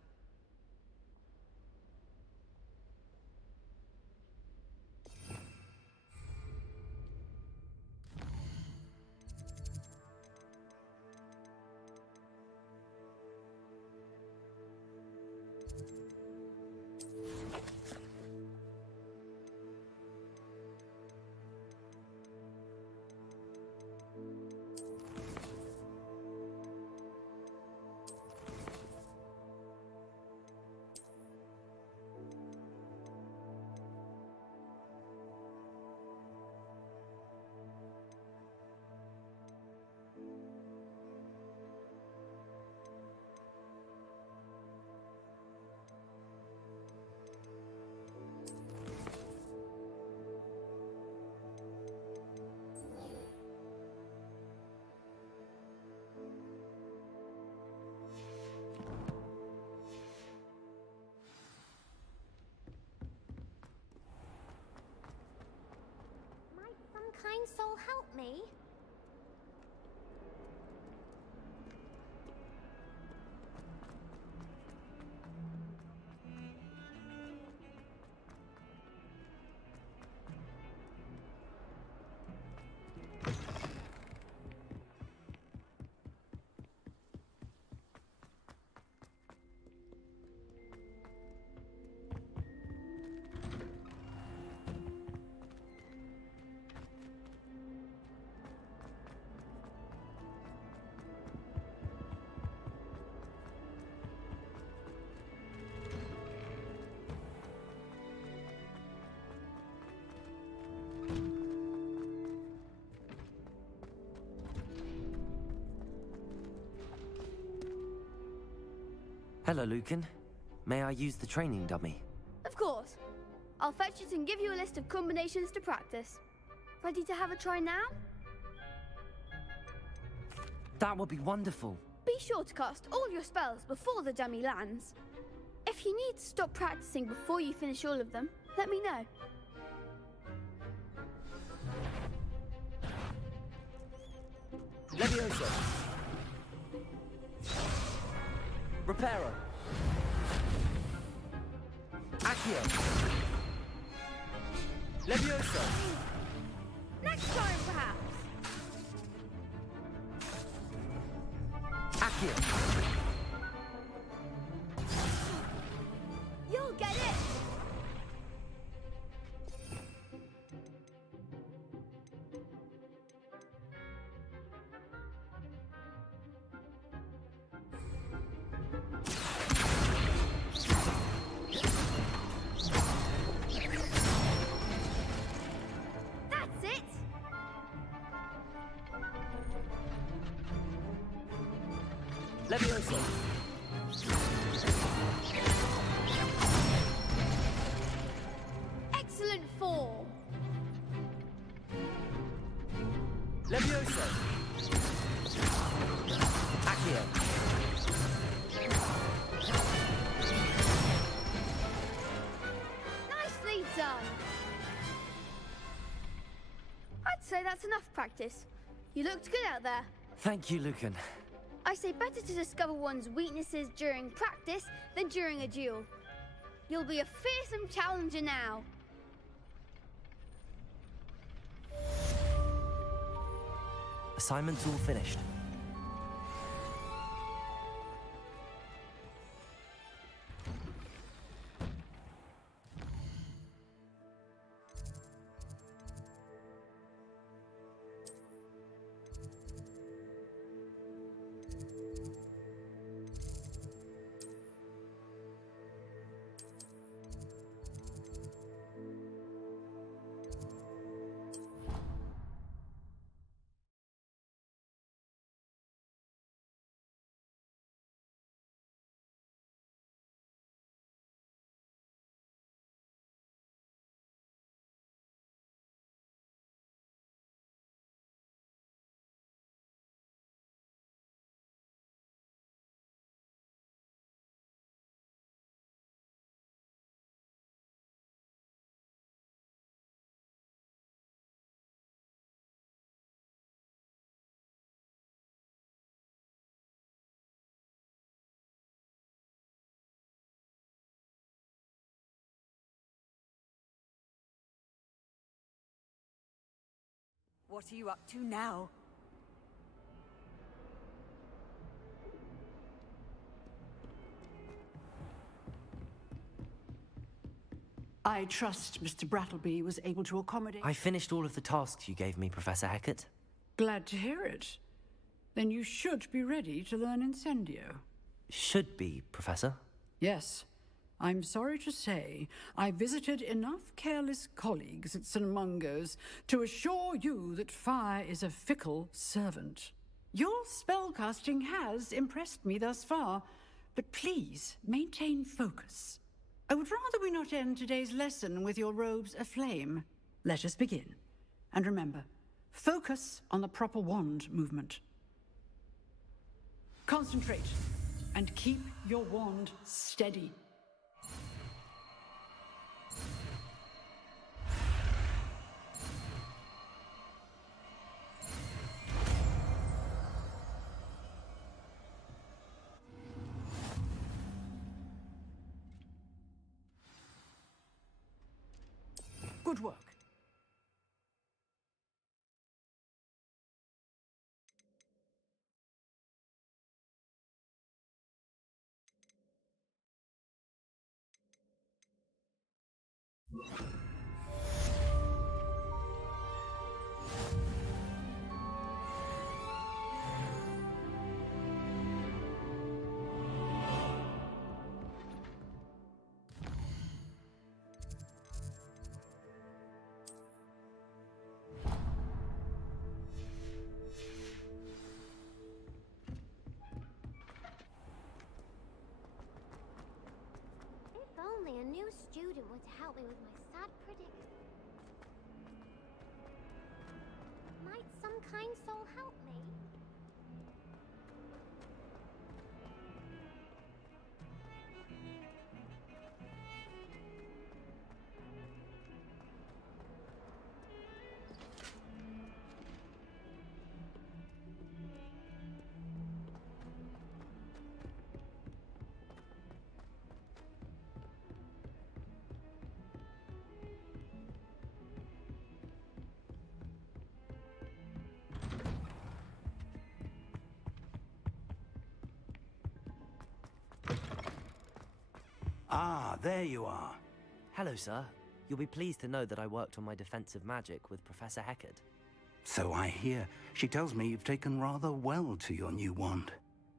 Might some kind soul help me? Hello, Lucan. May I use the training dummy? Of course. I'll fetch it and give you a list of combinations to practice. Ready to have a try now? That would be wonderful. Be sure to cast all your spells before the dummy lands. If you need to stop practicing before you finish all of them, let me know. Levioso. Reparo. Accio. Levioso. Next time, perhaps. Accio. You'll get it. That's it. Levioso. Excellent form. Levioso. Accio. Nicely done. I'd say that's enough practice. You looked good out there. Thank you, Lucan. I say better to discover one's weaknesses during practice than during a duel. You'll be a fearsome challenger now. Assignment's all finished. What are you up to now? I trust Mr. Brattleby was able to accommodate... I finished all of the tasks you gave me, Professor Hecat. Glad to hear it. Then you should be ready to learn Incendio. Should be, Professor. Yes. I'm sorry to say, I visited enough careless colleagues at St. Mungo's to assure you that fire is a fickle servant. Your spellcasting has impressed me thus far, but please maintain focus. I would rather we not end today's lesson with your robes aflame. Let us begin. And remember, focus on the proper wand movement. Concentrate, and keep your wand steady. Good work. If only a new student were to help me with my sad predicament. Might some kind soul help me? Ah, there you are. Hello, sir. You'll be pleased to know that I worked on my defensive magic with Professor Hecat. So I hear. She tells me you've taken rather well to your new wand.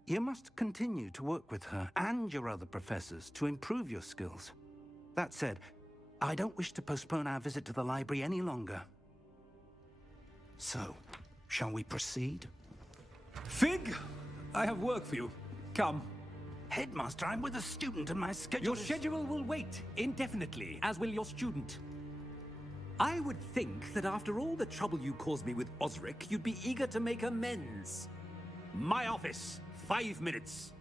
You must continue to work with her and your other professors to improve your skills. That said, I don't wish to postpone our visit to the library any longer. So, shall we proceed? Fig! I have work for you. Come. Headmaster, I'm with a student and my schedule Your schedule will wait indefinitely, as will your student. I would think that after all the trouble you caused me with Osric, you'd be eager to make amends. My office, 5 minutes.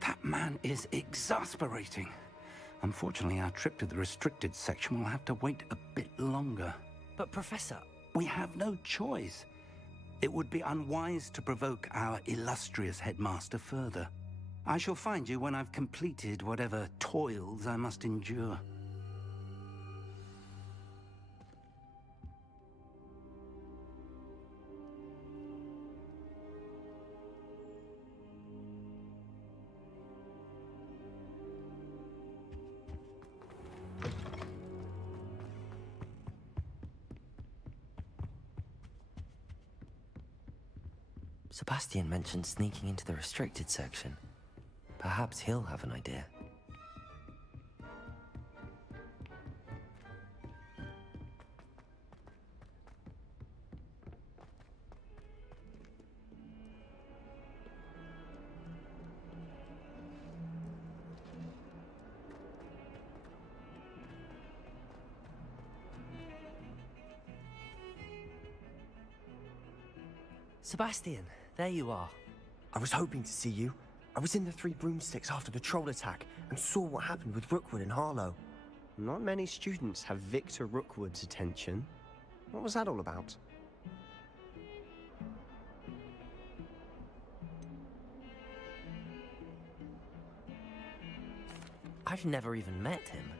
That man is exasperating. Unfortunately, our trip to the restricted section will have to wait a bit longer. But, Professor... We have no choice. It would be unwise to provoke our illustrious headmaster further. I shall find you when I've completed whatever toils I must endure. Sebastian mentioned sneaking into the restricted section. Perhaps he'll have an idea. Sebastian, there you are. I was hoping to see you. I was in the Three Broomsticks after the troll attack and saw what happened with Rookwood and Harlow. Not many students have Victor Rookwood's attention. What was that all about? I've never even met him.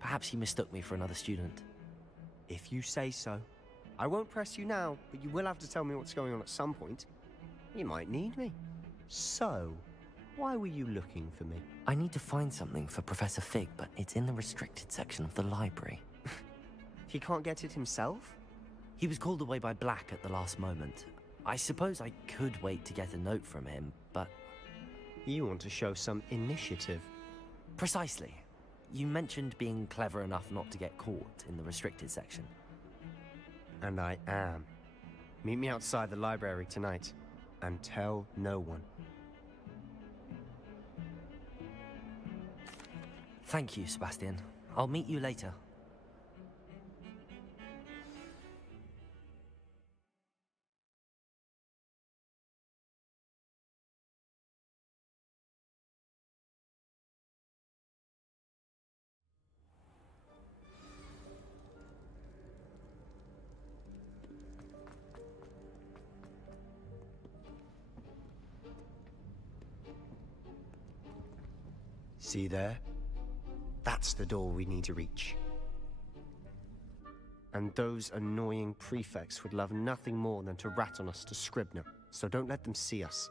Perhaps he mistook me for another student. If you say so. I won't press you now, but you will have to tell me what's going on at some point. You might need me. So, Why were you looking for me? I need to find something for Professor Fig, but it's in the restricted section of the library. He can't get it himself? He was called away by Black at the last moment. I suppose I could wait to get a note from him, but... You want to show some initiative. Precisely. You mentioned being clever enough not to get caught in the restricted section. And I am. Meet me outside the library tonight, and tell no one. Thank you, Sebastian. I'll meet you later. See there? That's the door we need to reach. And those annoying prefects would love nothing more than to rat on us to Scribner, so don't let them see us.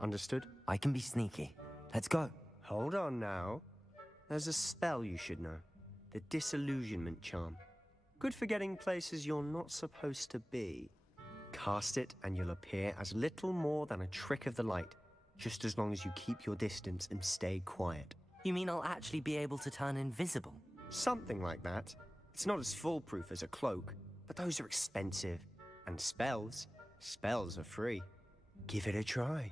Understood? I can be sneaky. Let's go. Hold on now. There's a spell you should know. The Disillusionment Charm. Good for getting places you're not supposed to be. Cast it and you'll appear as little more than a trick of the light, just as long as you keep your distance and stay quiet. You mean I'll actually be able to turn invisible? Something like that. It's not as foolproof as a cloak, but those are expensive. And spells are free. Give it a try.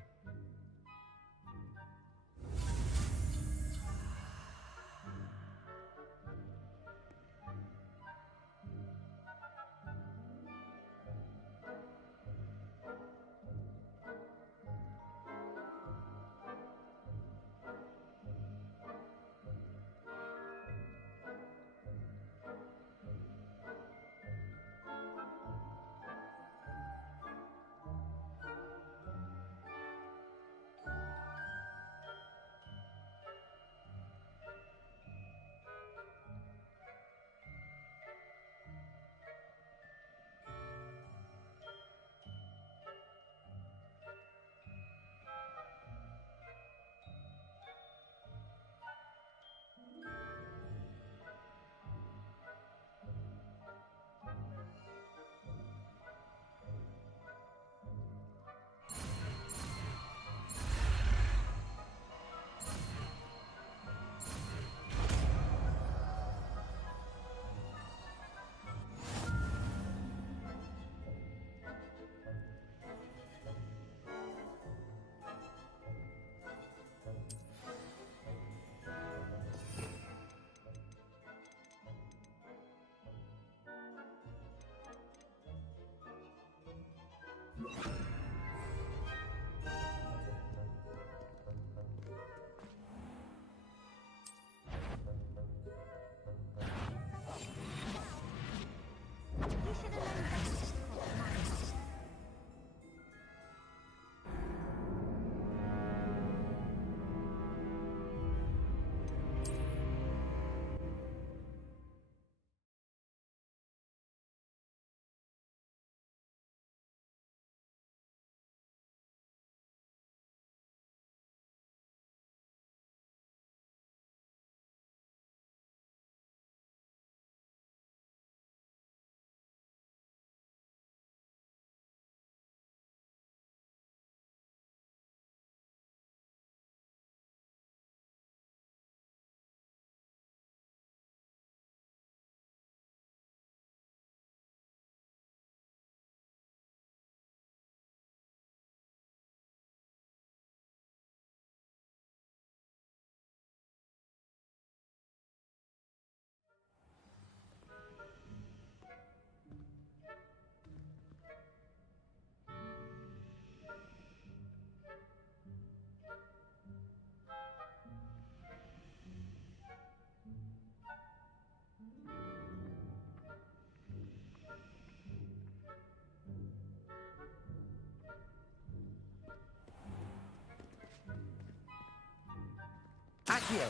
Accio!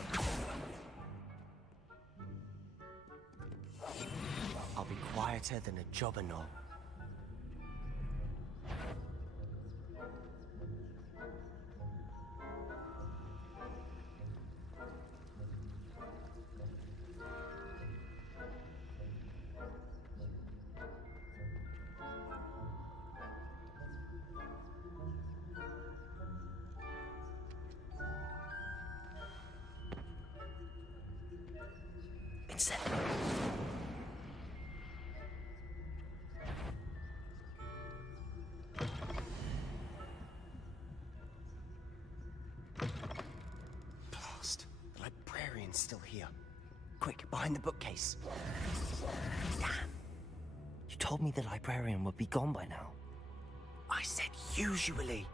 I'll be quieter than a jobberknoll. That's it. Blast. The librarian's still here. Quick, behind the bookcase. Damn. You told me the librarian would be gone by now. I said usually,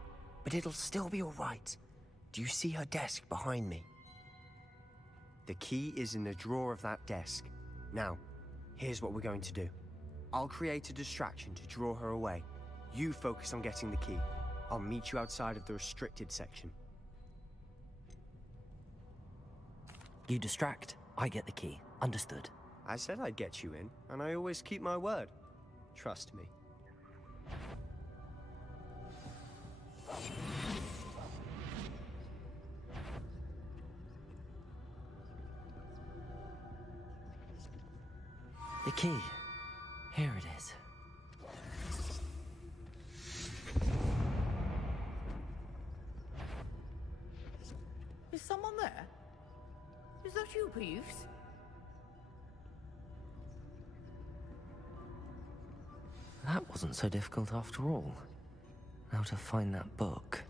but it'll still be all right. Do you see her desk behind me? The key is in the drawer of that desk. Now, here's what we're going to do. I'll create a distraction to draw her away. You focus on getting the key. I'll meet you outside of the restricted section. You distract, I get the key. Understood. I said I'd get you in, and I always keep my word. Trust me. The key. Here it is. Is someone there? Is that you, Peeves? That wasn't so difficult after all. How to find that book.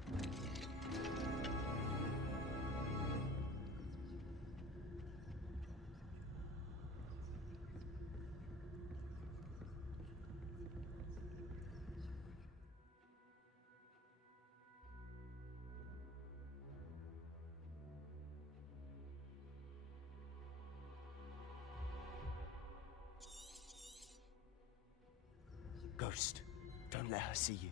Ghost, don't let her see you.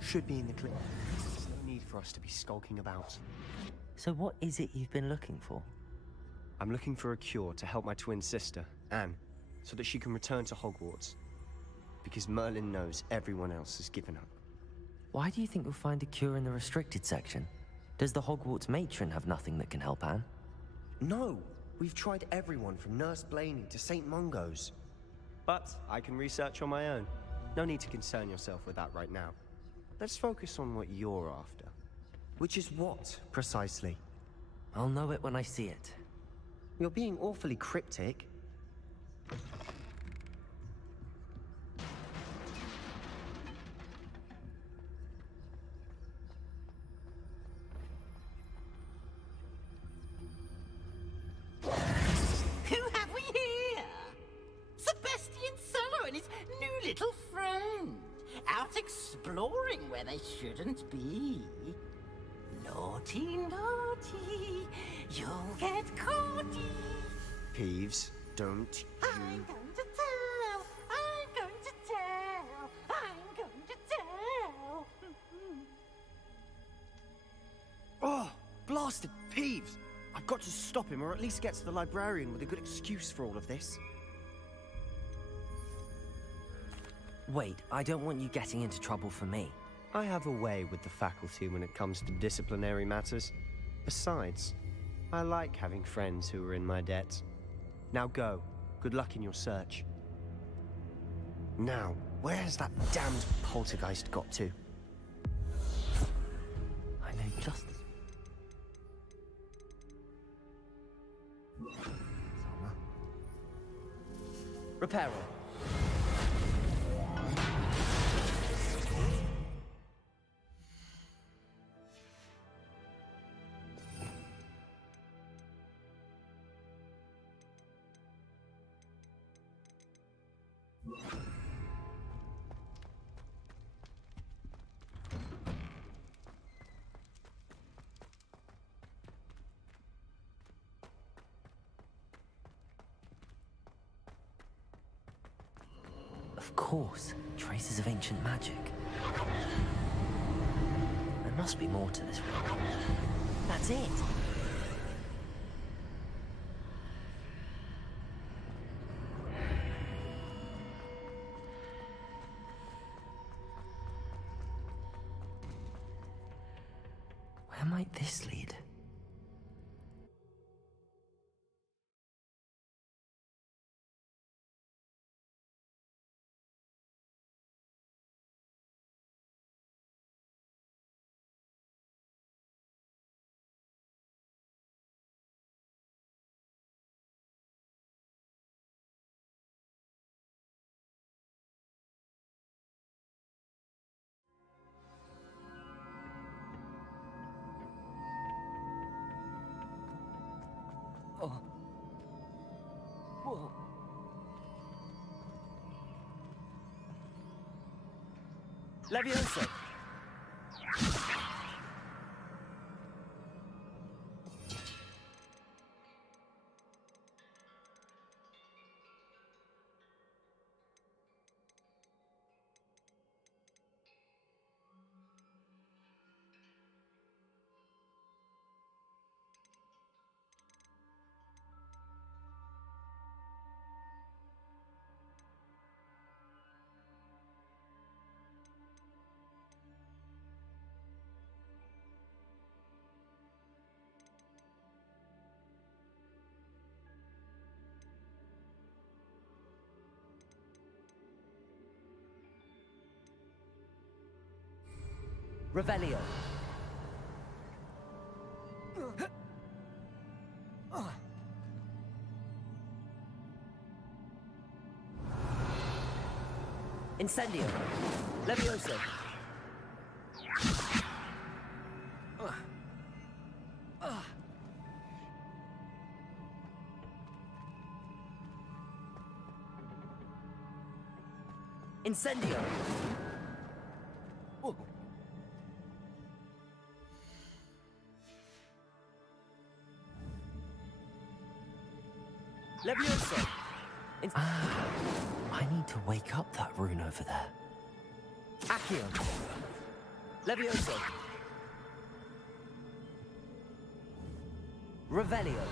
Should be in the clip. There's no need for us to be skulking about. So what is it you've been looking for? I'm looking for a cure to help my twin sister, Anne, so that she can return to Hogwarts. Because Merlin knows everyone else has given up. Why do you think you'll find a cure in the restricted section? Does the Hogwarts matron have nothing that can help Anne? No! We've tried everyone from Nurse Blaney to St. Mungo's. But I can research on my own. No need to concern yourself with that right now. Let's focus on what you're after. Which is what, precisely? I'll know it when I see it. You're being awfully cryptic. Who have we here? Sebastian Cello and his new little friend. Out exploring where they shouldn't be. Naughty, naughty, you'll get caughty. Peeves, don't you... I'm going to tell, I'm going to tell, I'm going to tell. Oh, blasted Peeves! I've got to stop him, or at least get to the librarian with a good excuse for all of this. Wait, I don't want you getting into trouble for me. I have a way with the faculty when it comes to disciplinary matters. Besides, I like having friends who are in my debt. Now go. Good luck in your search. Now, where has that damned poltergeist got to? I know just... Reparo. Of course, traces of ancient magic. There must be more to this one. That's it! Where might this lead? Oh. Whoa. Levioso! Revelio. Incendio. Levioso. Incendio. Oh. Levioso. I need to wake up that rune over there. Accio. Levioso. Revelio.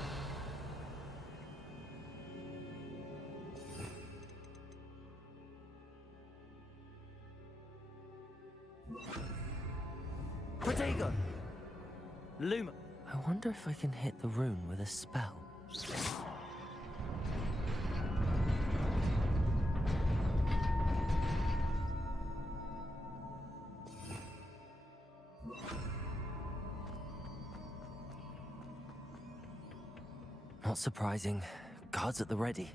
Protego. Luma. I wonder if I can hit the rune with a spell. Not surprising. Guards at the ready.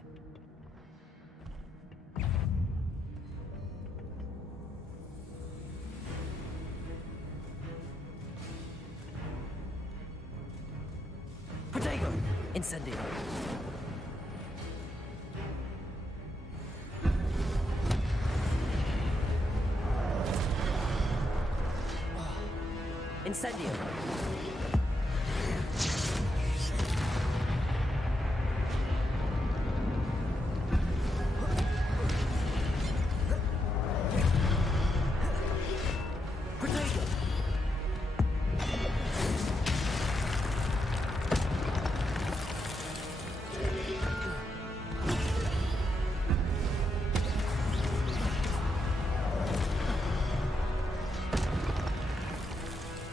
Protego! Incendio. Incendio.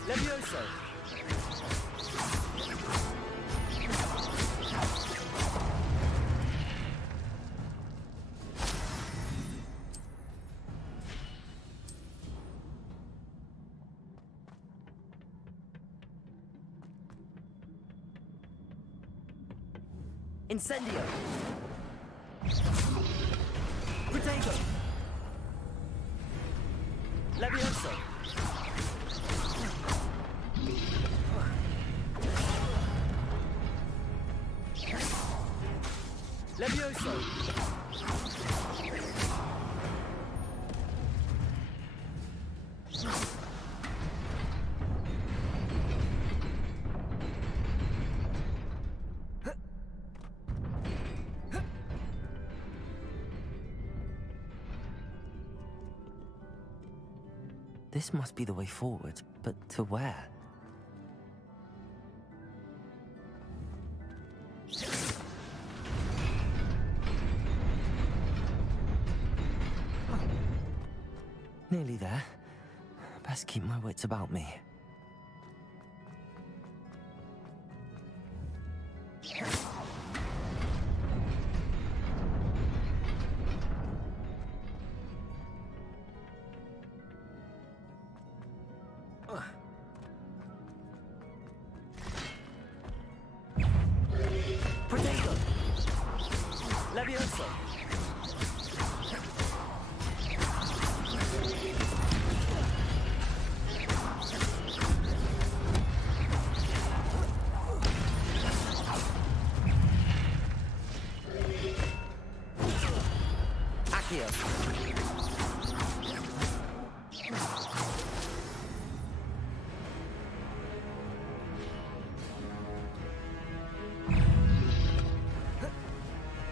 Levioso. Incendio. Protego. Levioso. Levioso. This must be the way forward, but to where? Nearly there. Best keep my wits about me. Potato! Levioso! Accio!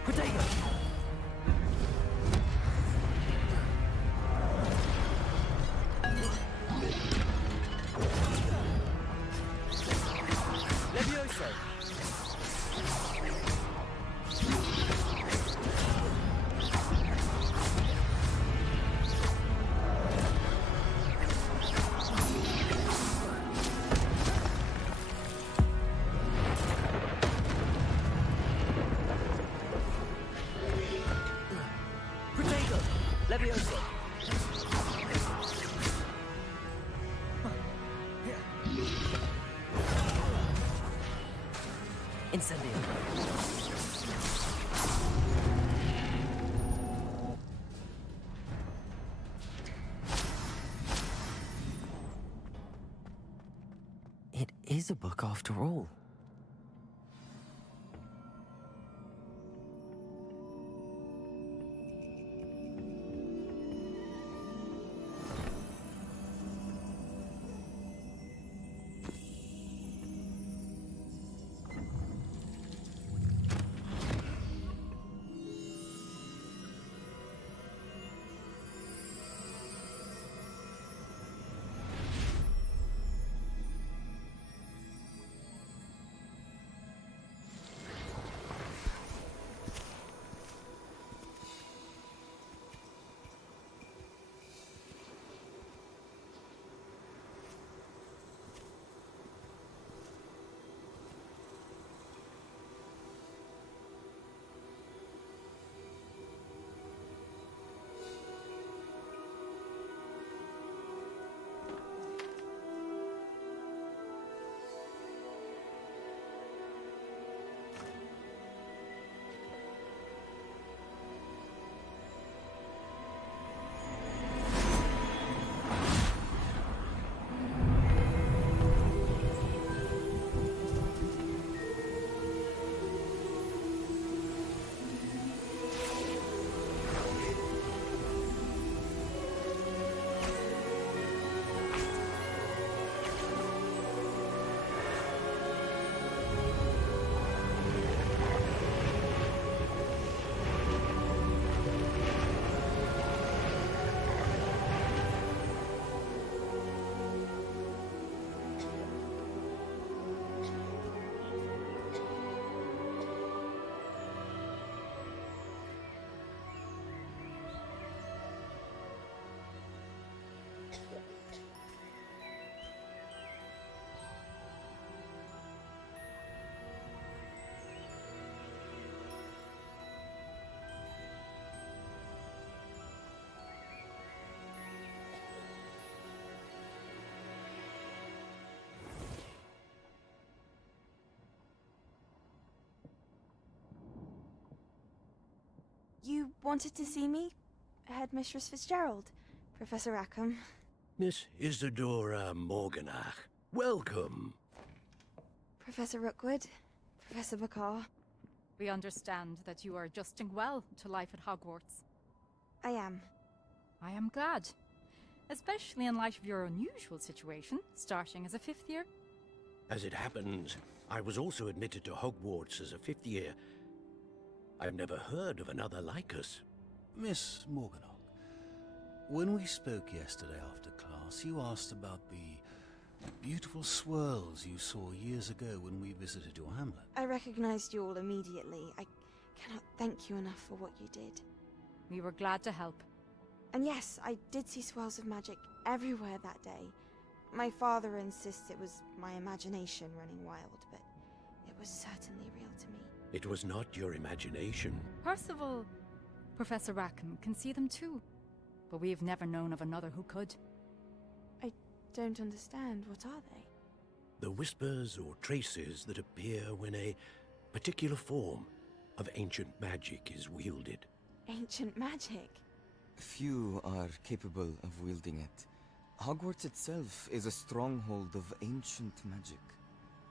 Potato! Levioso! Potato! Levioso! Incendio! It is a book after all. You wanted to see me? Headmistress Fitzgerald, Professor Rackham. Miss Isadora Morganach, welcome. Professor Rookwood, Professor Bakar. We understand that you are adjusting well to life at Hogwarts. I am. I am glad. Especially in light of your unusual situation, starting as a 5th year. As it happens, I was also admitted to Hogwarts as a 5th year. I've never heard of another like us. Miss Morganach, when we spoke yesterday after class, you asked about the beautiful swirls you saw years ago when we visited your hamlet. I recognized you all immediately. I cannot thank you enough for what you did. We were glad to help. And yes, I did see swirls of magic everywhere that day. My father insists it was my imagination running wild, but It was certainly real to me. It was not your imagination. Percival, Professor Rackham can see them too. But we've never known of another who could. I don't understand. What are they? The whispers or traces that appear when a particular form of ancient magic is wielded. Ancient magic? Few are capable of wielding it. Hogwarts itself is a stronghold of ancient magic.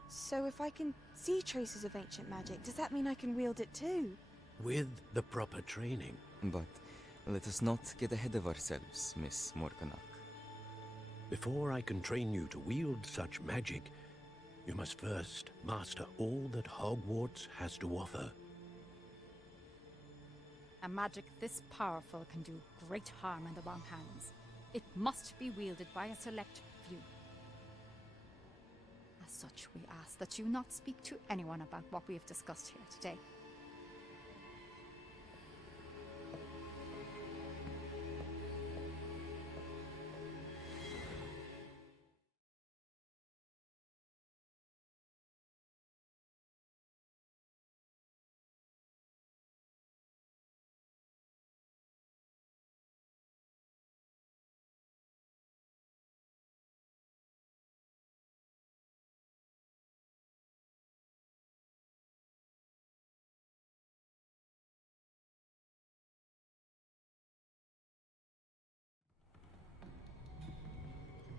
So if I can see traces of ancient magic, does that mean I can wield it too? With the proper training. But let us not get ahead of ourselves, Miss Morganach. Before I can train you to wield such magic, you must first master all that Hogwarts has to offer. A magic this powerful can do great harm in the wrong hands. It must be wielded by a select few. As such, we ask that you not speak to anyone about what we have discussed here today.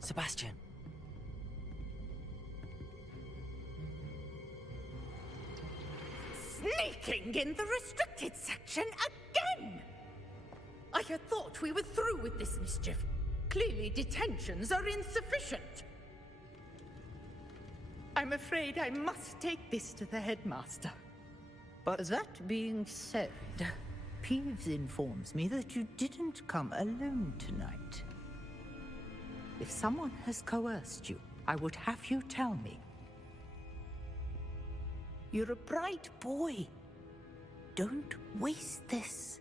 Sebastian. Sneaking in the restricted section again! I had thought we were through with this mischief. Clearly detentions are insufficient. I'm afraid I must take this to the headmaster. But that being said, Peeves informs me that you didn't come alone tonight. If someone has coerced you, I would have you tell me. You're a bright boy. Don't waste this.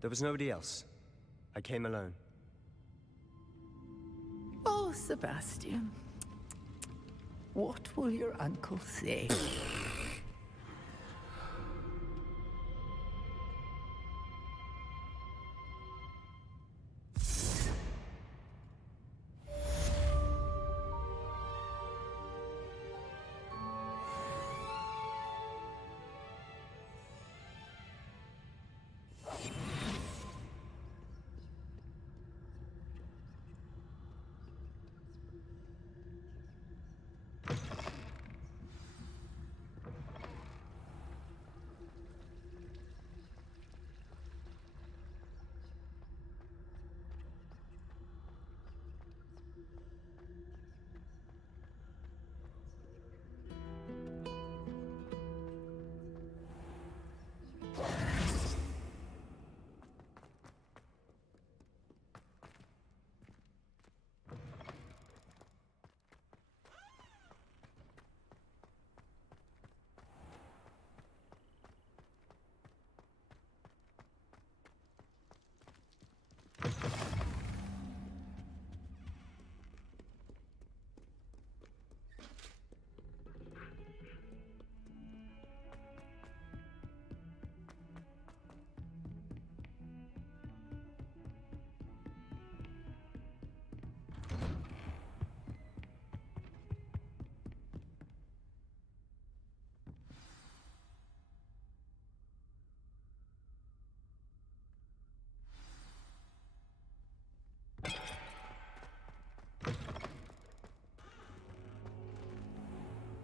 There was nobody else. I came alone. Oh, Sebastian. What will your uncle say?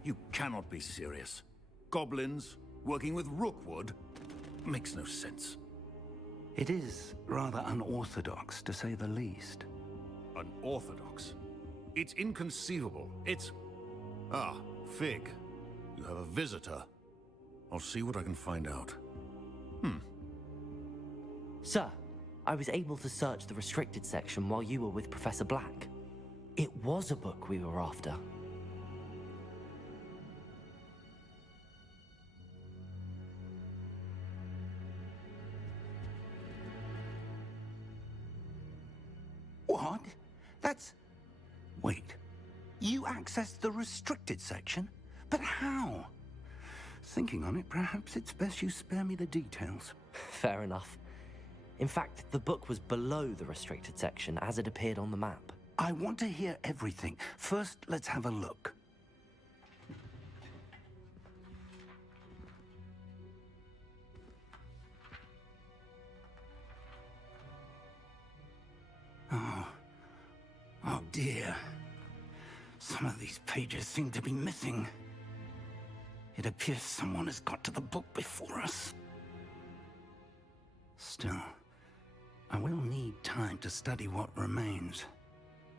You cannot be serious. Goblins working with Rookwood makes no sense. It is rather unorthodox, to say the least. Unorthodox? It's inconceivable. It's... Ah, Fig. You have a visitor. I'll see what I can find out. Sir, I was able to search the restricted section while you were with Professor Black. It was a book we were after. What? That's... Wait. You accessed the restricted section? But how? Thinking on it, perhaps it's best you spare me the details. Fair enough. In fact, the book was below the restricted section as it appeared on the map. I want to hear everything. First, let's have a look. Oh dear. Some of these pages seem to be missing. It appears someone has got to the book before us. Still, I will need time to study what remains.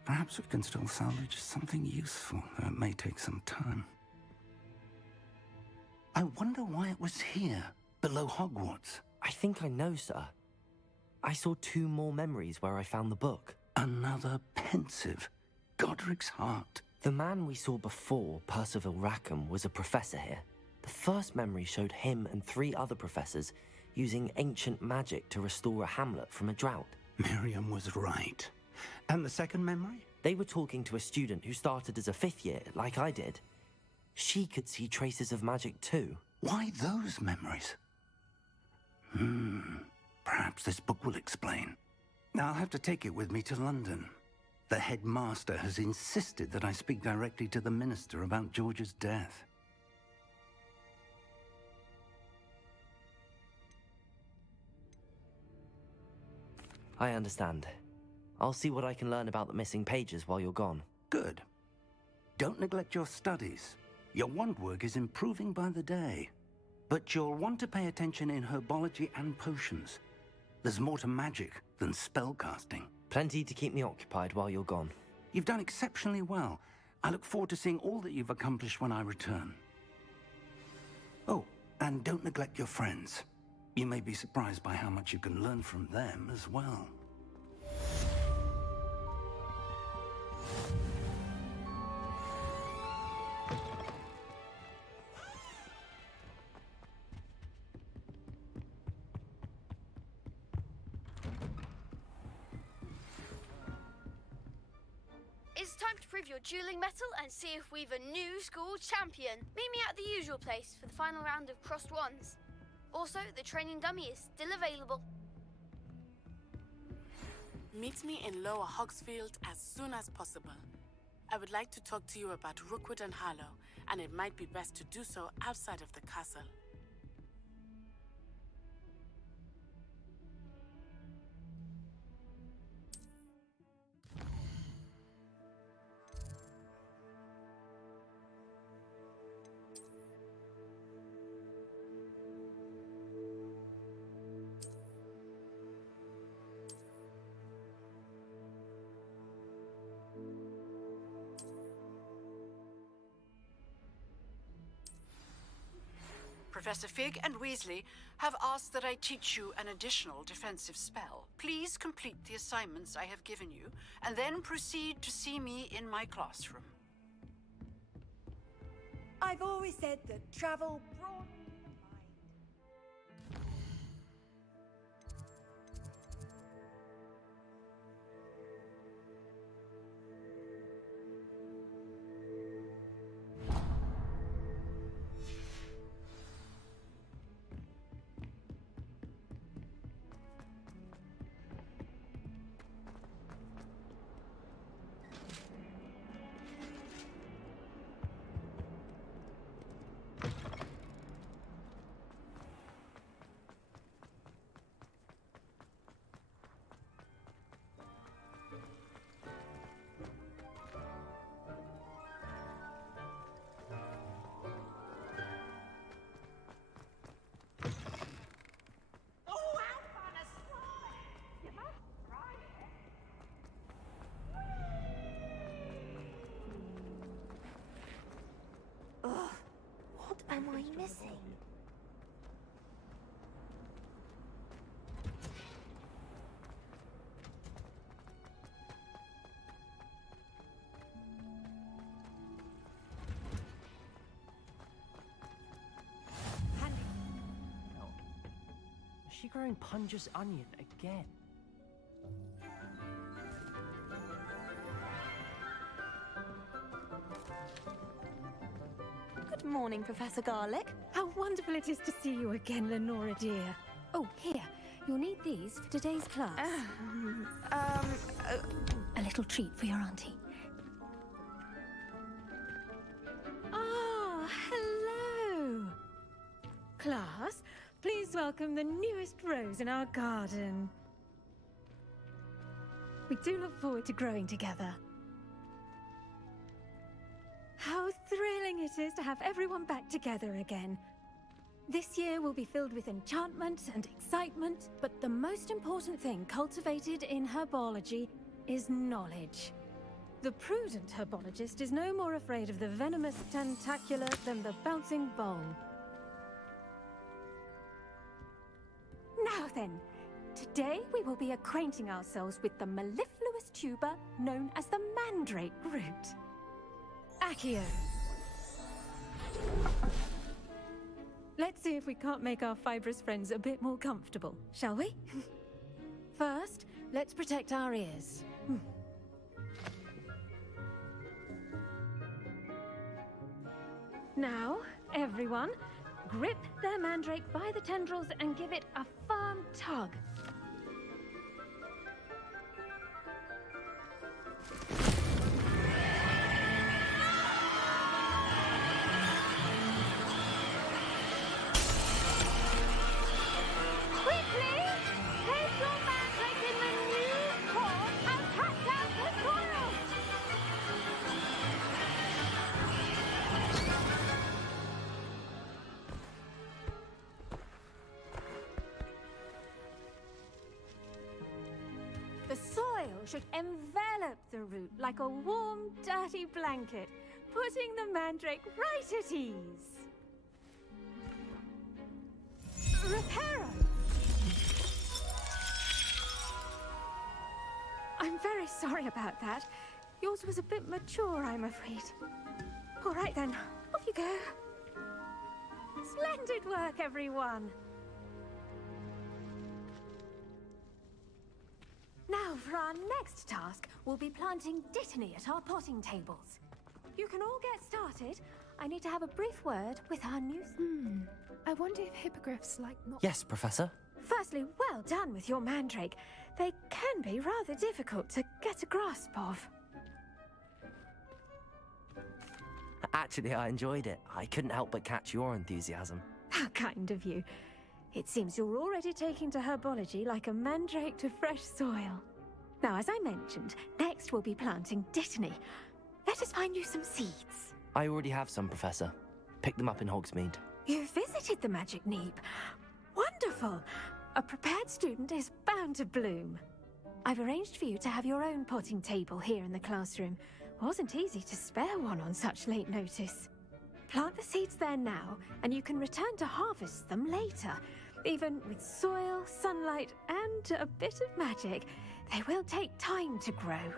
Perhaps we can still salvage something useful, though it may take some time. I wonder why it was here, below Hogwarts. I think I know, sir. I saw 2 more memories where I found the book. Another pensive. Godric's heart. The man we saw before, Percival Rackham, was a professor here. The first memory showed him and 3 other professors using ancient magic to restore a hamlet from a drought. Miriam was right. And the second memory? They were talking to a student who started as a 5th year, like I did. She could see traces of magic too. Why those memories? Perhaps this book will explain. I'll have to take it with me to London. The headmaster has insisted that I speak directly to the minister about George's death. I understand. I'll see what I can learn about the missing pages while you're gone. Good. Don't neglect your studies. Your wand work is improving by the day. But you'll want to pay attention in herbology and potions. There's more to magic than spellcasting. Plenty to keep me occupied while you're gone. You've done exceptionally well. I look forward to seeing all that you've accomplished when I return. Oh, and don't neglect your friends. You may be surprised by how much you can learn from them as well. It's time to prove your dueling mettle and see if we've a new school champion. Meet me at the usual place for the final round of crossed wands. Also, the training dummy is still available. Meet me in Lower Hogsfield as soon as possible. I would like to talk to you about Rookwood and Harlow, and it might be best to do so outside of the castle. Professor Fig and Weasley have asked that I teach you an additional defensive spell. Please complete the assignments I have given you, and then proceed to see me in my classroom. I've always said that travel broadens the mind. What am I missing? Is she growing Punja's onion again? morning, Professor Garlick. How wonderful it is to see you again, Lenora dear. Oh, here. You'll need these for today's class. A little treat for your auntie. Ah, hello. Class, please welcome the newest rose in our garden. We do look forward to growing together. How thrilling it is to have everyone back together again. This year will be filled with enchantment and excitement, but the most important thing cultivated in herbology is knowledge. The prudent herbologist is no more afraid of the venomous tentacular than the bouncing bowl. Now then, today we will be acquainting ourselves with the mellifluous tuber known as the mandrake root. Accio. Let's see if we can't make our fibrous friends a bit more comfortable, shall we? First, let's protect our ears. Now, everyone, grip their mandrake by the tendrils and give it a firm tug. Quickly! Place your mandrake in the new pot and cut down the soil! The soil should envelop the root like a warm, dirty blanket, putting the mandrake right at ease. Reparo! I'm very sorry about that. Yours was a bit mature, I'm afraid. All right then, off you go. Splendid work, everyone. Now, for our next task, we'll be planting dittany at our potting tables. You can all get started. I need to have a brief word with our new... I wonder if hippogriffs like not... Yes, Professor. Firstly, well done with your mandrake. They can be rather difficult to get a grasp of. Actually, I enjoyed it. I couldn't help but catch your enthusiasm. How kind of you. It seems you're already taking to herbology like a mandrake to fresh soil. Now, as I mentioned, next we'll be planting dittany. Let us find you some seeds. I already have some, Professor. Picked them up in Hogsmeade. You visited the Magic Neep. Wonderful! A prepared student is bound to bloom. I've arranged for you to have your own potting table here in the classroom. Wasn't easy to spare one on such late notice. Plant the seeds there now, and you can return to harvest them later. Even with soil, sunlight, and a bit of magic, they will take time to grow.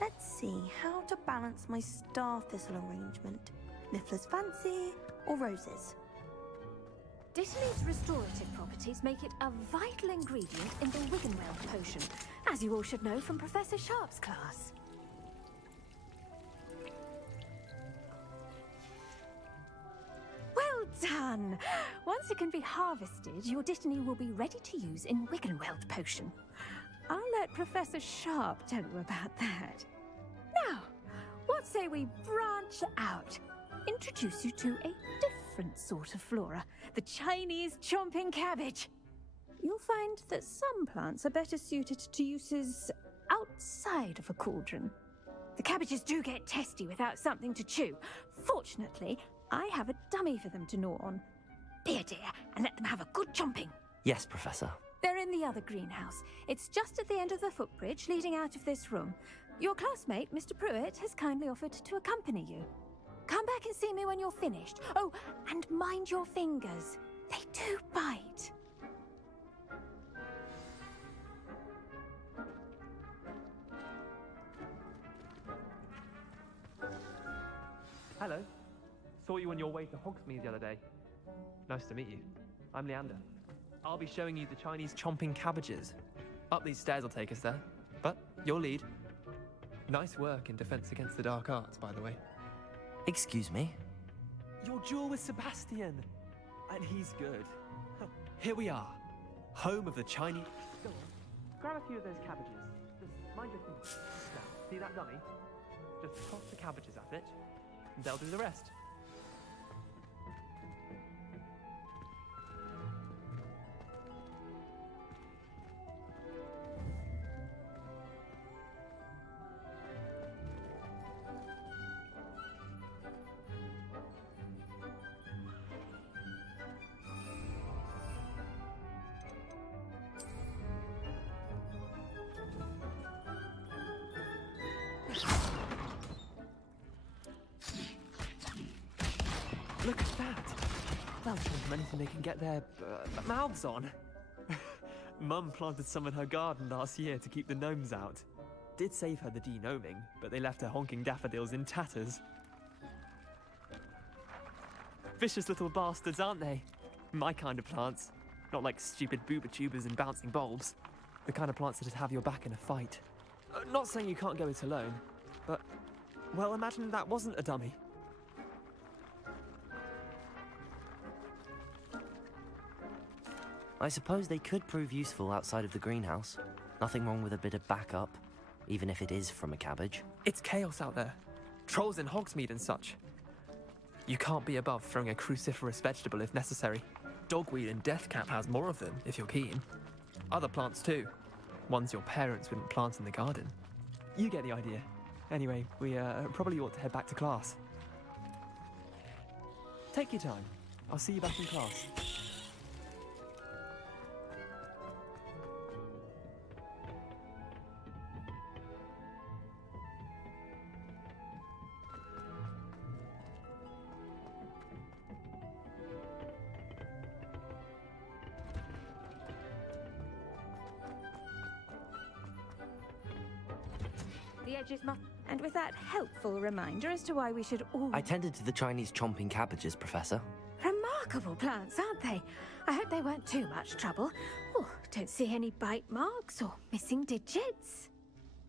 Let's see how to balance my star thistle arrangement. Niffler's fancy or roses? Dittany's restorative properties make it a vital ingredient in the Wiggenweld potion, as you all should know from Professor Sharp's class. Well done! Once it can be harvested, your dittany will be ready to use in Wiggenweld potion. I'll let Professor Sharp tell you about that. Now, what say we branch out? Introduce you to a different sort of flora, the Chinese chomping cabbage. You'll find that some plants are better suited to uses outside of a cauldron. The cabbages do get testy without something to chew. Fortunately, I have a dummy for them to gnaw on. Be a dear and let them have a good chomping. Yes, Professor. They're in the other greenhouse. It's just at the end of the footbridge leading out of this room. Your classmate, Mr. Pruitt, has kindly offered to accompany you. Come back and see me when you're finished. Oh, and mind your fingers. They do bite. Hello. Saw you on your way to Hogsmeade the other day. Nice to meet you. I'm Leander. I'll be showing you the Chinese chomping cabbages. Up these stairs will take us there. But you'll lead. Nice work in Defense Against the Dark Arts, by the way. Excuse me? Your duel with Sebastian. And he's good. Here we are. Home of the Chinese... Go on. Grab a few of those cabbages. Just mind your fingers. Now, see that dummy? Just toss the cabbages at it, and they'll do the rest. Look at that! They'll turn from anything they can get their mouths on. Mum planted some in her garden last year to keep the gnomes out. Did save her the de-gnoming, but they left her honking daffodils in tatters. Vicious little bastards, aren't they? My kind of plants. Not like stupid booba tubers and bouncing bulbs. The kind of plants that'd have your back in a fight. Not saying you can't go it alone, but... well, imagine that wasn't a dummy. I suppose they could prove useful outside of the greenhouse. Nothing wrong with a bit of backup, even if it is from a cabbage. It's chaos out there. Trolls in Hogsmeade and such. You can't be above throwing a cruciferous vegetable if necessary. Dogweed and deathcap has more of them, if you're keen. Other plants too. Ones your parents wouldn't plant in the garden. You get the idea. Anyway, we probably ought to head back to class. Take your time. I'll see you back in class. The edges must... And with that helpful reminder as to why we should all... I tended to the Chinese chomping cabbages, Professor. Remarkable plants, aren't they? I hope they weren't too much trouble. Oh, don't see any bite marks or missing digits.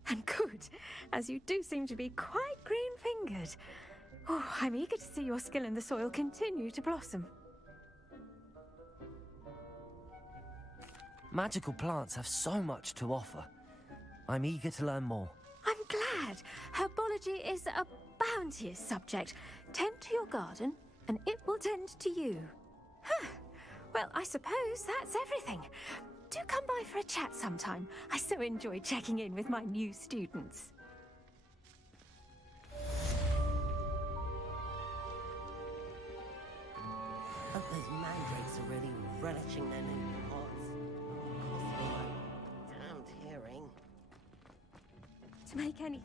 And good, as you do seem to be quite green-fingered. Oh, I'm eager to see your skill in the soil continue to blossom. Magical plants have so much to offer. I'm eager to learn more. I'm glad. Herbology is a bounteous subject. Tend to your garden, and it will tend to you. Huh. Well, I suppose that's everything. Do come by for a chat sometime. I so enjoy checking in with my new students. Hope those mandrakes are really relishing their new pots. Cost me my damned hearing. To make anything.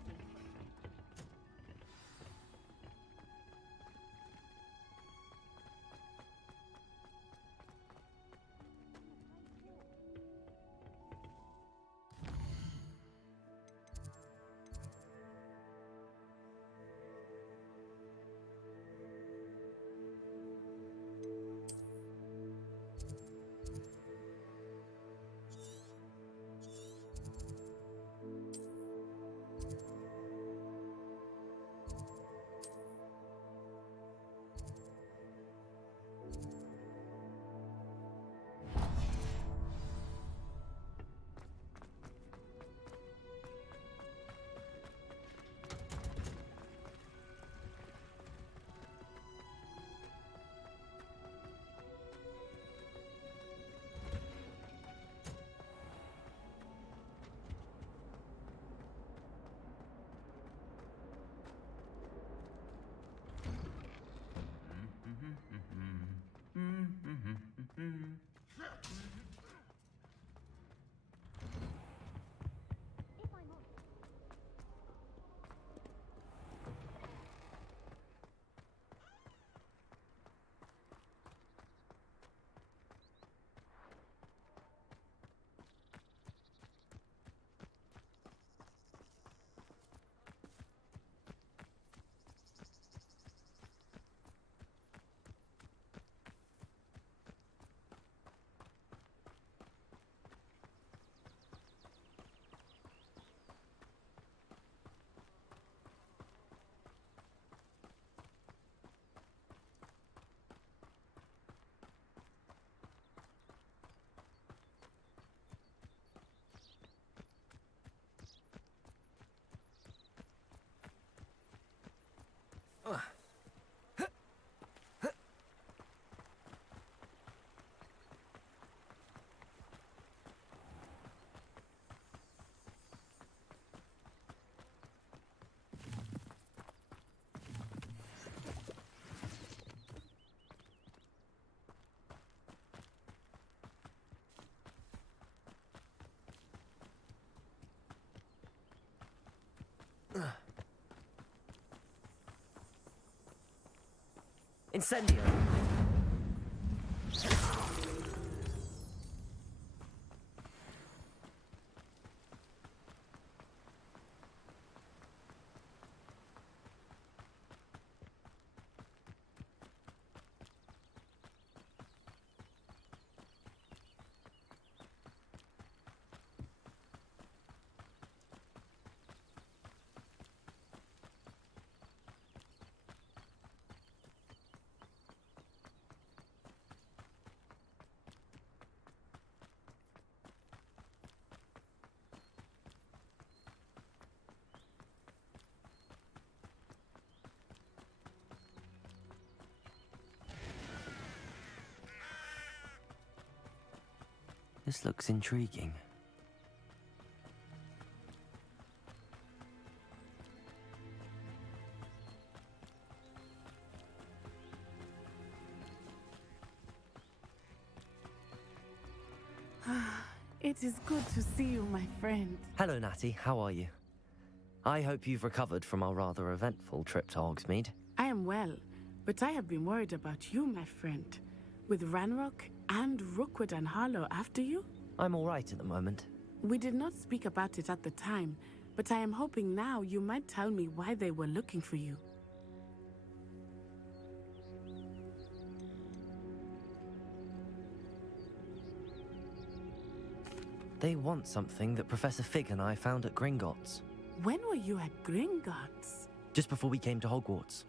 Incendio! This looks intriguing. It is good to see you, my friend. Hello, Natty. How are you? I hope you've recovered from our rather eventful trip to Hogsmeade. I am well, but I have been worried about you, my friend. With Ranrock and Rookwood and Harlow after you? I'm all right at the moment. We did not speak about it at the time, but I am hoping now you might tell me why they were looking for you. They want something that Professor Fig and I found at Gringotts. When were you at Gringotts? Just before we came to Hogwarts.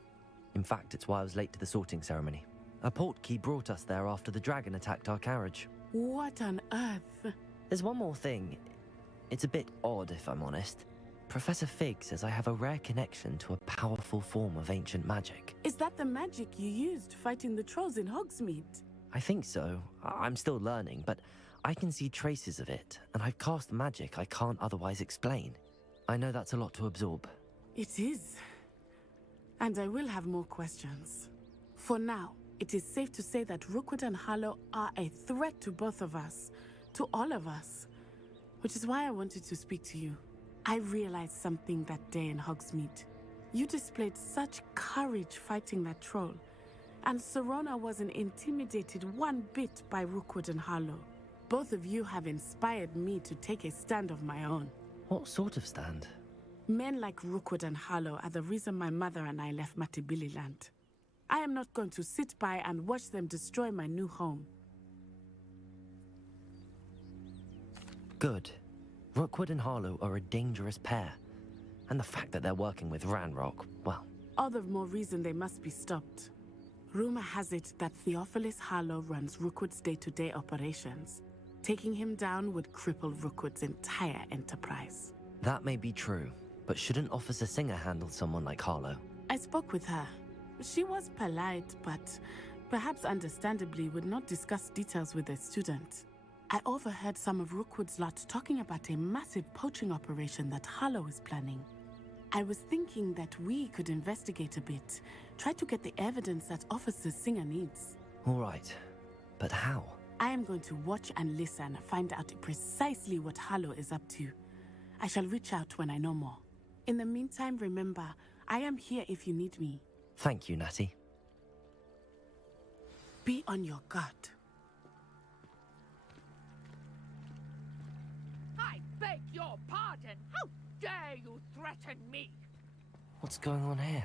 In fact, it's why I was late to the sorting ceremony. A portkey brought us there after the dragon attacked our carriage. What on earth? There's one more thing. It's a bit odd, if I'm honest. Professor Fig says I have a rare connection to a powerful form of ancient magic. Is that the magic you used fighting the trolls in Hogsmeade? I think so. I'm still learning, but I can see traces of it, and I've cast magic I can't otherwise explain. I know that's a lot to absorb. It is. And I will have more questions. For now, it is safe to say that Rookwood and Harlow are a threat to both of us, to all of us. Which is why I wanted to speak to you. I realized something that day in Hogsmeade. You displayed such courage fighting that troll, and Serona wasn't intimidated one bit by Rookwood and Harlow. Both of you have inspired me to take a stand of my own. What sort of stand? Men like Rookwood and Harlow are the reason my mother and I left Matibili Land. I am not going to sit by and watch them destroy my new home. Good. Rookwood and Harlow are a dangerous pair. And the fact that they're working with Ranrock, well... All the more reason they must be stopped. Rumor has it that Theophilus Harlow runs Rookwood's day-to-day operations. Taking him down would cripple Rookwood's entire enterprise. That may be true, but shouldn't Officer Singer handle someone like Harlow? I spoke with her. She was polite, but perhaps understandably would not discuss details with a student. I overheard some of Rookwood's lot talking about a massive poaching operation that Harlow is planning. I was thinking that we could investigate a bit, try to get the evidence that Officer Singer needs. All right, but how? I am going to watch and listen, find out precisely what Harlow is up to. I shall reach out when I know more. In the meantime, remember, I am here if you need me. Thank you, Natty. Be on your guard. I beg your pardon! How dare you threaten me? What's going on here?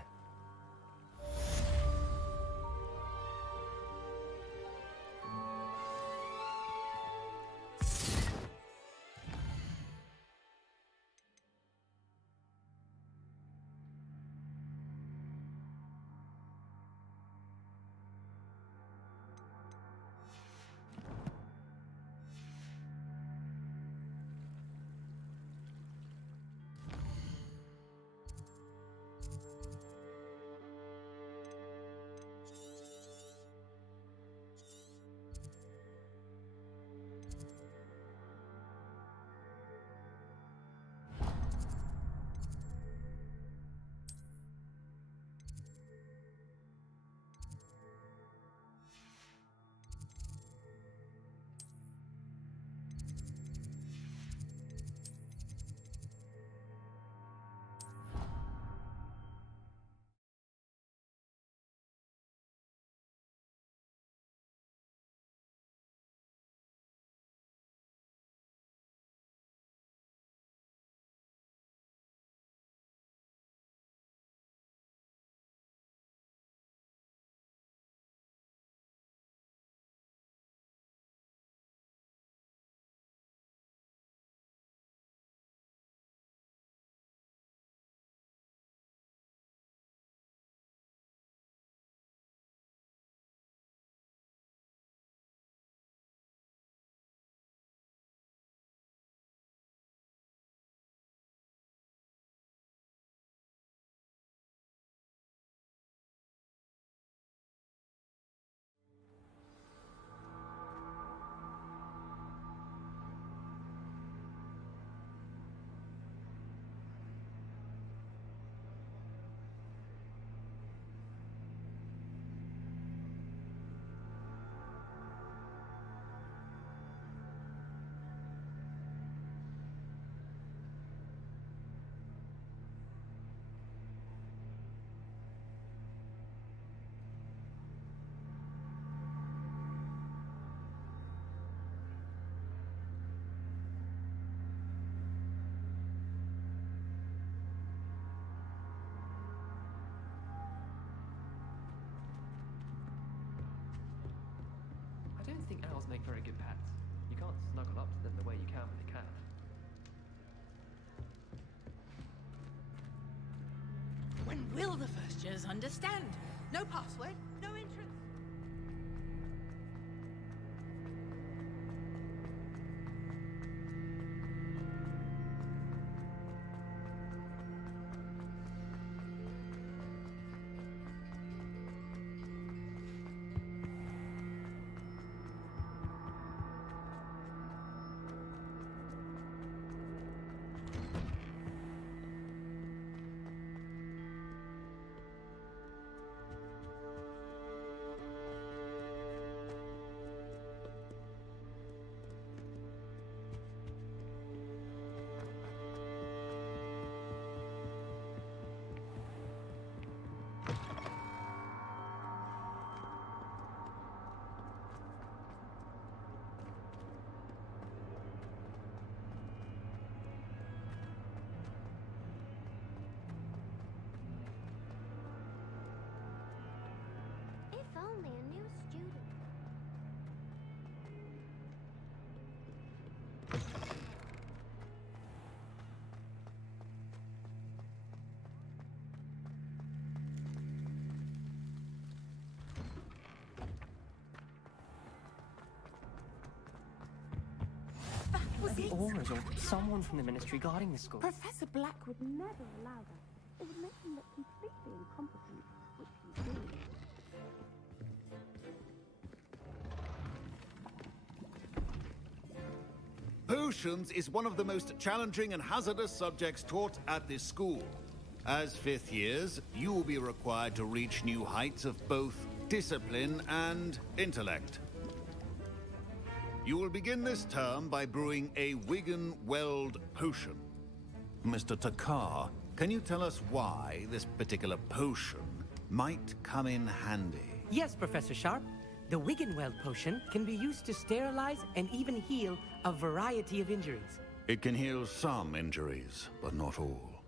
think owls make very good pets. You can't snuggle up to them the way you can with a cat. When will the first years understand? No password, no entrance. If only a new student. The Aurors or someone from the Ministry guarding the school. Professor Black would never allow that. It would make him look completely incompetent, which he did. Potions is one of the most challenging and hazardous subjects taught at this school. As fifth years, you will be required to reach new heights of both discipline and intellect. You will begin this term by brewing a Wigan Weld potion. Mr. Takar, can you tell us why this particular potion might come in handy? Yes, Professor Sharp. The Wiggenweld potion can be used to sterilize and even heal a variety of injuries. It can heal some injuries, but not all.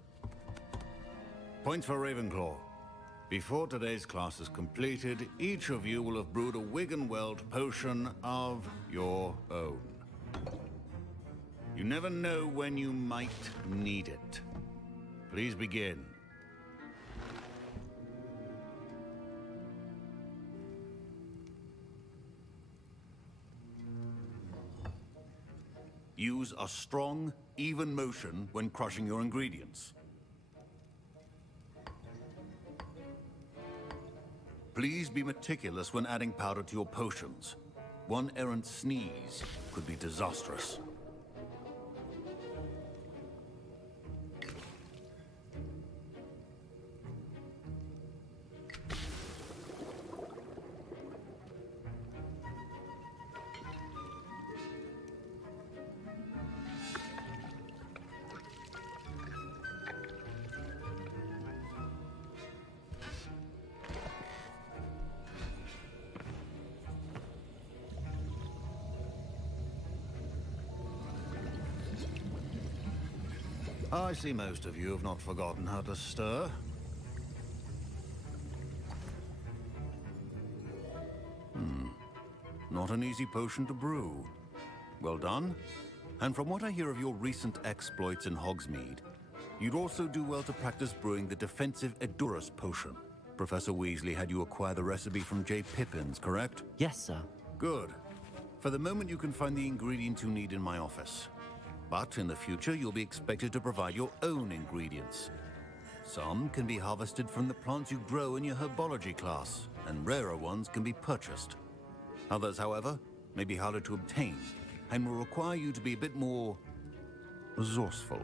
Points for Ravenclaw. Before today's class is completed, each of you will have brewed a Wiggenweld potion of your own. You never know when you might need it. Please begin. Use a strong, even motion when crushing your ingredients. Please be meticulous when adding powder to your potions. One errant sneeze could be disastrous. I see most of you have not forgotten how to stir. Not an easy potion to brew. Well done. And from what I hear of your recent exploits in Hogsmeade, you'd also do well to practice brewing the defensive Edurus potion. Professor Weasley had you acquire the recipe from J. Pippin's, correct? Yes, sir. Good. For the moment, you can find the ingredients you need in my office. But in the future, you'll be expected to provide your own ingredients. Some can be harvested from the plants you grow in your herbology class, and rarer ones can be purchased. Others, however, may be harder to obtain, and will require you to be a bit more resourceful.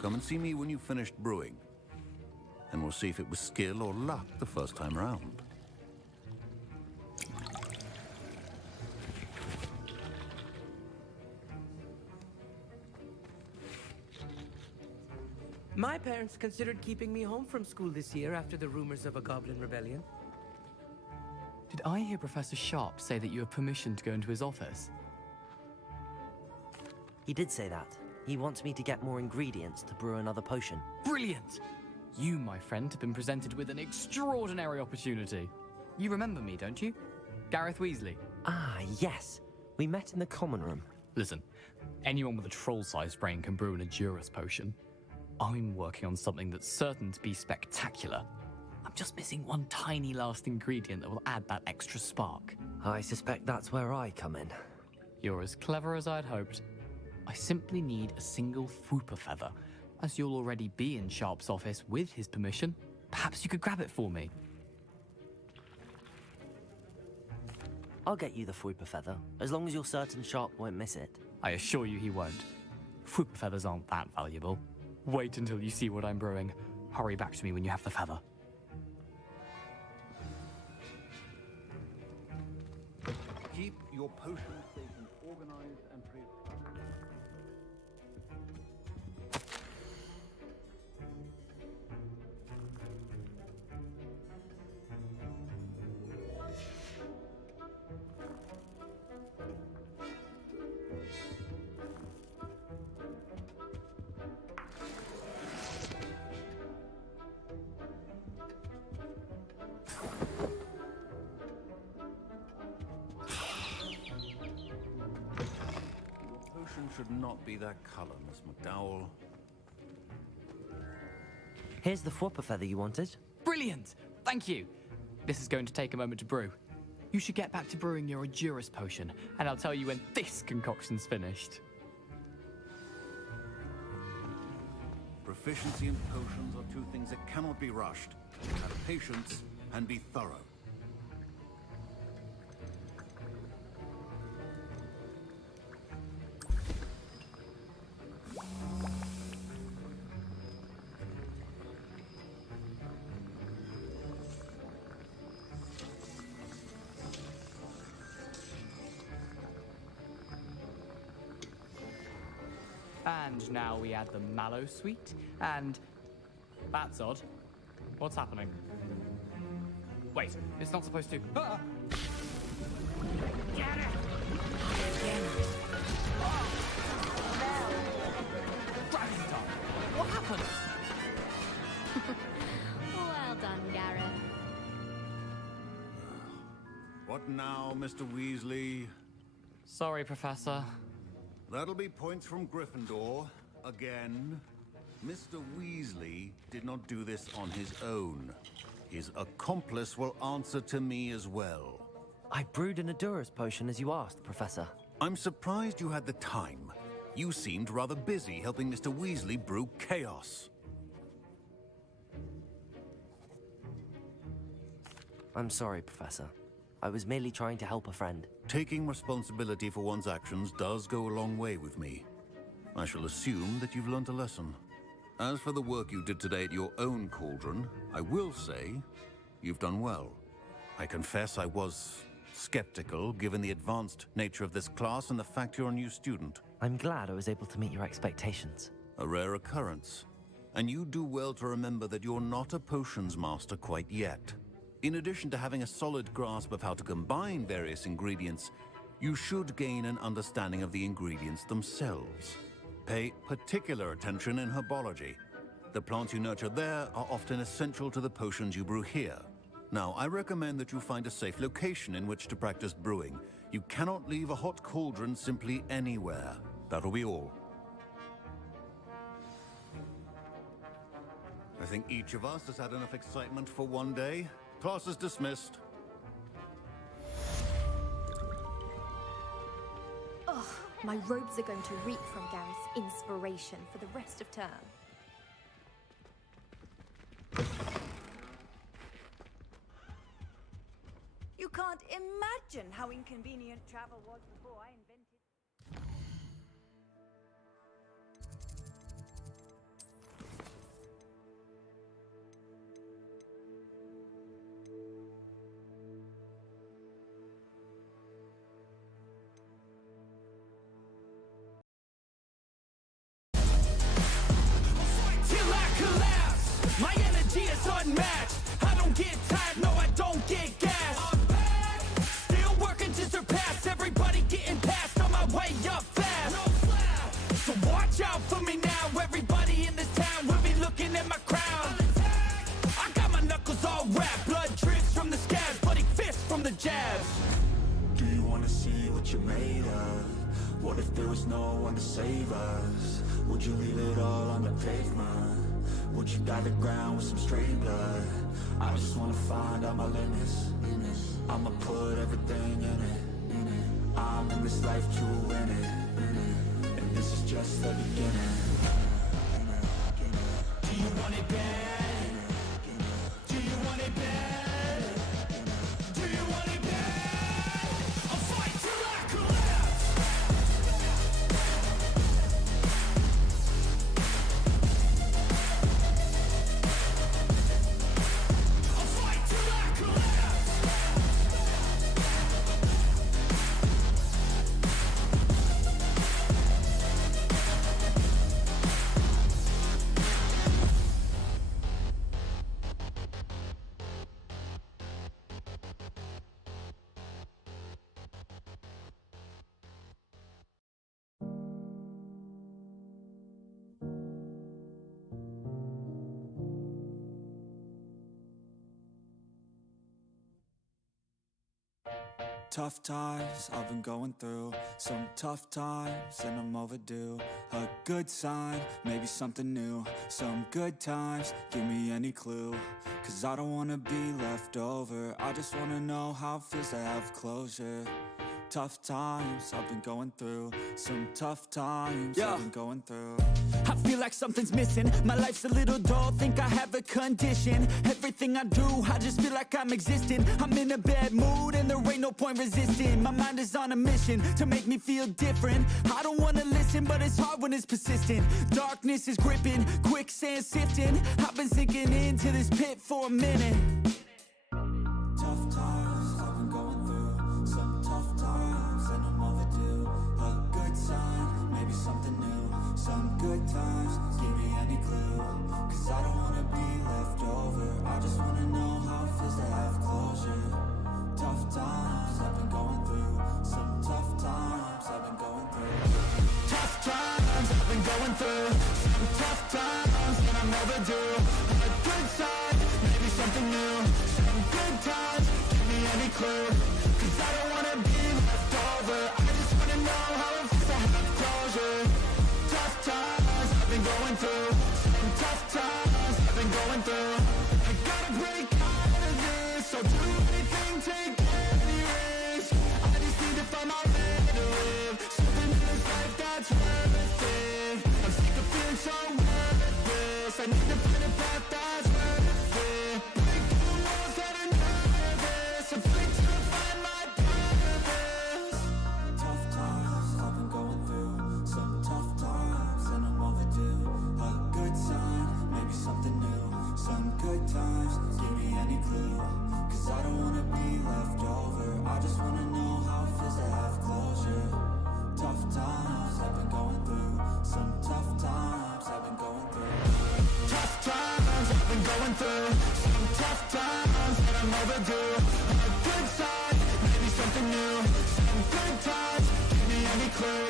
Come and see me when you've finished brewing, and we'll see if it was skill or luck the first time round. My parents considered keeping me home from school this year after the rumors of a goblin rebellion. Did I hear Professor Sharp say that you have permission to go into his office? He did say that. He wants me to get more ingredients to brew another potion. Brilliant! You, my friend, have been presented with an extraordinary opportunity. You remember me, don't you? Gareth Weasley. Ah, yes. We met in the common room. Listen, anyone with a troll-sized brain can brew an Endurus potion. I'm working on something that's certain to be spectacular. I'm just missing one tiny last ingredient that will add that extra spark. I suspect that's where I come in. You're as clever as I'd hoped. I simply need a single Fwooper feather. As you'll already be in Sharp's office with his permission, perhaps you could grab it for me. I'll get you the Fwooper feather, as long as you're certain Sharp won't miss it. I assure you he won't. Fwooper feathers aren't that valuable. Wait until you see what I'm brewing. Hurry back to me when you have the feather. Keep your potion stations organized and should not be that color, Miss McDowell. Here's the Fwooper feather you wanted. Brilliant! Thank you! This is going to take a moment to brew. You should get back to brewing your Endurus potion, and I'll tell you when this concoction's finished. Proficiency in potions are two things that cannot be rushed. Have patience and be thorough. And now we add the mallow sweet, and... That's odd. What's happening? Wait, it's not supposed to... Ah! Get it! Dragon Star! What happened? Well done, Gareth. What now, Mr. Weasley? Sorry, Professor. That'll be points from Gryffindor. Again. Mr. Weasley did not do this on his own. His accomplice will answer to me as well. I brewed an Endurus potion as you asked, Professor. I'm surprised you had the time. You seemed rather busy helping Mr. Weasley brew chaos. I'm sorry, Professor. I was merely trying to help a friend. Taking responsibility for one's actions does go a long way with me. I shall assume that you've learnt a lesson. As for the work you did today at your own cauldron, I will say you've done well. I confess I was skeptical, given the advanced nature of this class and the fact you're a new student. I'm glad I was able to meet your expectations. A rare occurrence. And you do well to remember that you're not a potions master quite yet. In addition to having a solid grasp of how to combine various ingredients, you should gain an understanding of the ingredients themselves. Pay particular attention in herbology. The plants you nurture there are often essential to the potions you brew here. Now, I recommend that you find a safe location in which to practice brewing. You cannot leave a hot cauldron simply anywhere. That'll be all. I think each of us has had enough excitement for one day. Class is dismissed. Ugh, my robes are going to reek from Gareth's inspiration for the rest of term. You can't imagine how inconvenient travel was before I invented... My energy is unmatched. I don't get tired, no, I don't get gas. I'm back. Still working to surpass everybody, getting past on my way up fast. No slack. So watch out for me now. Everybody in this town will be looking at my crown. I got my knuckles all wrapped, blood drips from the scabs, bloody fists from the jabs. Do you wanna see what what you're made of? What if there was no one to save us? Would you leave it all on the pavement? Would you dye the ground with some stray blood? I just wanna find out my limits. I'ma put everything in it. I'm in this life to win it, and this is just the beginning. Do you want it bad? Do you want it bad? Do you want it bad? I'll fight till I collapse. I'll fight till I collapse. Tough times I've been going through, some tough times and I'm overdue. A good sign, maybe something new, some good times, give me any clue. Cause I don't wanna be left over, I just wanna know how it feels to have closure. Tough times I've been going through, some tough times I've been going through. I feel like something's missing. My life's a little dull, think I have a condition. Everything I do, I just feel like I'm existing. I'm in a bad mood and there ain't no point resisting. My mind is on a mission to make me feel different. I don't wanna listen, but it's hard when it's persistent. Darkness is gripping, quicksand sifting. I've been sinking into this pit for a minute. Tough times I've been going through, some tough times and I'm overdue. A good sign, maybe something new, some good times, give me any clue. Cause I don't wanna be left over, I just wanna know how it feels to have closure. Tough times I've been going through, some tough times I've been going through. Tough times I've been going through, some tough times and I'm overdue. A good sign, maybe something new, some good times, give me any clue. Cause I don't wanna be left over, I just wanna know how it feels to have closure. Tough times I've been going through, some tough times I've been going through. I gotta break out of this, so do anything, take any risk. I just need to find my way to live, something in this life that's worth it. I'm sick of feeling so worthless, I need to find a path that's worth it. Break through the walls that are nervous, I'm free to find my purpose. Tough times I've been going through, some tough times and I'm overdue. A good sign, maybe something new, some good times, give me any clue. Cause I don't wanna be left over, I just wanna know how it feels to have closure. Tough times I've been going through, some tough times I've been going through. Tough times I've been going through, some tough times that I'm overdue. A good sign, maybe something new, some good times, give me any clue.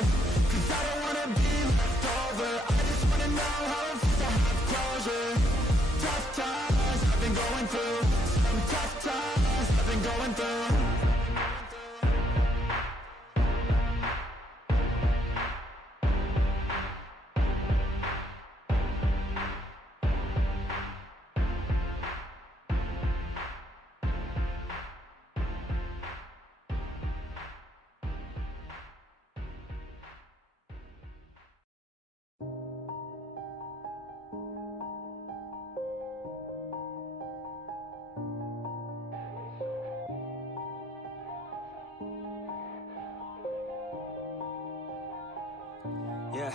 Cause I don't wanna be left over, I just wanna know how it feels to have closure. Tough times I've been going through, some tough times I've been going through. Yeah.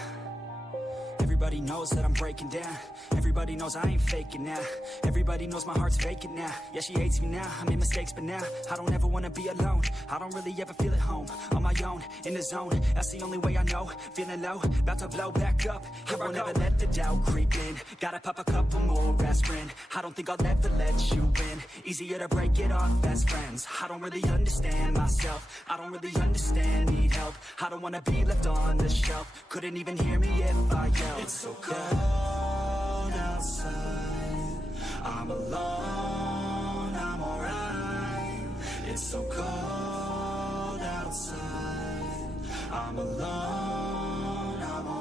Everybody knows that I'm breaking down. Everybody knows I ain't faking now. Everybody knows my heart's vacant now. Yeah, she hates me now. I made mistakes, but now I don't ever wanna be alone. I don't really ever feel at home. On my own, in the zone. That's the only way I know. Feeling low, about to blow back up. I won't ever let the doubt creep in. Gotta pop a couple more aspirin. I don't think I'll ever let you in. Easier to break it off best friends. I don't really understand myself. I don't really understand, need help. I don't wanna be left on the shelf. Couldn't even hear me if I yelled. It's so cold outside, I'm alone, I'm alright. It's so cold outside, alone.